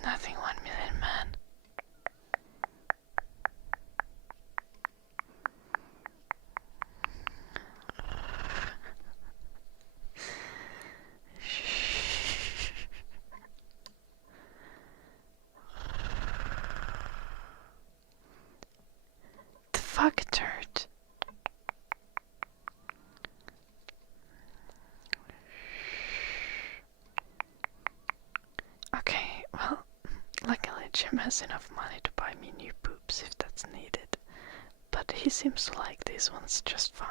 Nothing 1 million man. The fuck, turd? Okay, well, luckily Jim has enough money to buy me new boobs if that's needed. But he seems to like these ones just fine.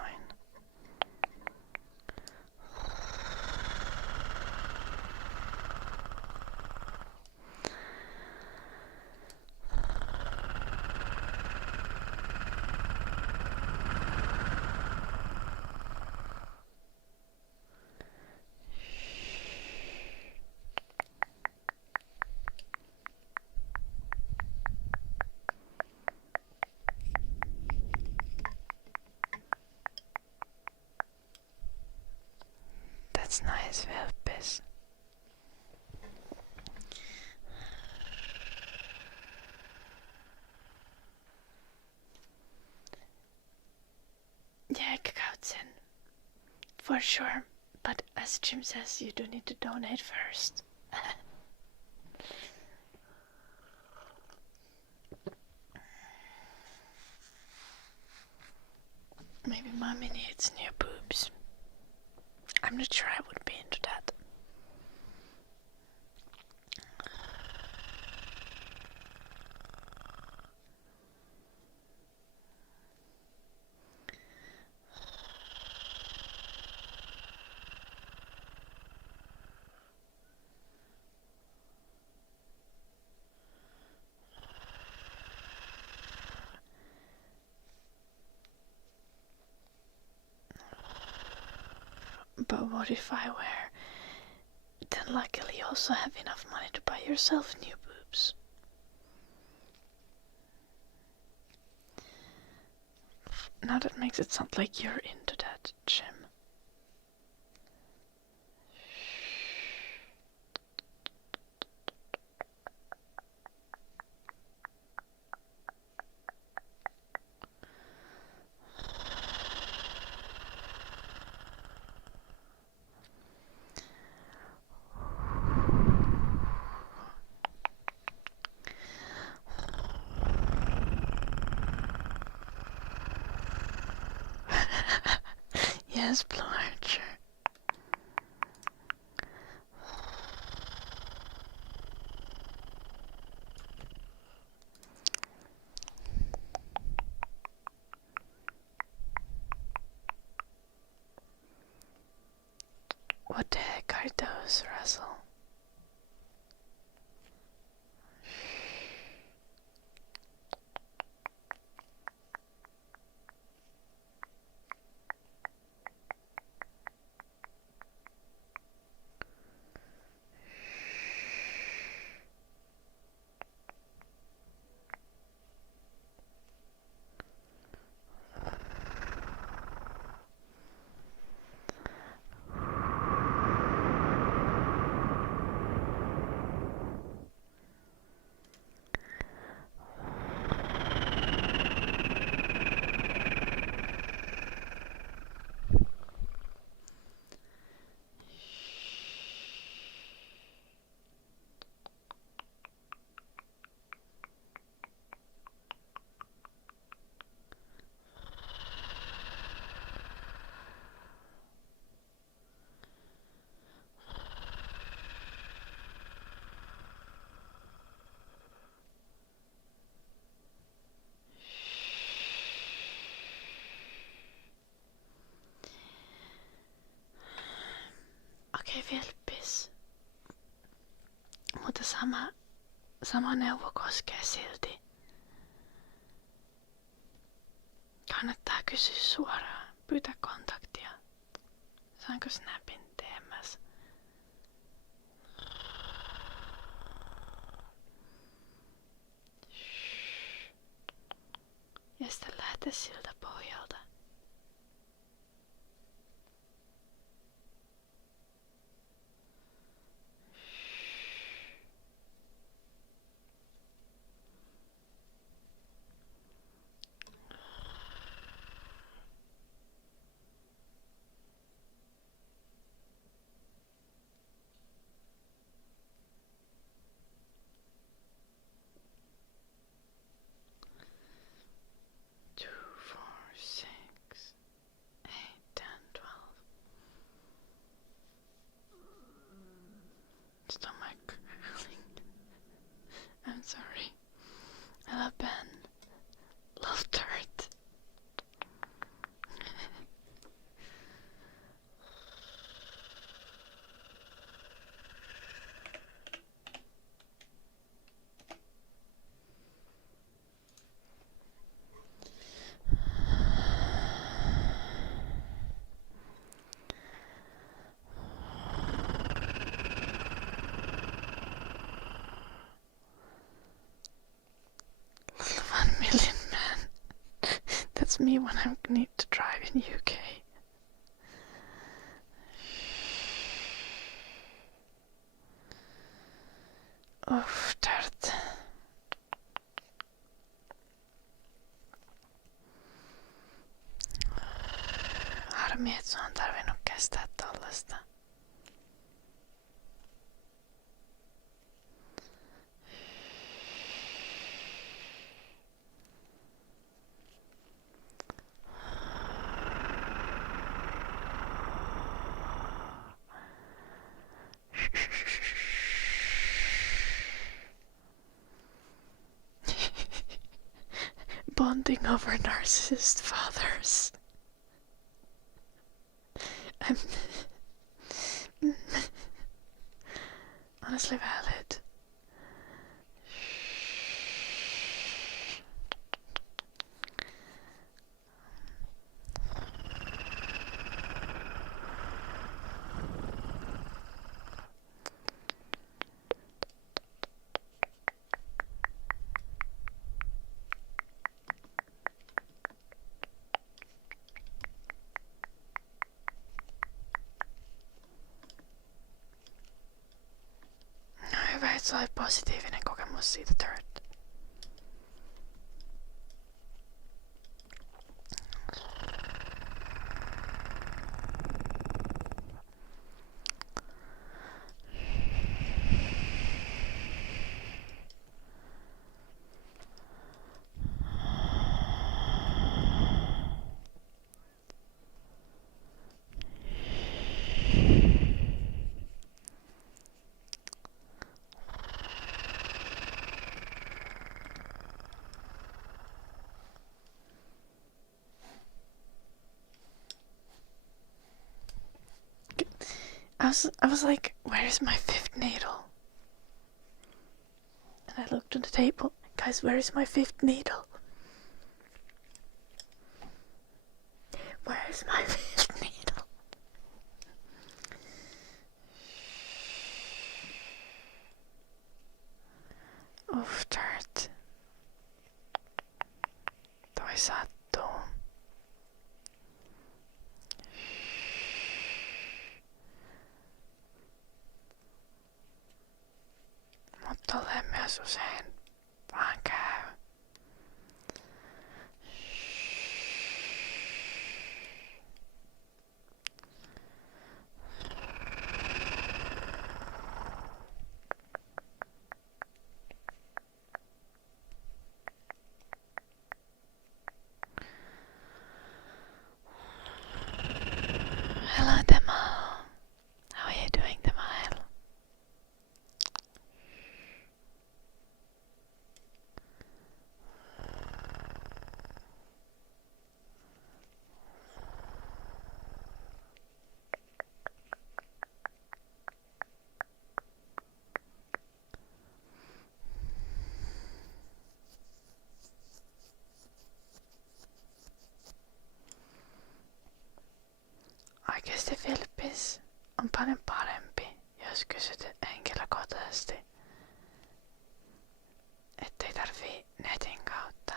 That's nice, Velpes. Yeah, Kakautsen. For sure. But as Jim says, you do need to donate first. Maybe mommy needs new boobs. I'm not sure I would be into that. But what if I wear? Then luckily you also have enough money to buy yourself new boobs. Now that makes it sound like you're into that, Jim. Yes, Blue Archer. What the heck are those, Russell? Okei, vilppis. Mutta sama neuvo koskee silti. Kannattaa kysyä suoraan. Pyytä kontaktia. Saanko snapin TMS? Ja sitten lähte siltä pohjalta. Stomach curling. I'm sorry. I love Ben. Love turret. $1 million man. That's me when I need to drive in UK. Uff, dirt. Harmi, et sun on tarvinnut kestää tollasta. Bonding over narcissist fathers. I'm honestly valid. Hyvä, että sulla oli positiivinen kokemus siitä turret. I was like, where is my fifth needle? And I looked on the table. Guys, where is my fifth needle? Where is my fifth needle? Uff, dirt. Toi sattuu. Mut tolleen myös usein vaan käy. Hello, Demo. How are you doing, Demo? oikeasti vilppis on paljon parempi, jos kysyt henkilökohtaisesti. Ettei tarvii netin kautta.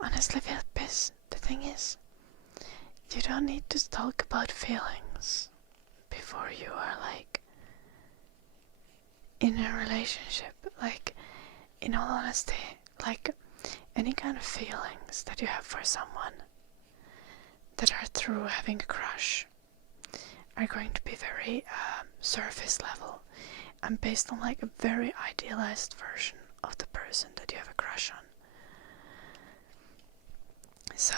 Honestly, Vilpis, the thing is, you don't need to talk about feelings before you are like in a relationship. Like, in all honesty, like any kind of feelings that you have for someone that are through having a crush are going to be very surface level and based on like a very idealized version of the person that you have a crush on. So,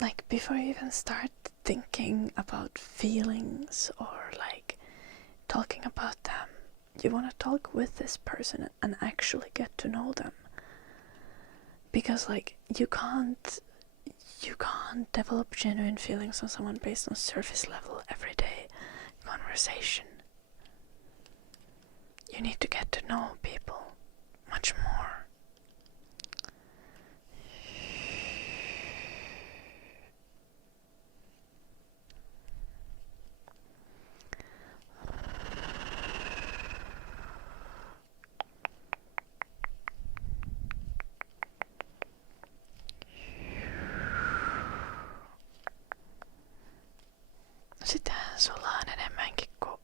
like, before you even start thinking about feelings or like talking about them, you want to talk with this person and actually get to know them. Because like you can't develop genuine feelings on someone based on surface level everyday conversation. You need to get to know people much more. Sittenhän sulla on enemmänkin kuin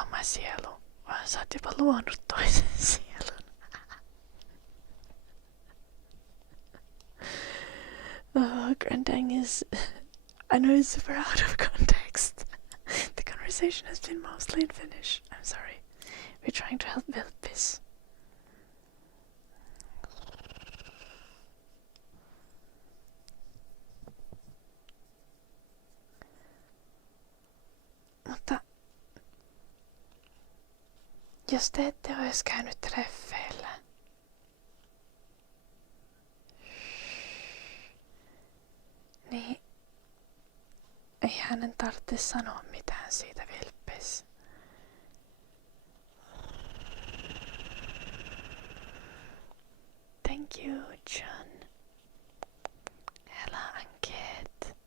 oma sielu, vaan sä oot jopa luonut toisen sielun. Oh, Grandang is... I know it's super out of context. The conversation has been mostly in Finnish. I'm sorry. We're trying to help Vilpis. Mutta jos te ette ois käynyt treffeillä, niin ei hänen tarvitse sanoa mitään siitä, Vilppis. Thank you, John. Ella Anket.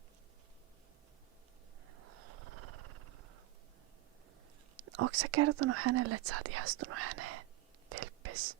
Ootko sä kertonut hänelle, että sä oot ihastunut häneen, Vilppis?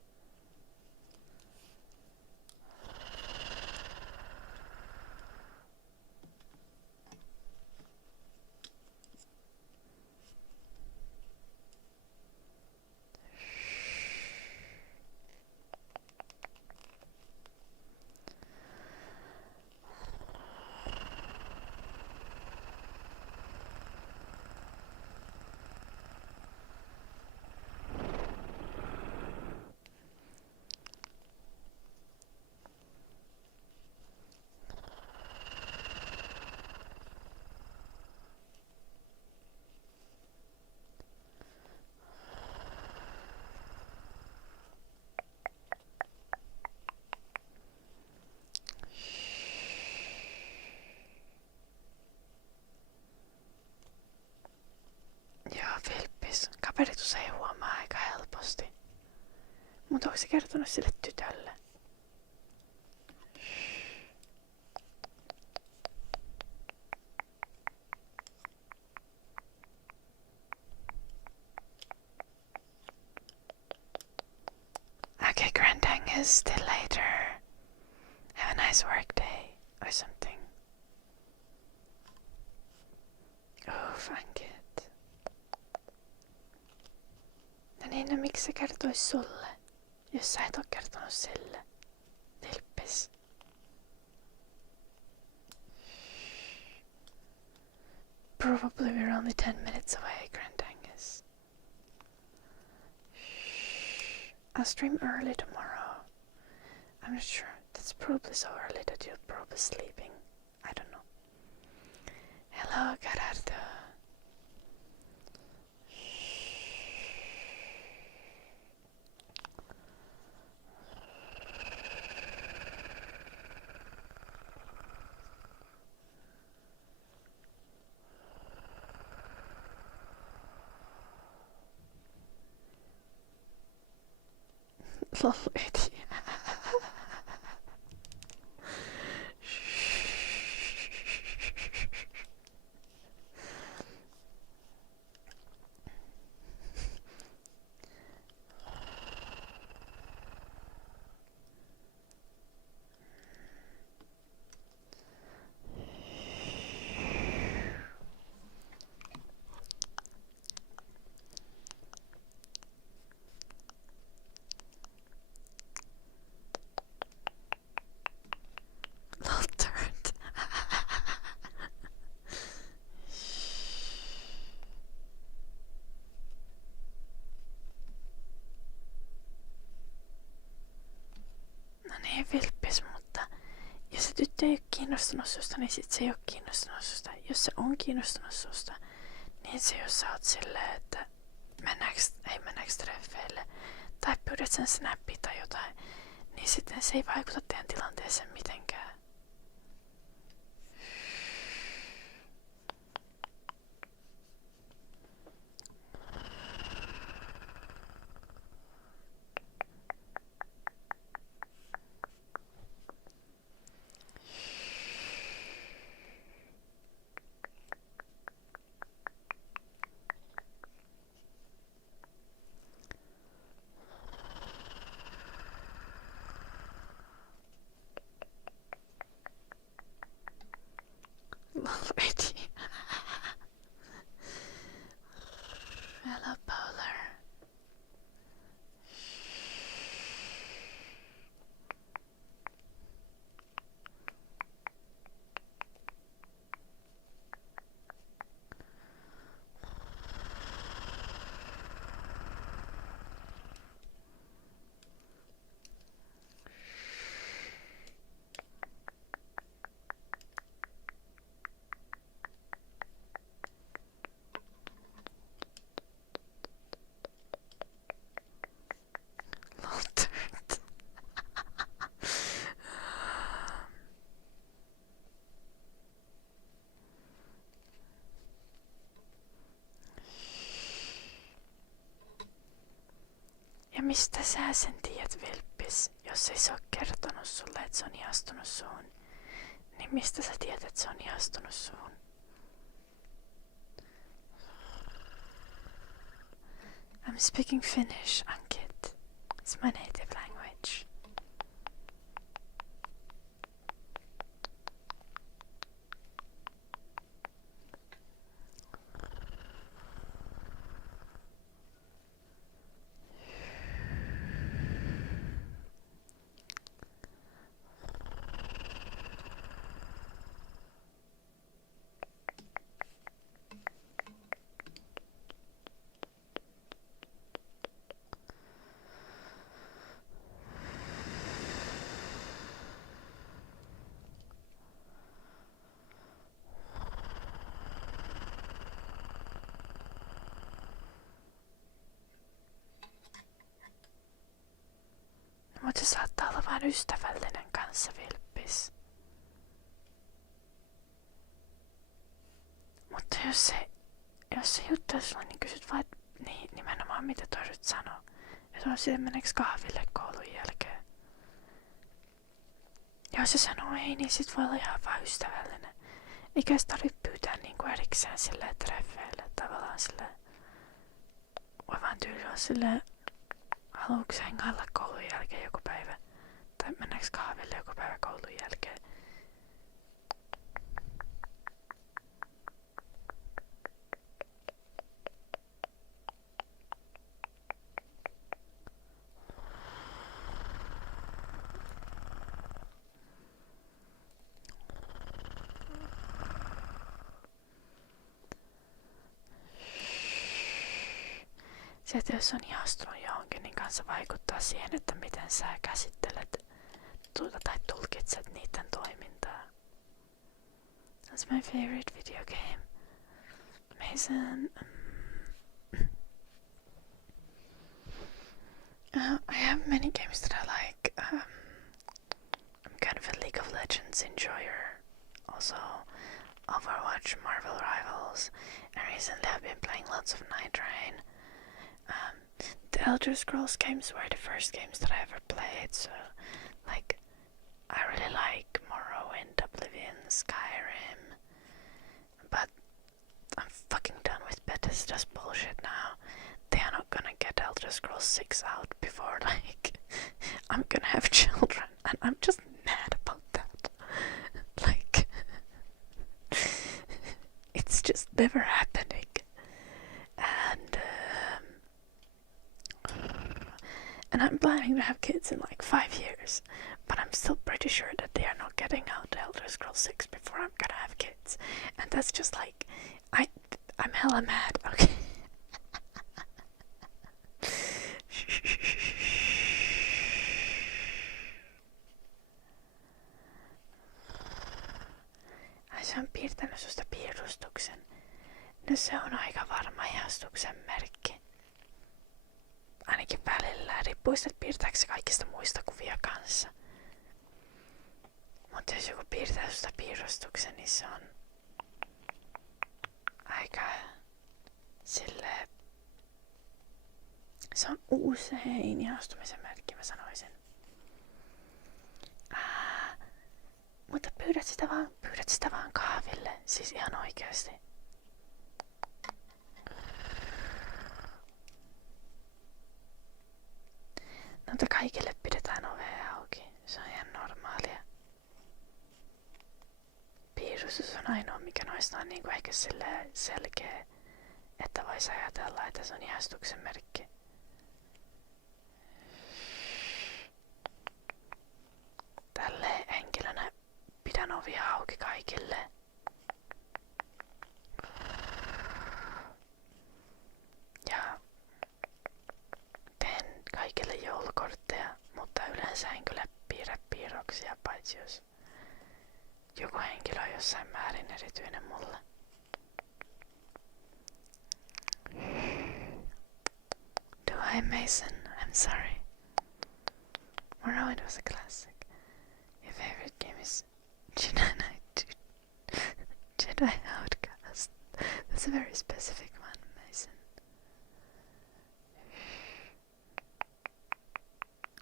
helposti. Mutta onko se kertonut sille tytölle? Okay, Grandangus, till later. Have a nice work day or something. Oh, fankit. No niin, no miksi se kertois sulle, jos sä et oo kertonut sille? Vilppis. Probably we're only 10 minutes away, Grandangus. I'll stream early tomorrow. I'm not sure. That's probably so early that you're probably sleeping. I don't know. Hello, Gerardo. Lol, idiot. Lol, turret. No niin, vilppis, mutta jos se tyttö ei ole kiinnostunut susta, niin sit se ei ole kiinnostunut susta. Jos se on kiinnostunut susta, niin se jos sä oot silleen, että mennäänkö treffeille, tai pyydät sen snappia tai jotain, niin sitten se ei vaikuta teidän tilanteeseen mitenkään. Already. Hello, Polar. Lol, turret. Ja mistä sä sen tiedät, vilppis, jos ei se oo kertonut sulle, että se on ihastunut suun? Niin mistä sä tiedät, että se on ihastunut suun? I'm speaking Finnish, Ankit. It's my native language. Mutta se saattaa olla vain ystävällinen kanssa, vilppis. Mutta jos se juttelee sulle, niin kysyt vaan, niin nimenomaan mitä toi nyt sanoo. Ja sanoin sitten meneeks kahville koulun jälkeen. Ja jos se sanoo ei, niin sit voi olla ihan vaan ystävällinen. Eikä sitä tarvitse pyytää niinku erikseen silleen treffeille. Tavallaan silleen. Voi vaan tyyli olla silleen. Haluuks hengailla koulun jälkeen joku päivä? Tai mennäänkö kahville joku päivä koulun jälkeen? Se, että jos on ihastunut johonkin, niin kanssa vaikuttaa siihen, että miten sä käsittelet tai tulkitset niiden toimintaa. That's my favorite video game. Mason. I have many games that I like. I'm kind of a League of Legends enjoyer. Also, Overwatch, Marvel Rivals, and recently I've been playing lots of Night Rain. The Elder Scrolls games were the first games that I ever played, so like I really like Morrowind, Oblivion, Skyrim, but I'm fucking done with Bethesda's bullshit now. They are not gonna get Elder Scrolls 6 out before like I'm gonna have children, and I'm just mad about that. Like it's just never happening. And I'm planning to have kids in like 5 years, but I'm still pretty sure that they are not getting out Elder Scrolls 6 before I'm gonna have kids. And that's just like, I'm hella mad, okay? Ai, se on piirtänyt susta piirustuksen. No se on aika varma ihastuksen merkki. Ainakin välillä. Riippuu sitä, että piirtääkö se kaikista muista kuvia kanssa. Mutta jos joku piirtää susta piirustuksen, niin se on aika silleen. Se on usein ihastumisen merkki, mä sanoisin. Mutta pyydät sitä vaan kahville. Siis ihan oikeasti. Mutta kaikille pidetään ovea auki. Se on ihan normaalia. Piirustus on ainoa, mikä noista on niinku ehkä selkeä, että vois ajatella, että se on ihastuksen merkki. Tälleen henkilönä pidän ovia auki kaikille. Ja teen kaikille joulukortteja, mutta yleensä en kyllä piirrä piirroksia, paitsi jos joku henkilö on jossain määrin erityinen mulle. Do I, Mason? I'm sorry. Morrowind was a classic. Your favorite game is Jedi Outcast. That's a very specific one, Mason.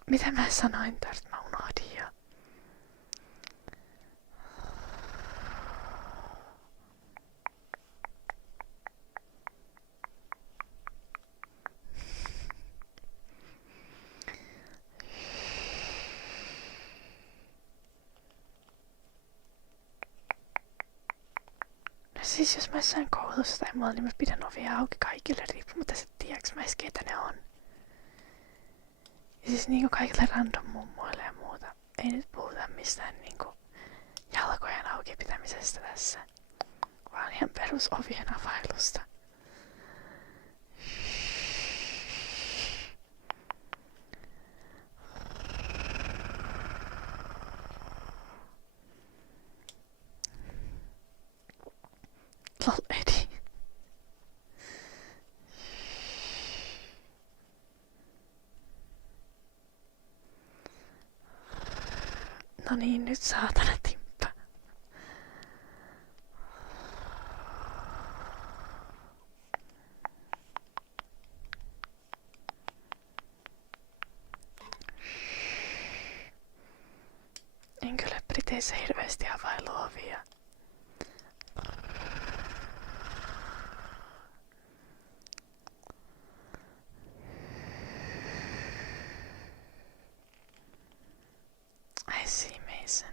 Mitä mä sanoin tästä? Mä unohdin jo. No siis jos mä jossain koulussa tai muualla, niin mä pidän ovia auki kaikille riippumatta se tiedäks mä edes ketä ne on. Ja siis niinku kaikille random mummoille ja muuta. Ei nyt puhuta mistään niinku jalkojen auki pitämisestä tässä. Vaan ihan perus ovien availusta. Lol, Edi. No niin, nyt saatana timppa. Briteissä hirveästi havailuovia. I see, Mason.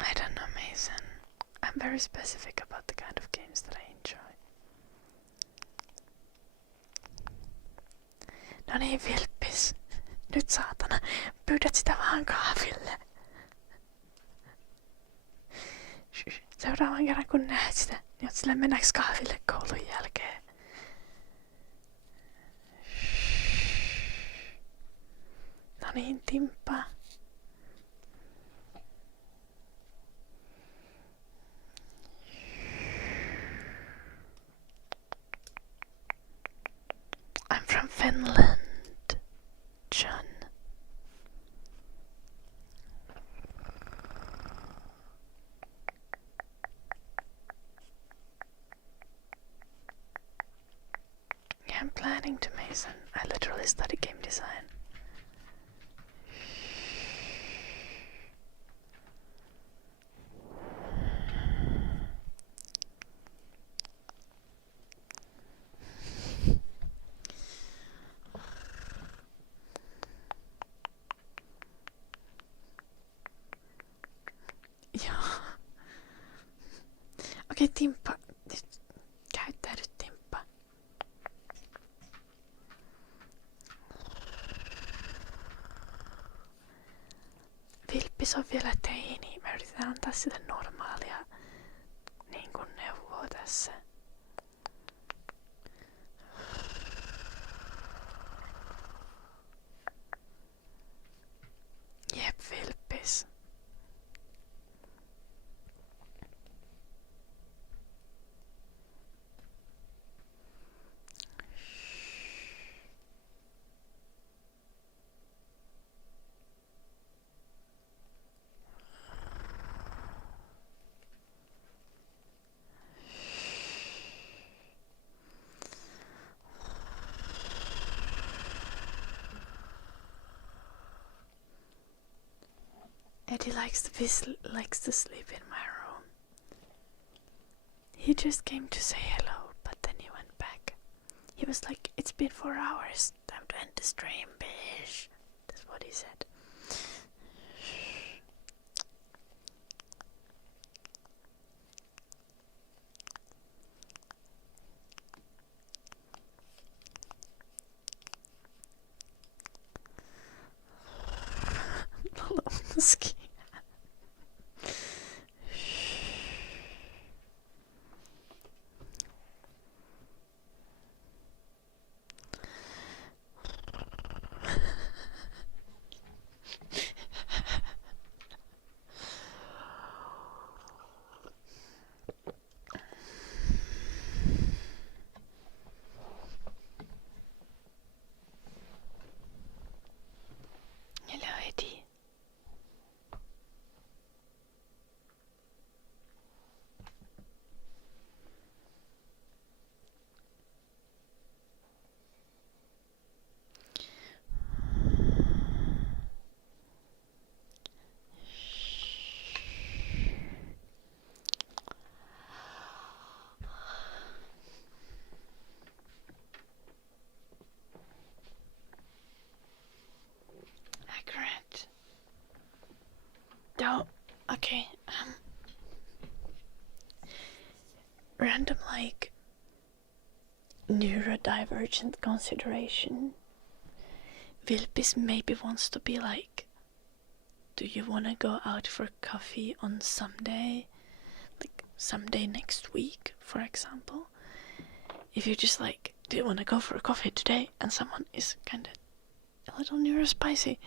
I don't know, Mason. I'm very specific about the kind of games that I enjoy. No niin, vilppis. Nyt saatana. Pyydät sitä vaan kahville. Seuraavan kerran kun näet sitä, niin oot sille mennäks kahville koulun jälkeen. No niin, Timppa. I'm from Finland, John. Yeah, I'm planning to, Mason. I literally study game design. Joo. Okei, Timppa. Käyttäydy, Timppa. Vilppis on vielä teini. Mä yritän antaa sitä normaalia niin kuin neuvoa tässä. Jep, Vilppis. Eddie likes to sleep in my room. He just came to say hello, but then he went back. He was like, "It's been 4 hours. Time to end the stream, bitch." That's what he said. Ski. Hello, Eddie. Accurate. Don't. Okay. Random like neurodivergent consideration. Vilpis maybe wants to be like, do you want to go out for coffee on Sunday? Like someday next week, for example. If you're just like, do you want to go for a coffee today? And someone is kind of a little neurospicy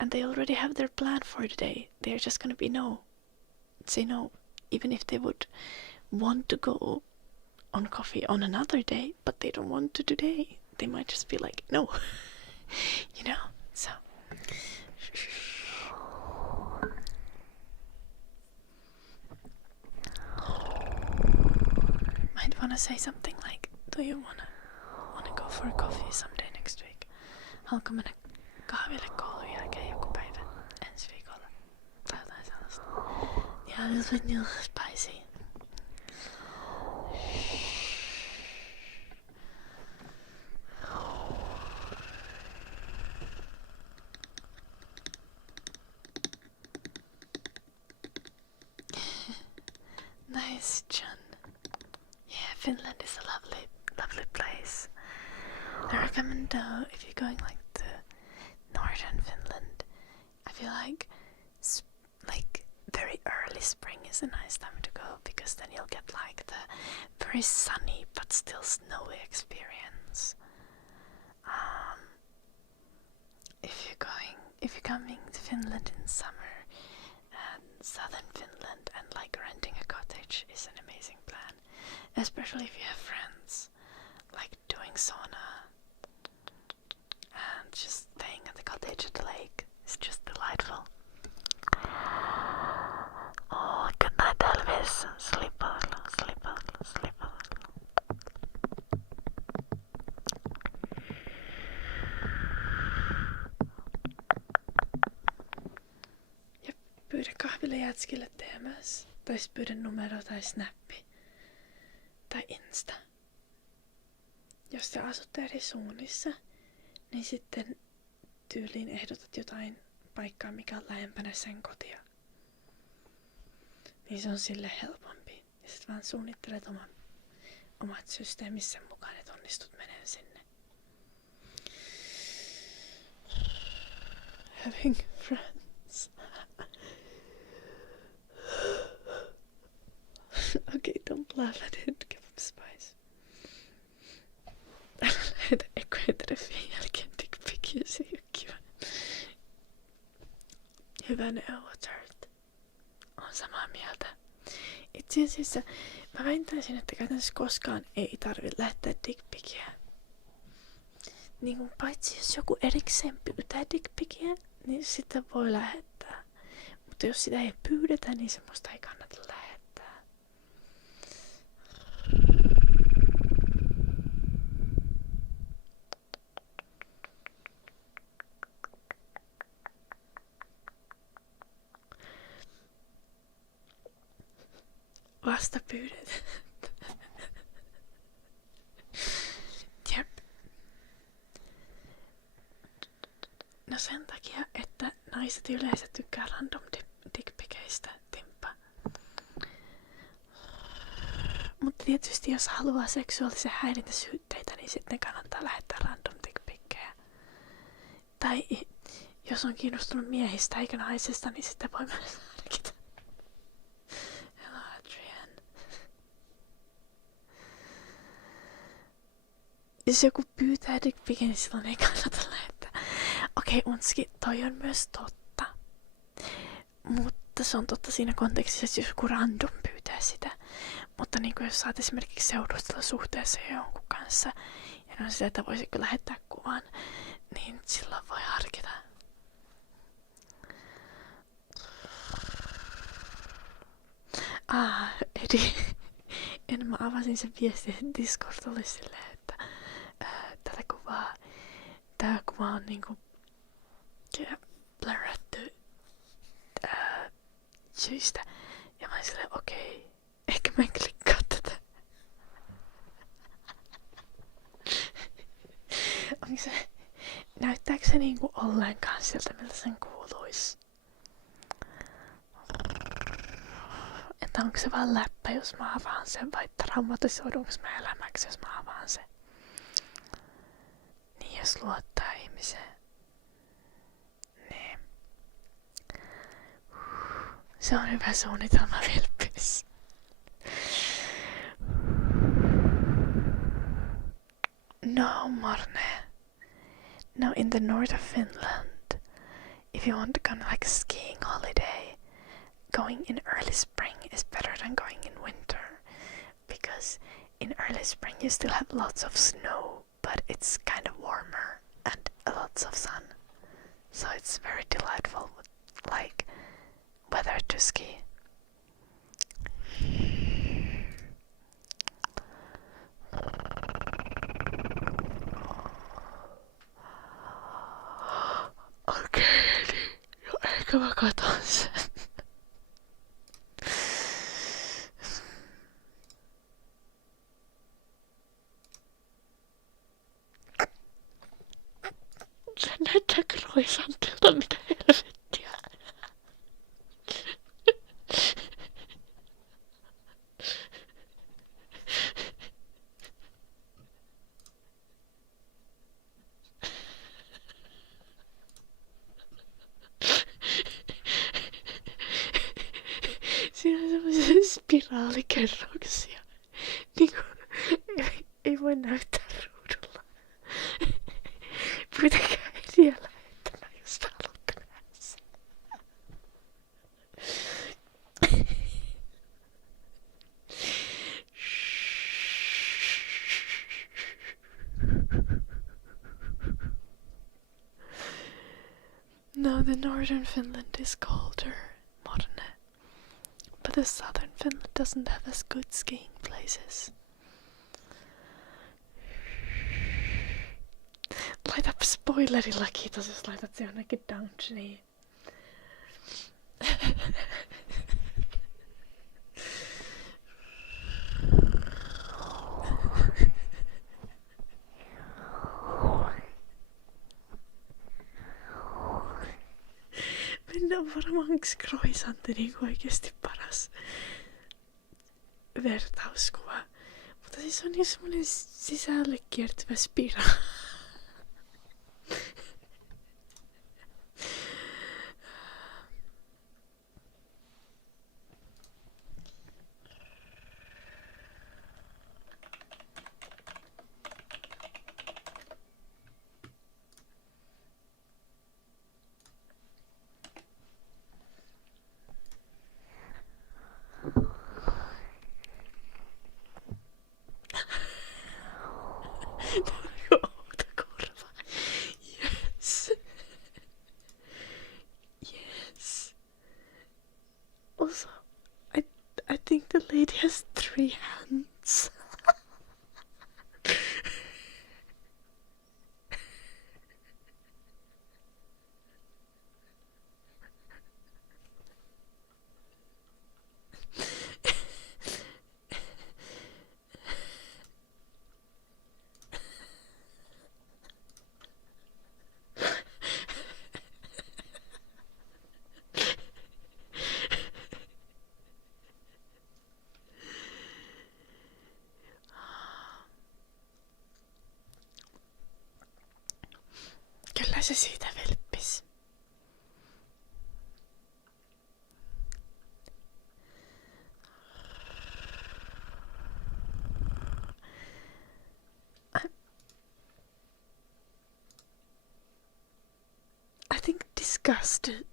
and they already have their plan for today. They're just gonna be no. Say no. Even if they would want to go on coffee on another day, but they don't want to today. They might just be like, no. You know? So. you wanna say something like, do you wanna go for a coffee someday next week? Haluatko mennä kahville koulun jälkeen joku päivä ensi viikolla? Tai jotain sellaista. Yeah, a little bit new spicy. Nice, John. Yeah, Finland is a lovely place. I recommend if you're going like to northern Finland, I feel like very early spring is a nice time to go because then you'll get like the very sunny but still snowy experience. If you're coming to Finland in summer, and southern Finland and like renting a cottage is an amazing plan, especially if you have friends, like doing sauna and just staying at the cottage at the lake. It's just delightful. Oh, good night, Elvis. Sleep well, sleep well, sleep well. Ja pyydä kahville jätskille TMS. Tai pyydä numero tai snappi. Tai Insta. Jos te asutte eri suunnissa, niin sitten tyyliin ehdotat jotain paikkaa, mikä on lähempänä sen kotia. Niin se on sille helpompi. Ja sit vaan suunnittelet omat systeemit sen mukaan, että onnistut menemään sinne. Having friends. Okay, don't laugh at it. Give them spice. Älä lähetä Equatorifien jälkeen dickpicia, se ei oo kiva. Hyvä neuvo, Tart. On samaa mieltä. Itse asiassa mä väittäisin, että käytännössä koskaan ei tarvitse lähettää dickpiciä. Niin kun paitsi jos joku erikseen pyytää dickpiciä, niin sitä voi lähettää. Mutta jos sitä ei pyydetä, niin semmoista ei kannata lähettää. Vasta pyydetään. Jep. No sen takia, että naiset yleensä tykkää random dickpikeistä, Timppa. Mutta tietysti jos haluaa seksuaalisen häirintäsyytteitä, niin sitten kannattaa lähettää random dickpikkejä. Tai jos on kiinnostunut miehistä eikä naisesta, niin sitten voi myös harkita. Hello, Adrian. Jos joku pyytää dickpikin, niin silloin ei kannata lähettää. Okei, Unski, toi on myös totta. Mutta se on totta siinä kontekstissa, että jos joku random pyytää sitä. Mutta niin kuin jos saat esimerkiksi seurustella suhteessa jonkun kanssa, ja no sitä, että voisiko lähettää kuvan, niin silloin voi harkita. Edi. Mä avasin sen viestin Discord oli silleen, että tää kuva on niinku blurrattu syystä. Ja mä olin silleen, okei, ehkä mä en klikkaa tätä. Onko se, näyttääkö se niinku ollenkaan sieltä, miltä sen kuuluis? Että onko se vaan läppä, jos mä avaan sen, vai traumatisoidunko mä elämäksi, jos mä avaan sen? Niin jos luottaa ihmiseen. Niin. Se on hyvä suunnitelma, Vilppis. No, Marne. No, in the north of Finland, if you want to go on like a skiing holiday, going in early spring is better than going in winter, because in early spring you still have lots of snow, but it's kind of warmer and lots of sun, so it's very delightful with, like, weather to ski. vaikka mä katon sen. Se näyttää kroisantilta, mitä helvettiä. Siinä on semmoisia spiraalikerroksia. Niinku, ei voi näyttää ruudulla. Pyytäkää Ediä lähettämään, jos haluatte nähdä sen. No, the northern Finland is colder, modern, but the southern Finland doesn't have as good skiing places. Laita spoilerilla kiitos, jos laitat se jonnekin Downshiin. Mennään varmaan kroisantti niinku oikeesti paras vertauskuva. Mutta siis on jo semmonen sisälle kiertyvä spiraali. Yes. Yes. Also, I think the lady has 3 hands. Kyllä se siitä vilppis. I think disgusted.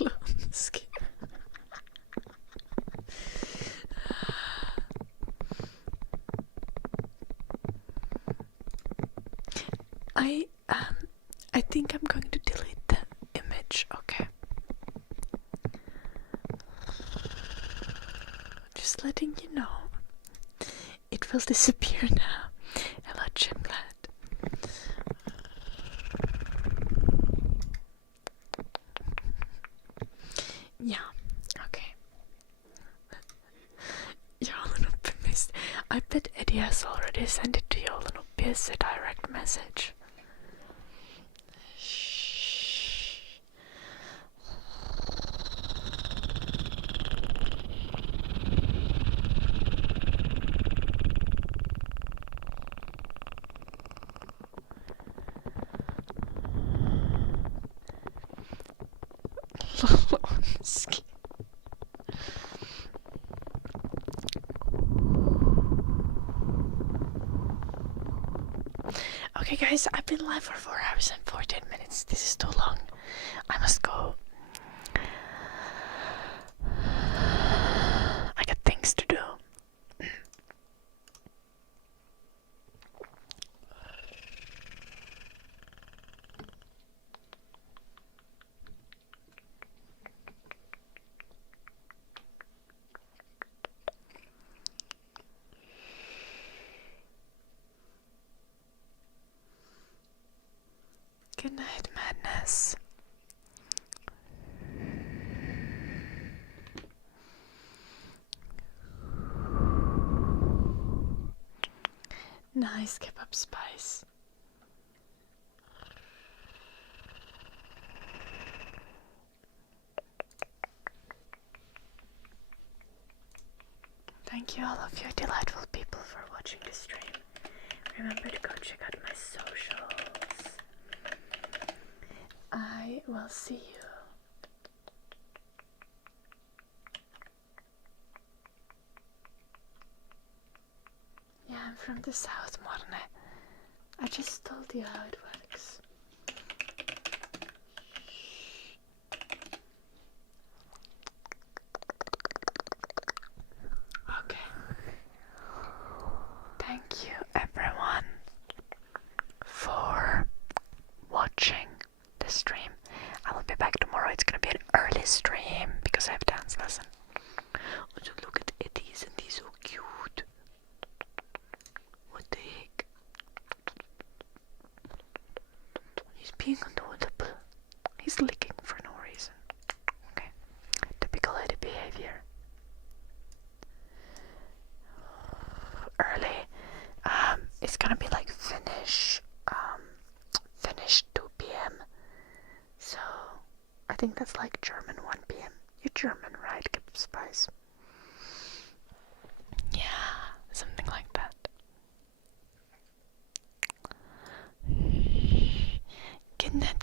Lumski. I think I'm going to delete the image, okay? Just letting you know. It will disappear now. Hello, Jimlad. Yeah, okay. Joulunuppi missed. I bet Eddie has already sent it to Joulunuppi as a direct message. Lumski. Okay guys, I've been live for 4 hours and 14 minutes. This is too long. I must go. I got things to do. goodness. Nice kebab spice. Thank you all of you delightful people for watching this stream. Remember to go check out my socials. I will see you. Yeah, I'm from the south, Morne. I just told you how it works. Okay. Thank you everyone for watching the stream. I will be back tomorrow. It's gonna be an early stream because I have dance lesson. Also look at Eddie, isn't he so cute? What the heck? He's being adorable. He's licking for no reason. Okay. Typical Eddie behavior. Early. It's gonna be like finish 2 p.m. So I think that's like German 1 p.m. You're German, right? Kebab spice. Yeah, something like that. Good night,